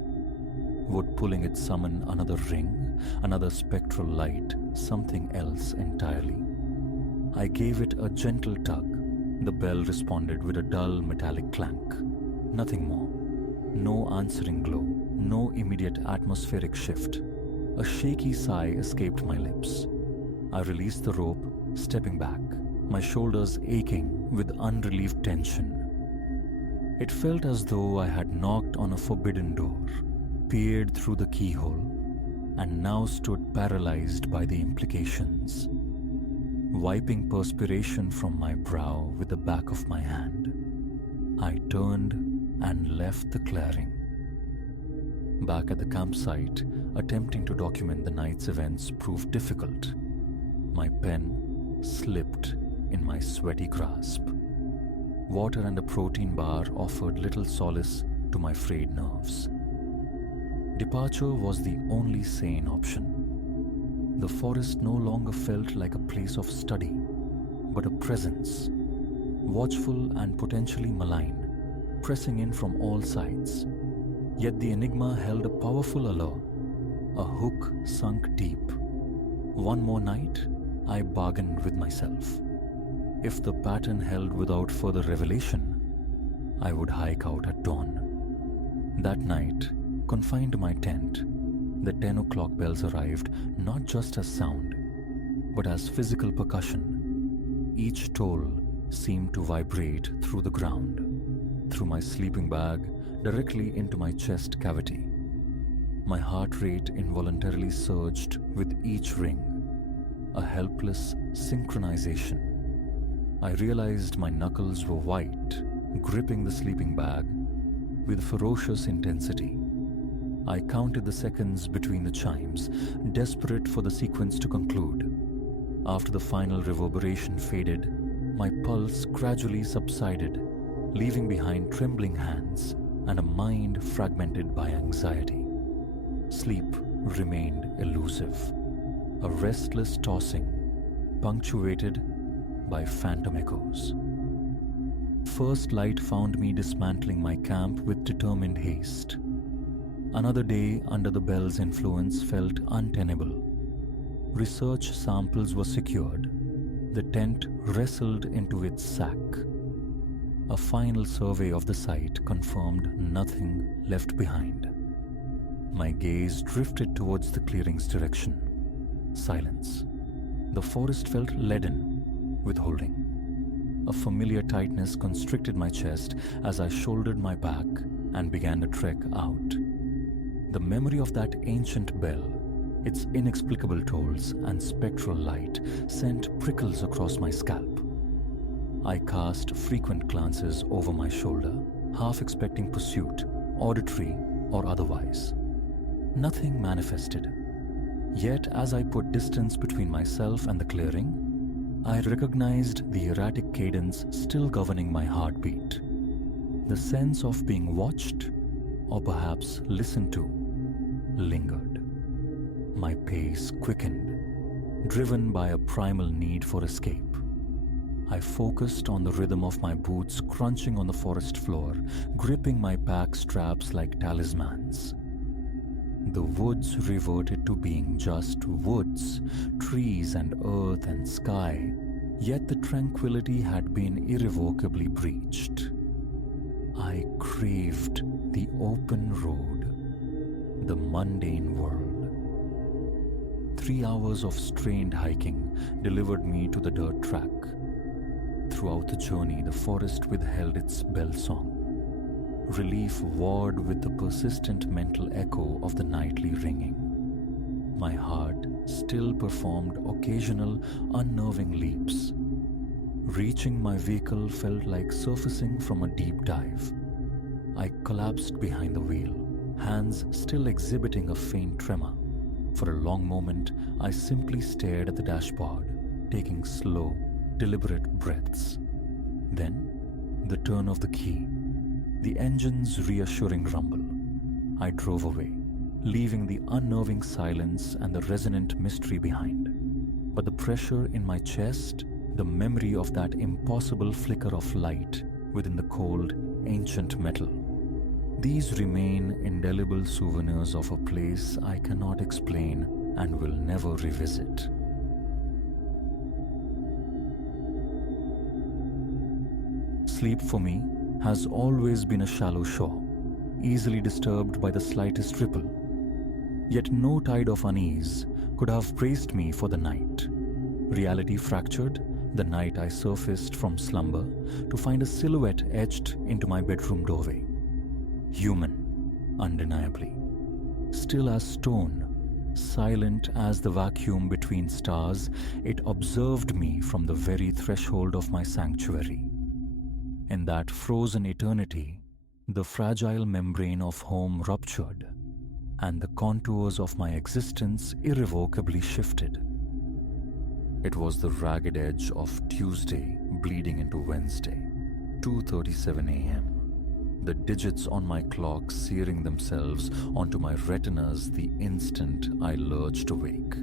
Would pulling it summon another ring, another spectral light, something else entirely? I gave it a gentle tug. The bell responded with a dull metallic clank. Nothing more. No answering glow, no immediate atmospheric shift. A shaky sigh escaped my lips. I released the rope, stepping back, my shoulders aching with unrelieved tension. It felt as though I had knocked on a forbidden door, peered through the keyhole, and now stood paralyzed by the implications. Wiping perspiration from my brow with the back of my hand, I turned and left the clearing. Back at the campsite, attempting to document the night's events proved difficult. My pen slipped in my sweaty grasp. Water and a protein bar offered little solace to my frayed nerves. Departure was the only sane option. The forest no longer felt like a place of study, but a presence, watchful and potentially malign, pressing in from all sides. Yet the enigma held a powerful allure, a hook sunk deep. One more night, I bargained with myself. If the pattern held without further revelation, I would hike out at dawn. That night, confined to my tent, the 10 o'clock bells arrived not just as sound, but as physical percussion. Each toll seemed to vibrate through the ground, through my sleeping bag, directly into my chest cavity. My heart rate involuntarily surged with each ring, a helpless synchronization. I realized my knuckles were white, gripping the sleeping bag with ferocious intensity. I counted the seconds between the chimes, desperate for the sequence to conclude. After the final reverberation faded, my pulse gradually subsided, leaving behind trembling hands and a mind fragmented by anxiety. Sleep remained elusive, a restless tossing, punctuated by phantom echoes. First light found me dismantling my camp with determined haste. Another day under the bell's influence felt untenable. Research samples were secured. The tent wrestled into its sack. A final survey of the site confirmed nothing left behind. My gaze drifted towards the clearing's direction. Silence. The forest felt leaden, withholding. A familiar tightness constricted my chest as I shouldered my back and began the trek out. The memory of that ancient bell, its inexplicable tolls and spectral light sent prickles across my scalp. I cast frequent glances over my shoulder, half expecting pursuit, auditory or otherwise. Nothing manifested. Yet as I put distance between myself and the clearing, I recognized the erratic cadence still governing my heartbeat. The sense of being watched, or perhaps listened to, lingered. My pace quickened, driven by a primal need for escape. I focused on the rhythm of my boots crunching on the forest floor, gripping my pack straps like talismans. The woods reverted to being just woods, trees and earth and sky, yet the tranquility had been irrevocably breached. I craved the open road, the mundane world. 3 hours of strained hiking delivered me to the dirt track. Throughout the journey, the forest withheld its bell song. Relief warred with the persistent mental echo of the nightly ringing. My heart still performed occasional unnerving leaps. Reaching my vehicle felt like surfacing from a deep dive. I collapsed behind the wheel, hands still exhibiting a faint tremor. For a long moment, I simply stared at the dashboard, taking slow, deliberate breaths. Then, the turn of the key, the engine's reassuring rumble. I drove away, leaving the unnerving silence and the resonant mystery behind. But the pressure in my chest, the memory of that impossible flicker of light within the cold, ancient metal, these remain indelible souvenirs of a place I cannot explain and will never revisit. Sleep for me has always been a shallow shore. easily disturbed by the slightest ripple. Yet no tide of unease could have braced me for the night. Reality fractured the night I surfaced from slumber to find a silhouette etched into my bedroom doorway. Human, undeniably. Still as stone, silent as the vacuum between stars, it observed me from the very threshold of my sanctuary. In that frozen eternity, the fragile membrane of home ruptured, and the contours of my existence irrevocably shifted. It was the ragged edge of Tuesday bleeding into Wednesday, 2:37 a.m. The digits on my clock searing themselves onto my retinas the instant I lurched awake.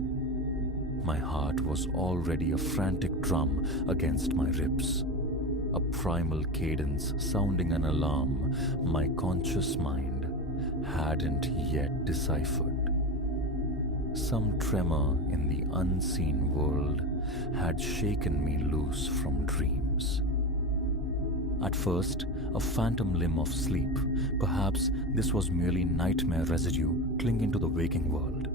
My heart was already a frantic drum against my ribs, a primal cadence sounding an alarm my conscious mind hadn't yet deciphered. Some tremor in the unseen world had shaken me loose from dreams. At first, a phantom limb of sleep. Perhaps this was merely nightmare residue clinging to the waking world.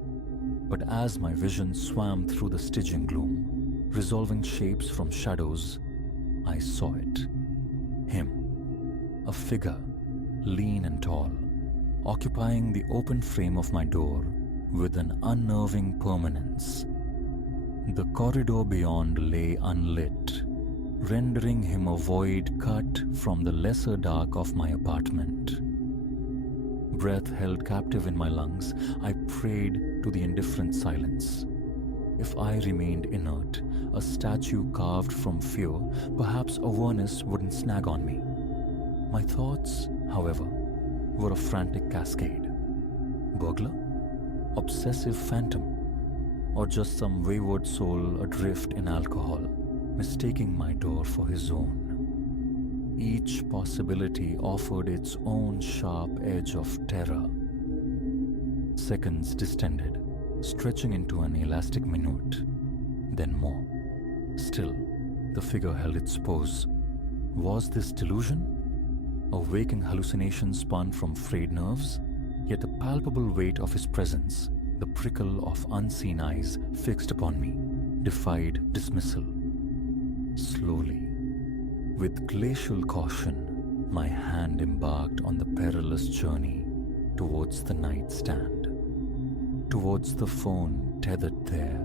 But as my vision swam through the Stygian gloom, resolving shapes from shadows, I saw it. Him. A figure, lean and tall, occupying the open frame of my door with an unnerving permanence. The corridor beyond lay unlit, rendering him a void cut from the lesser dark of my apartment. Breath held captive in my lungs, I prayed to the indifferent silence. If I remained inert, a statue carved from fear, perhaps awareness wouldn't snag on me. My thoughts, however, were a frantic cascade. Burglar? Obsessive phantom? Or just some wayward soul adrift in alcohol, mistaking my door for his own? Each possibility offered its own sharp edge of terror. Seconds distended, stretching into an elastic minute, then more. Still, the figure held its pose. Was this delusion? A waking hallucination spun from frayed nerves? Yet the palpable weight of his presence, the prickle of unseen eyes fixed upon me, defied dismissal. Slowly, with glacial caution, my hand embarked on the perilous journey towards the nightstand, towards the phone tethered there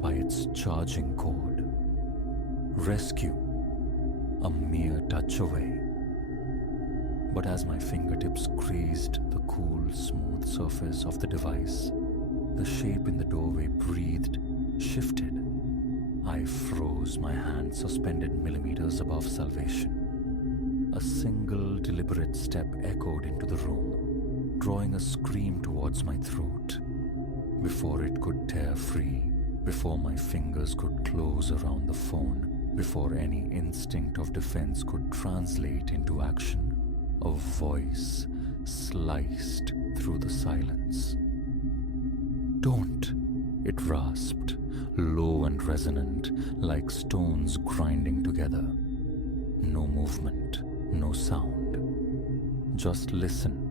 by its charging cord. Rescue, a mere touch away. But as my fingertips grazed the cool, smooth surface of the device, the shape in the doorway breathed, shifted. I froze, my hand suspended millimeters above salvation. A single deliberate step echoed into the room, drawing a scream towards my throat. Before it could tear free, before my fingers could close around the phone, before any instinct of defense could translate into action, a voice sliced through the silence. "Don't," it rasped, low and resonant, like stones grinding together. No movement, no sound. Just listen.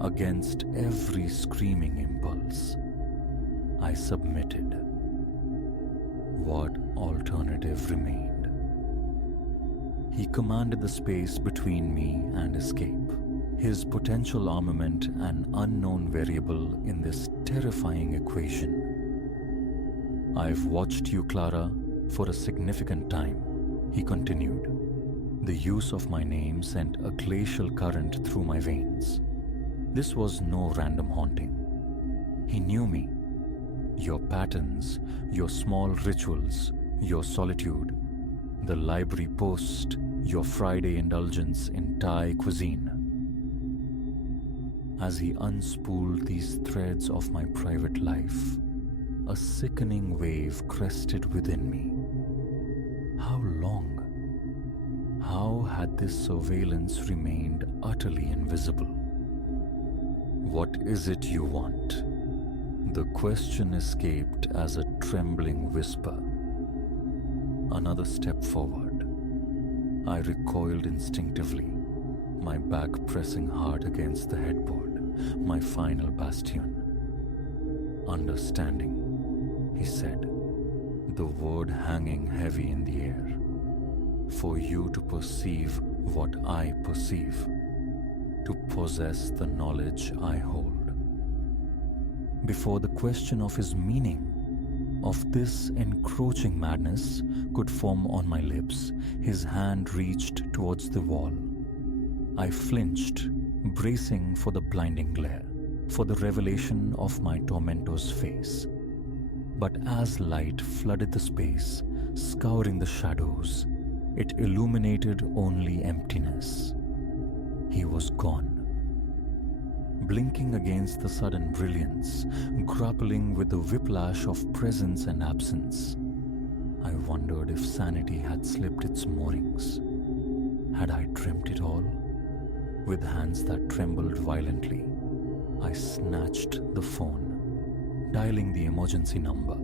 Against every screaming impulse, I submitted. What alternative remained? He commanded the space between me and escape, his potential armament an unknown variable in this terrifying equation. "I've watched you, Clara, for a significant time," he continued. The use of my name sent a glacial current through my veins. This was no random haunting. He knew me. Your patterns, your small rituals, your solitude, the library post, your Friday indulgence in Thai cuisine. As he unspooled these threads of my private life, a sickening wave crested within me. How long? How had this surveillance remained utterly invisible? "What is it you want?" The question escaped as a trembling whisper. Another step forward. I recoiled instinctively. my back pressing hard against the headboard, my final bastion. Understanding, he said, the word hanging heavy in the air. For you to perceive what I perceive, to possess the knowledge I hold. Before the question of his meaning, of this encroaching madness, could form on my lips, his hand reached towards the wall. I flinched, bracing for the blinding glare, for the revelation of my tormentor's face. But as light flooded the space, scouring the shadows, it illuminated only emptiness. He was gone. Blinking against the sudden brilliance, grappling with the whiplash of presence and absence, I wondered if sanity had slipped its moorings. Had I dreamt it all? With hands that trembled violently, I snatched the phone, dialing the emergency number.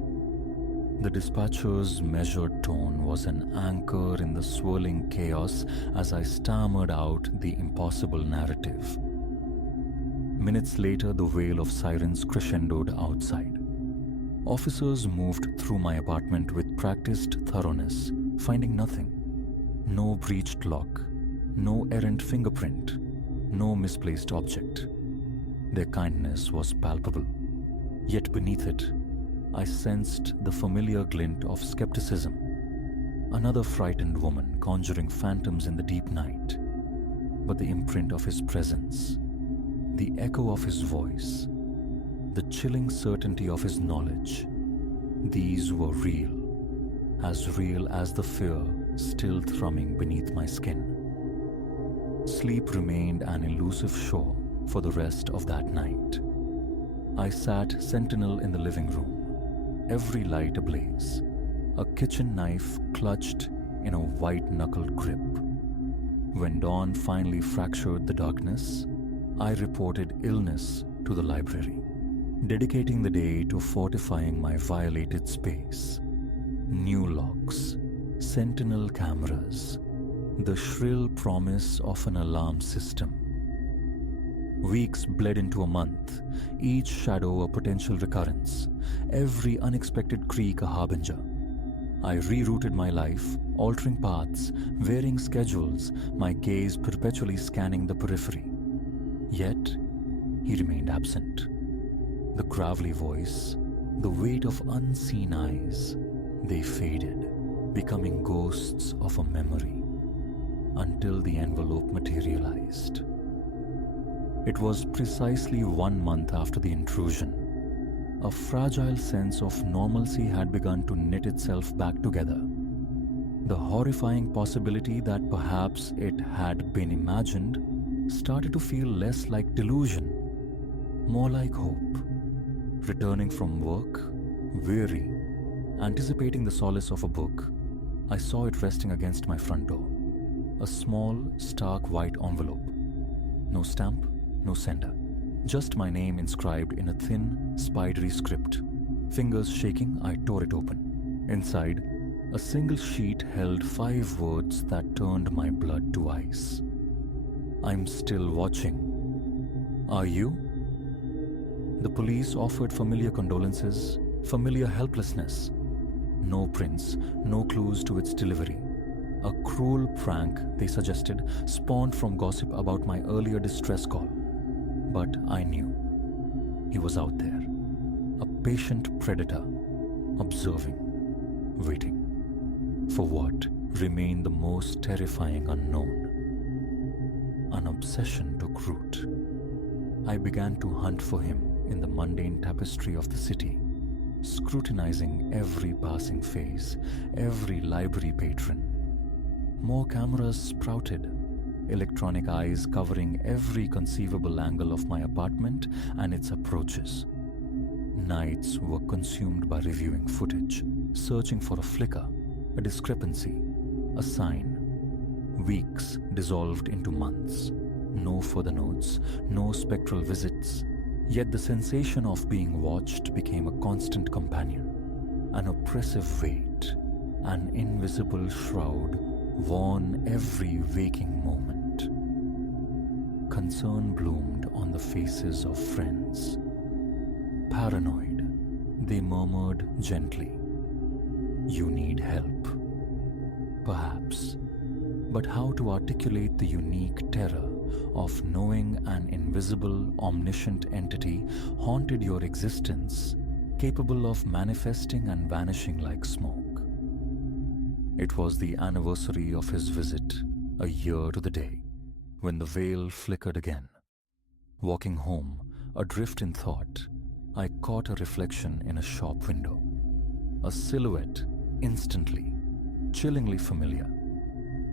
The dispatcher's measured tone was an anchor in the swirling chaos as I stammered out the impossible narrative. Minutes later, the wail of sirens crescendoed outside. Officers moved through my apartment with practiced thoroughness, finding nothing. No breached lock, no errant fingerprint, no misplaced object. Their kindness was palpable, yet beneath it, I sensed the familiar glint of skepticism. Another frightened woman conjuring phantoms in the deep night. But the imprint of his presence, the echo of his voice, the chilling certainty of his knowledge, these were real as the fear still thrumming beneath my skin. Sleep remained an elusive shore for the rest of that night. I sat sentinel in the living room, every light ablaze, a kitchen knife clutched in a white-knuckled grip. When dawn finally fractured the darkness, I reported illness to the library, dedicating the day to fortifying my violated space. New locks, sentinel cameras, the shrill promise of an alarm system. Weeks bled into a month, each shadow a potential recurrence, every unexpected creak a harbinger. I rerouted my life, altering paths, varying schedules, my gaze perpetually scanning the periphery. Yet, he remained absent. The gravelly voice, the weight of unseen eyes, they faded, becoming ghosts of a memory, until the envelope materialized. It was precisely 1 month after the intrusion. A fragile sense of normalcy had begun to knit itself back together. The horrifying possibility that perhaps it had been imagined started to feel less like delusion, more like hope. Returning from work, weary, anticipating the solace of a book, I saw it resting against my front door. A small, stark white envelope. No stamp, no sender. Just my name inscribed in a thin, spidery script. Fingers shaking, I tore it open. Inside, a single sheet held 5 words that turned my blood to ice. I'm still watching. Are you? The police offered familiar condolences, familiar helplessness. No prints, no clues to its delivery. A cruel prank, they suggested, spawned from gossip about my earlier distress call. But I knew. He was out there, a patient predator, observing, waiting, for what remained the most terrifying unknown. An obsession took root. I began to hunt for him in the mundane tapestry of the city, scrutinizing every passing face, every library patron. More cameras sprouted, electronic eyes covering every conceivable angle of my apartment and its approaches. Nights were consumed by reviewing footage, searching for a flicker, a discrepancy, a sign. Weeks dissolved into months. No further notes, no spectral visits. Yet the sensation of being watched became a constant companion, an oppressive weight, an invisible shroud worn every waking moment. concern bloomed on the faces of friends. Paranoid, they murmured gently, "You need help." Perhaps, but how to articulate the unique terror of knowing an invisible, omniscient entity haunted your existence, capable of manifesting and vanishing like smoke? It was the anniversary of his visit, a year to the day, when the veil flickered again. Walking home, adrift in thought, I caught a reflection in a shop window. A silhouette, instantly, chillingly familiar.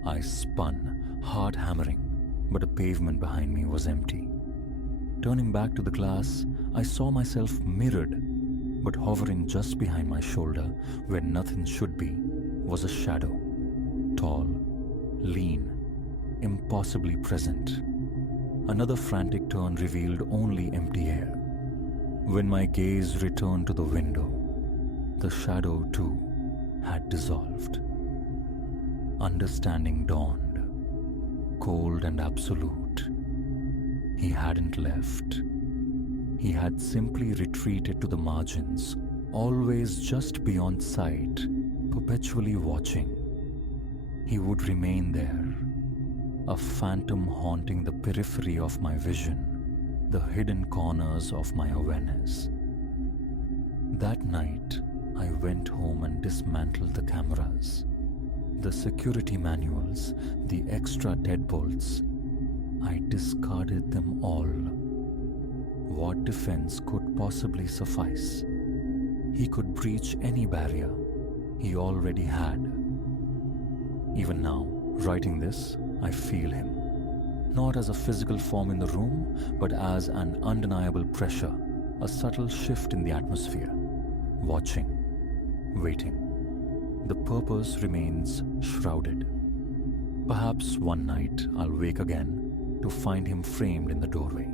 I spun, heart hammering, but the pavement behind me was empty. Turning back to the glass, I saw myself mirrored, but hovering just behind my shoulder, where nothing should be, was a shadow. Tall, lean, impossibly present. Another frantic turn revealed only empty air. When my gaze returned to the window, the shadow too had dissolved. Understanding dawned, cold and absolute. He hadn't left. He had simply retreated to the margins, always just beyond sight, perpetually watching. He would remain there, a phantom haunting the periphery of my vision, the hidden corners of my awareness. That night, I went home and dismantled the cameras, the security manuals, the extra deadbolts. I discarded them all. What defense could possibly suffice? He could breach any barrier. He already had. Even now, writing this, I feel him. Not as a physical form in the room, but as an undeniable pressure, a subtle shift in the atmosphere. Watching, waiting. The purpose remains shrouded. Perhaps one night I'll wake again to find him framed in the doorway.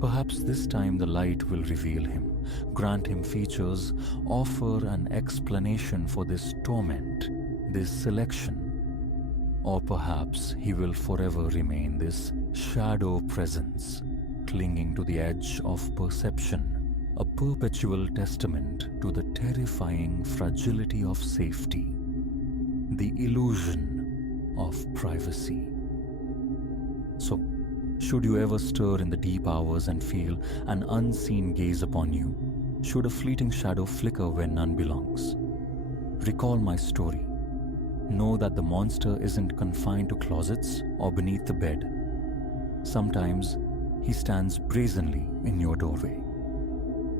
Perhaps this time the light will reveal him, grant him features, offer an explanation for this torment, this selection. Or perhaps he will forever remain this shadow presence, clinging to the edge of perception, a perpetual testament to the terrifying fragility of safety, the illusion of privacy. So, should you ever stir in the deep hours and feel an unseen gaze upon you, should a fleeting shadow flicker where none belongs, recall my story. Know that the monster isn't confined to closets or beneath the bed. Sometimes he stands brazenly in your doorway,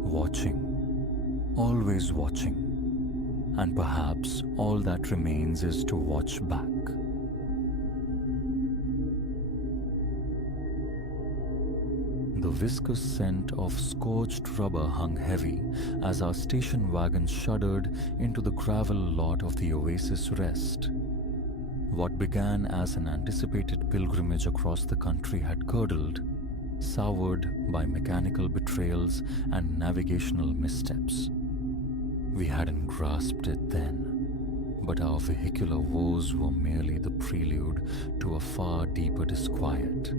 watching, always watching, and perhaps all that remains is to watch back. The viscous scent of scorched rubber hung heavy as our station wagon shuddered into the gravel lot of the Oasis Rest. What began as an anticipated pilgrimage across the country had curdled, soured by mechanical betrayals and navigational missteps. We hadn't grasped it then, but our vehicular woes were merely the prelude to a far deeper disquiet.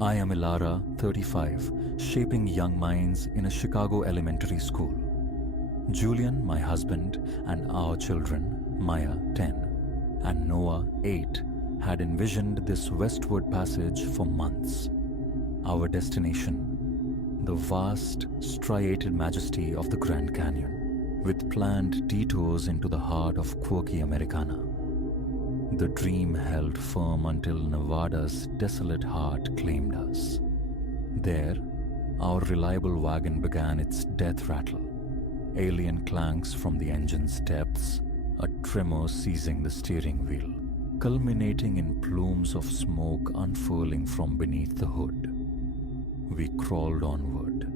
I am Ilara, 35, shaping young minds in a Chicago elementary school. Julian, my husband, and our children, Maya, 10, and Noah, 8, had envisioned this westward passage for months. Our destination, the vast, striated majesty of the Grand Canyon, with planned detours into the heart of quirky Americana. The dream held firm until Nevada's desolate heart claimed us. There, our reliable wagon began its death rattle, alien clanks from the engine's depths, a tremor seizing the steering wheel, culminating in plumes of smoke unfurling from beneath the hood. We crawled onward,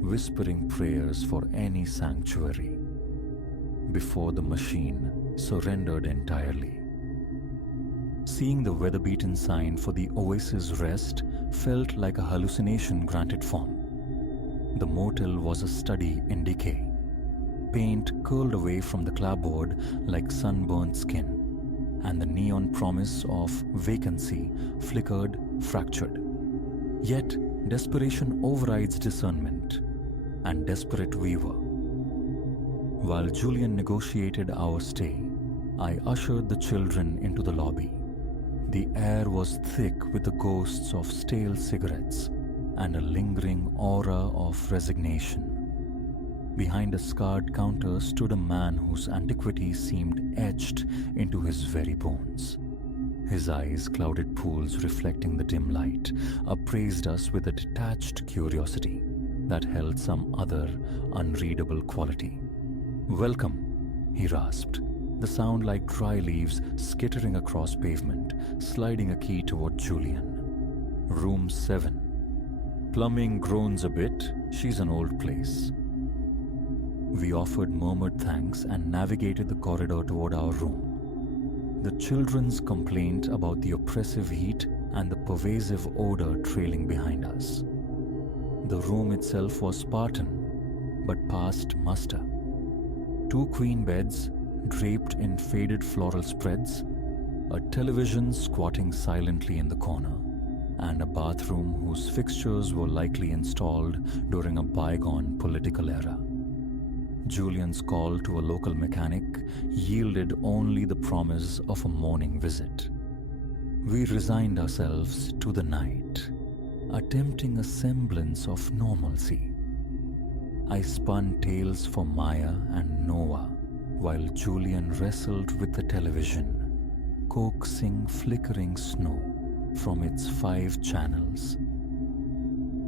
whispering prayers for any sanctuary, before the machine surrendered entirely. Seeing the weather-beaten sign for the Oasis Rest felt like a hallucination granted form. The motel was a study in decay. Paint curled away from the clapboard like sunburnt skin, and the neon promise of vacancy flickered, fractured. Yet, desperation overrides discernment, and desperate we were. While Julian negotiated our stay, I ushered the children into the lobby. The air was thick with the ghosts of stale cigarettes and a lingering aura of resignation. Behind a scarred counter stood a man whose antiquity seemed etched into his very bones. His eyes, clouded pools reflecting the dim light, appraised us with a detached curiosity that held some other unreadable quality. "Welcome," he rasped, the sound like dry leaves skittering across pavement, sliding a key toward Julian. "Room 7. Plumbing groans a bit, she's an old place." We offered murmured thanks and navigated the corridor toward our room. The children's complaint about the oppressive heat and the pervasive odor trailing behind us. The room itself was Spartan, but past muster. 2 queen beds draped in faded floral spreads, a television squatting silently in the corner, and a bathroom whose fixtures were likely installed during a bygone political era. Julian's call to a local mechanic yielded only the promise of a morning visit. We resigned ourselves to the night, attempting a semblance of normalcy. I spun tales for Maya and Noah while Julian wrestled with the television, coaxing flickering snow from its 5 channels.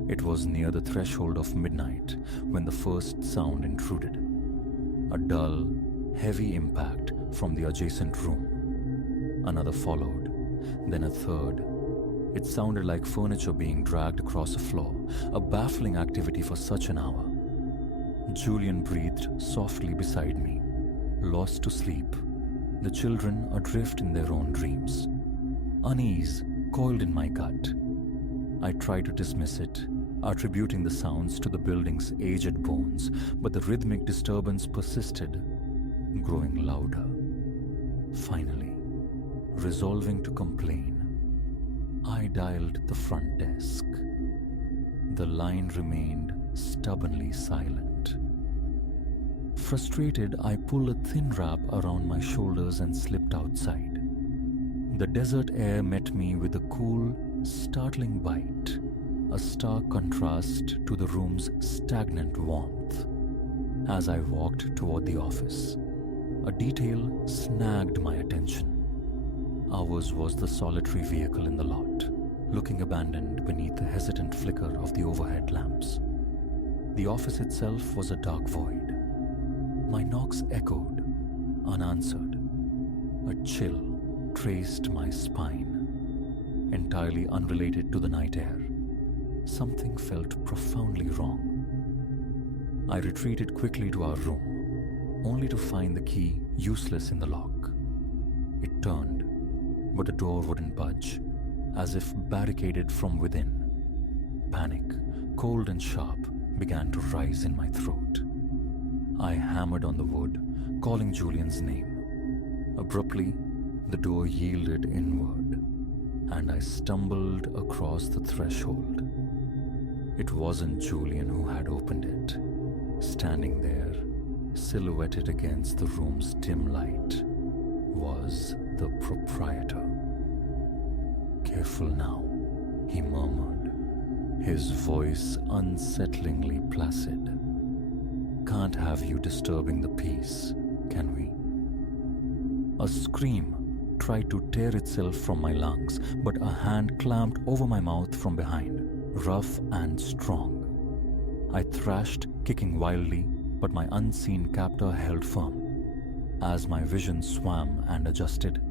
It was near the threshold of midnight when the first sound intruded. A dull, heavy impact from the adjacent room. Another followed, then a third. It sounded like furniture being dragged across a floor, a baffling activity for such an hour. Julian breathed softly beside me, lost to sleep, the children adrift in their own dreams. Unease coiled in my gut. I tried to dismiss it, attributing the sounds to the building's aged bones, but the rhythmic disturbance persisted, growing louder. Finally, resolving to complain, I dialed the front desk. The line remained stubbornly silent. Frustrated, I pulled a thin wrap around my shoulders and slipped outside. The desert air met me with a cool, startling bite, a stark contrast to the room's stagnant warmth. As I walked toward the office, a detail snagged my attention. Ours was the solitary vehicle in the lot, looking abandoned beneath the hesitant flicker of the overhead lamps. The office itself was a dark void. My knocks echoed, unanswered. A chill traced my spine. Entirely unrelated to the night air, something felt profoundly wrong. I retreated quickly to our room, only to find the key useless in the lock. It turned, but the door wouldn't budge, as if barricaded from within. Panic, cold and sharp, began to rise in my throat. I hammered on the wood, calling Julian's name. Abruptly, the door yielded inward, and I stumbled across the threshold. It wasn't Julian who had opened it. Standing there, silhouetted against the room's dim light, was the proprietor. "Careful now," he murmured, his voice unsettlingly placid. "Can't have you disturbing the peace, can we?" A scream tried to tear itself from my lungs, but a hand clamped over my mouth from behind, rough and strong. I thrashed, kicking wildly, but my unseen captor held firm. As my vision swam and adjusted,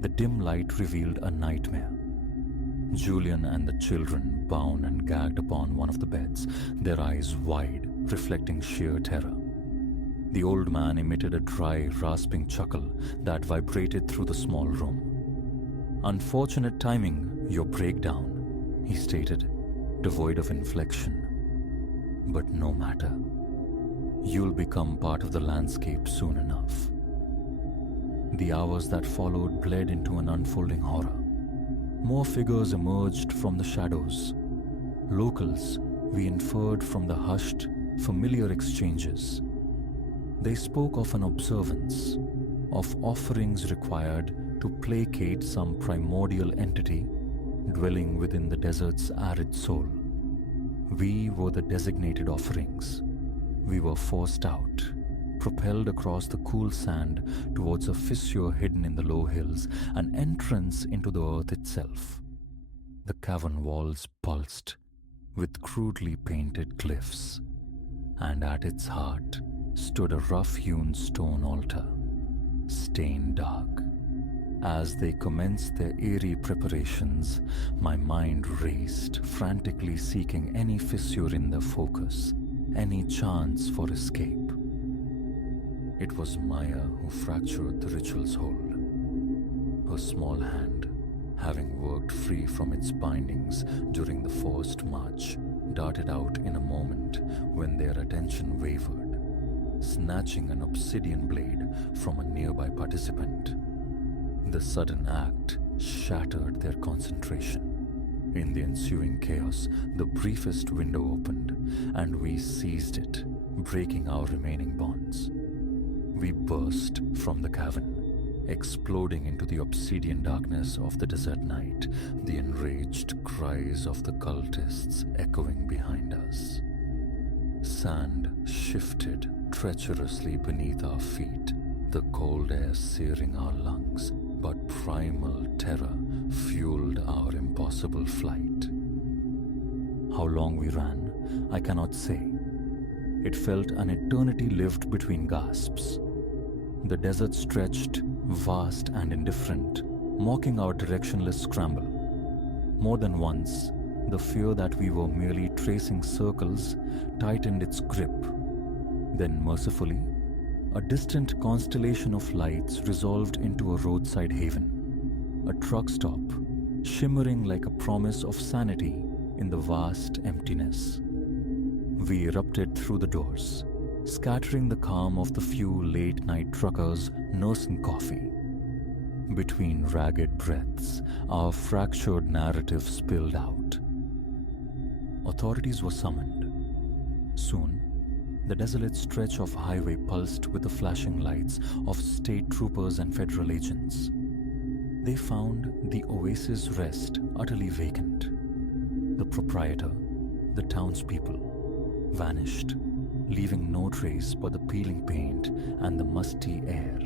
the dim light revealed a nightmare. Julian and the children bound and gagged upon one of the beds, their eyes wide, reflecting sheer terror. The old man emitted a dry, rasping chuckle that vibrated through the small room. "Unfortunate timing, your breakdown," he stated, devoid of inflection. "But no matter. You'll become part of the landscape soon enough." The hours that followed bled into an unfolding horror. More figures emerged from the shadows. Locals, we inferred from the hushed, familiar exchanges. They spoke of an observance, of offerings required to placate some primordial entity dwelling within the desert's arid soul. We were the designated offerings. We were forced out, propelled across the cool sand towards a fissure hidden in the low hills, an entrance into the earth itself. The cavern walls pulsed with crudely painted glyphs, and at its heart stood a rough-hewn stone altar, stained dark. As they commenced their eerie preparations, my mind raced, frantically seeking any fissure in their focus, any chance for escape. It was Maya who fractured the ritual's hold. Her small hand, having worked free from its bindings during the forced march, darted out in a moment when their attention wavered, snatching an obsidian blade from a nearby participant. The sudden act shattered their concentration. In the ensuing chaos, the briefest window opened, and we seized it, breaking our remaining bonds. We burst from the cavern, exploding into the obsidian darkness of the desert night, the enraged cries of the cultists echoing behind us. Sand shifted treacherously beneath our feet, the cold air searing our lungs, but primal terror fueled our impossible flight. How long we ran, I cannot say. It felt an eternity lived between gasps. The desert stretched, vast and indifferent, mocking our directionless scramble. More than once, the fear that we were merely tracing circles tightened its grip. Then, mercifully, a distant constellation of lights resolved into a roadside haven, a truck stop, shimmering like a promise of sanity in the vast emptiness. We erupted through the doors, scattering the calm of the few late-night truckers nursing coffee. Between ragged breaths, our fractured narrative spilled out. Authorities were summoned. Soon, the desolate stretch of highway pulsed with the flashing lights of state troopers and federal agents. They found the Oasis Rest utterly vacant. The proprietor, the townspeople, vanished, leaving no trace but the peeling paint and the musty air.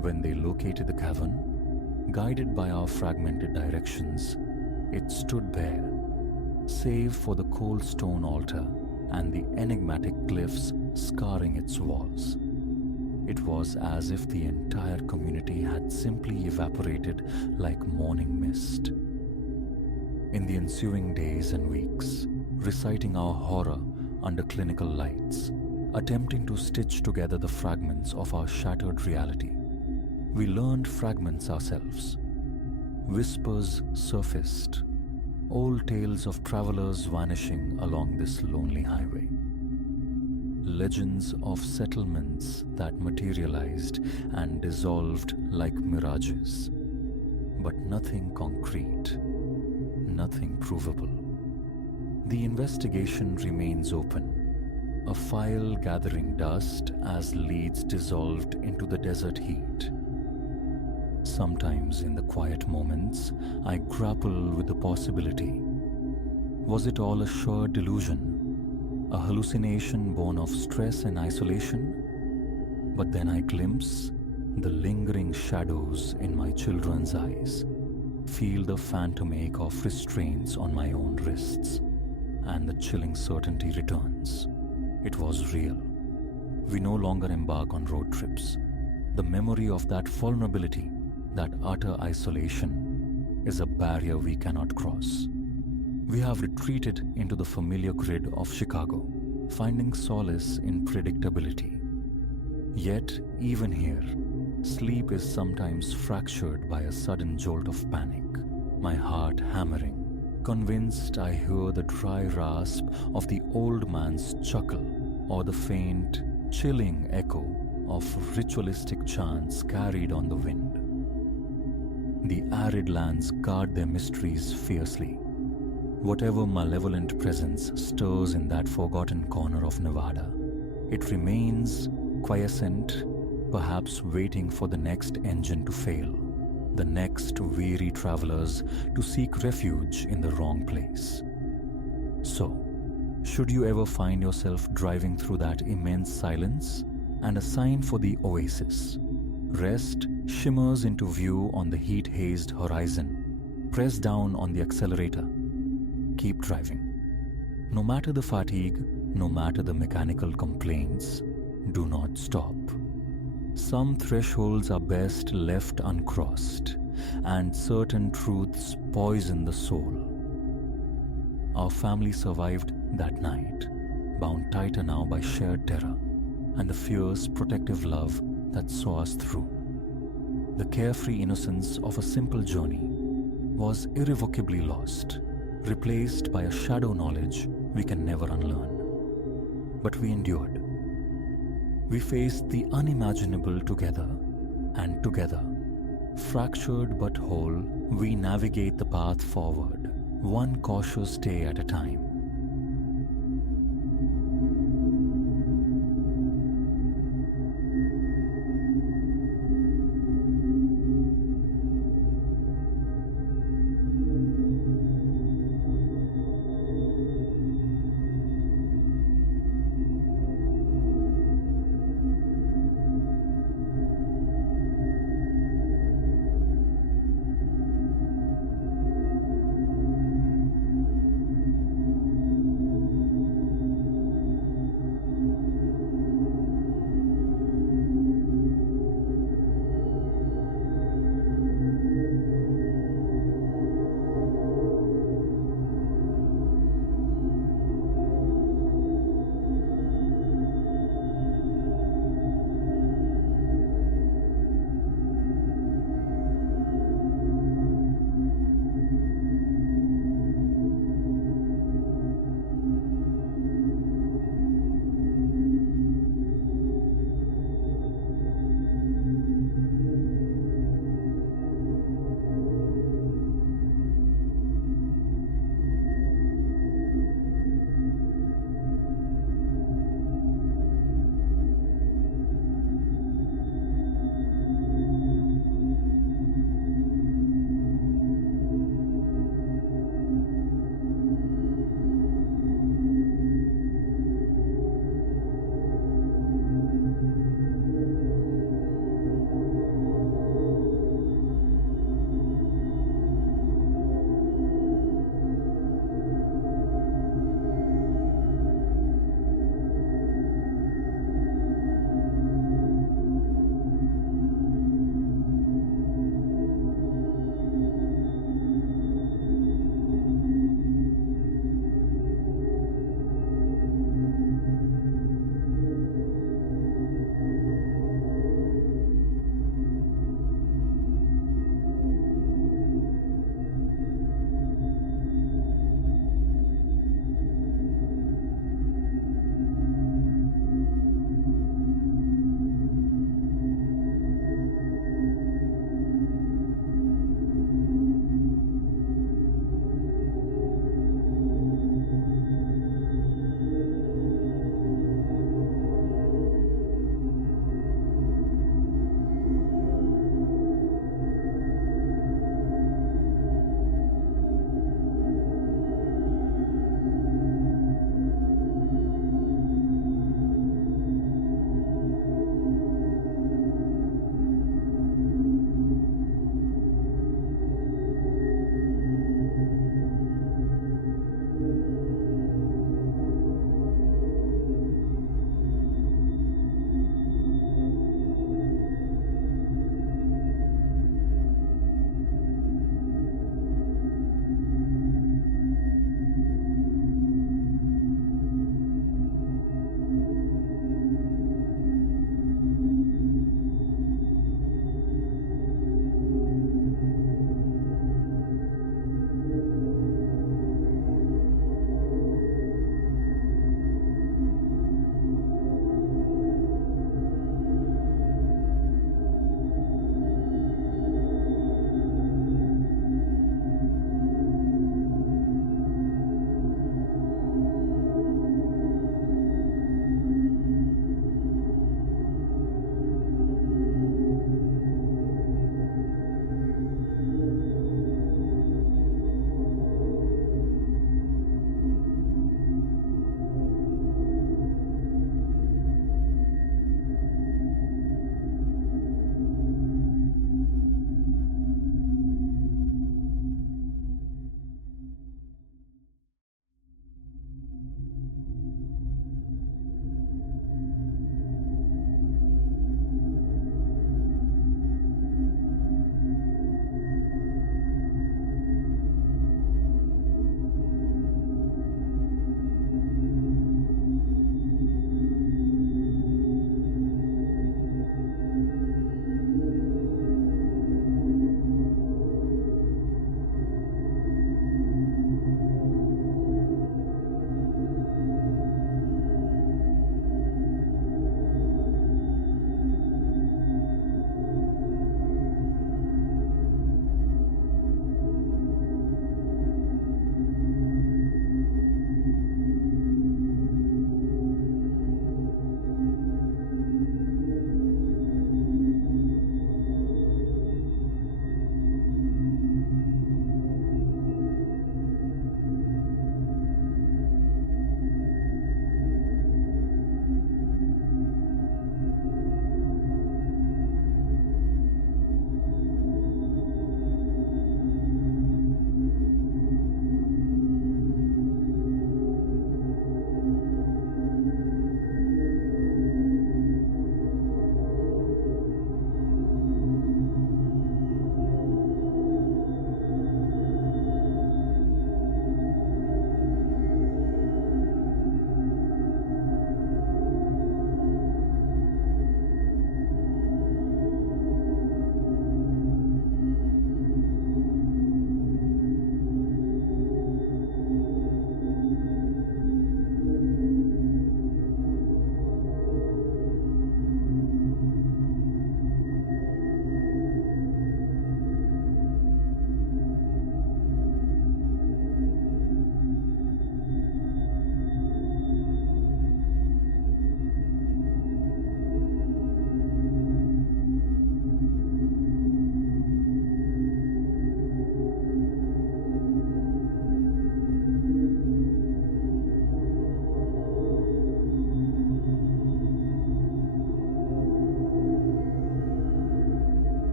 When they located the cavern, guided by our fragmented directions, it stood bare, save for the cold stone altar and the enigmatic glyphs scarring its walls. It was as if the entire community had simply evaporated like morning mist. In the ensuing days and weeks, reciting our horror under clinical lights, attempting to stitch together the fragments of our shattered reality, we learned fragments ourselves. Whispers surfaced, old tales of travelers vanishing along this lonely highway. Legends of settlements that materialized and dissolved like mirages. But nothing concrete, nothing provable. The investigation remains open, a file gathering dust as leads dissolved into the desert heat. Sometimes in the quiet moments, I grapple with the possibility. Was it all a sure delusion, a hallucination born of stress and isolation? But then I glimpse the lingering shadows in my children's eyes, feel the phantom ache of restraints on my own wrists, and the chilling certainty returns. It was real. We no longer embark on road trips. The memory of that vulnerability, that utter isolation, is a barrier we cannot cross. We have retreated into the familiar grid of Chicago, finding solace in predictability. Yet, even here, sleep is sometimes fractured by a sudden jolt of panic, my heart hammering, convinced I hear the dry rasp of the old man's chuckle or the faint, chilling echo of ritualistic chants carried on the wind. The arid lands guard their mysteries fiercely. Whatever malevolent presence stirs in that forgotten corner of Nevada, it remains quiescent, perhaps waiting for the next engine to fail, the next weary travelers to seek refuge in the wrong place. So, should you ever find yourself driving through that immense silence and a sign for the oasis, rest shimmers into view on the heat-hazed horizon, press down on the accelerator. Keep driving. No matter the fatigue, no matter the mechanical complaints, do not stop. Some thresholds are best left uncrossed, and certain truths poison the soul. Our family survived that night, bound tighter now by shared terror and the fierce protective love that saw us through. The carefree innocence of a simple journey was irrevocably lost, replaced by a shadow knowledge we can never unlearn. But we endured. We faced the unimaginable together, and together, fractured but whole, we navigate the path forward, one cautious day at a time.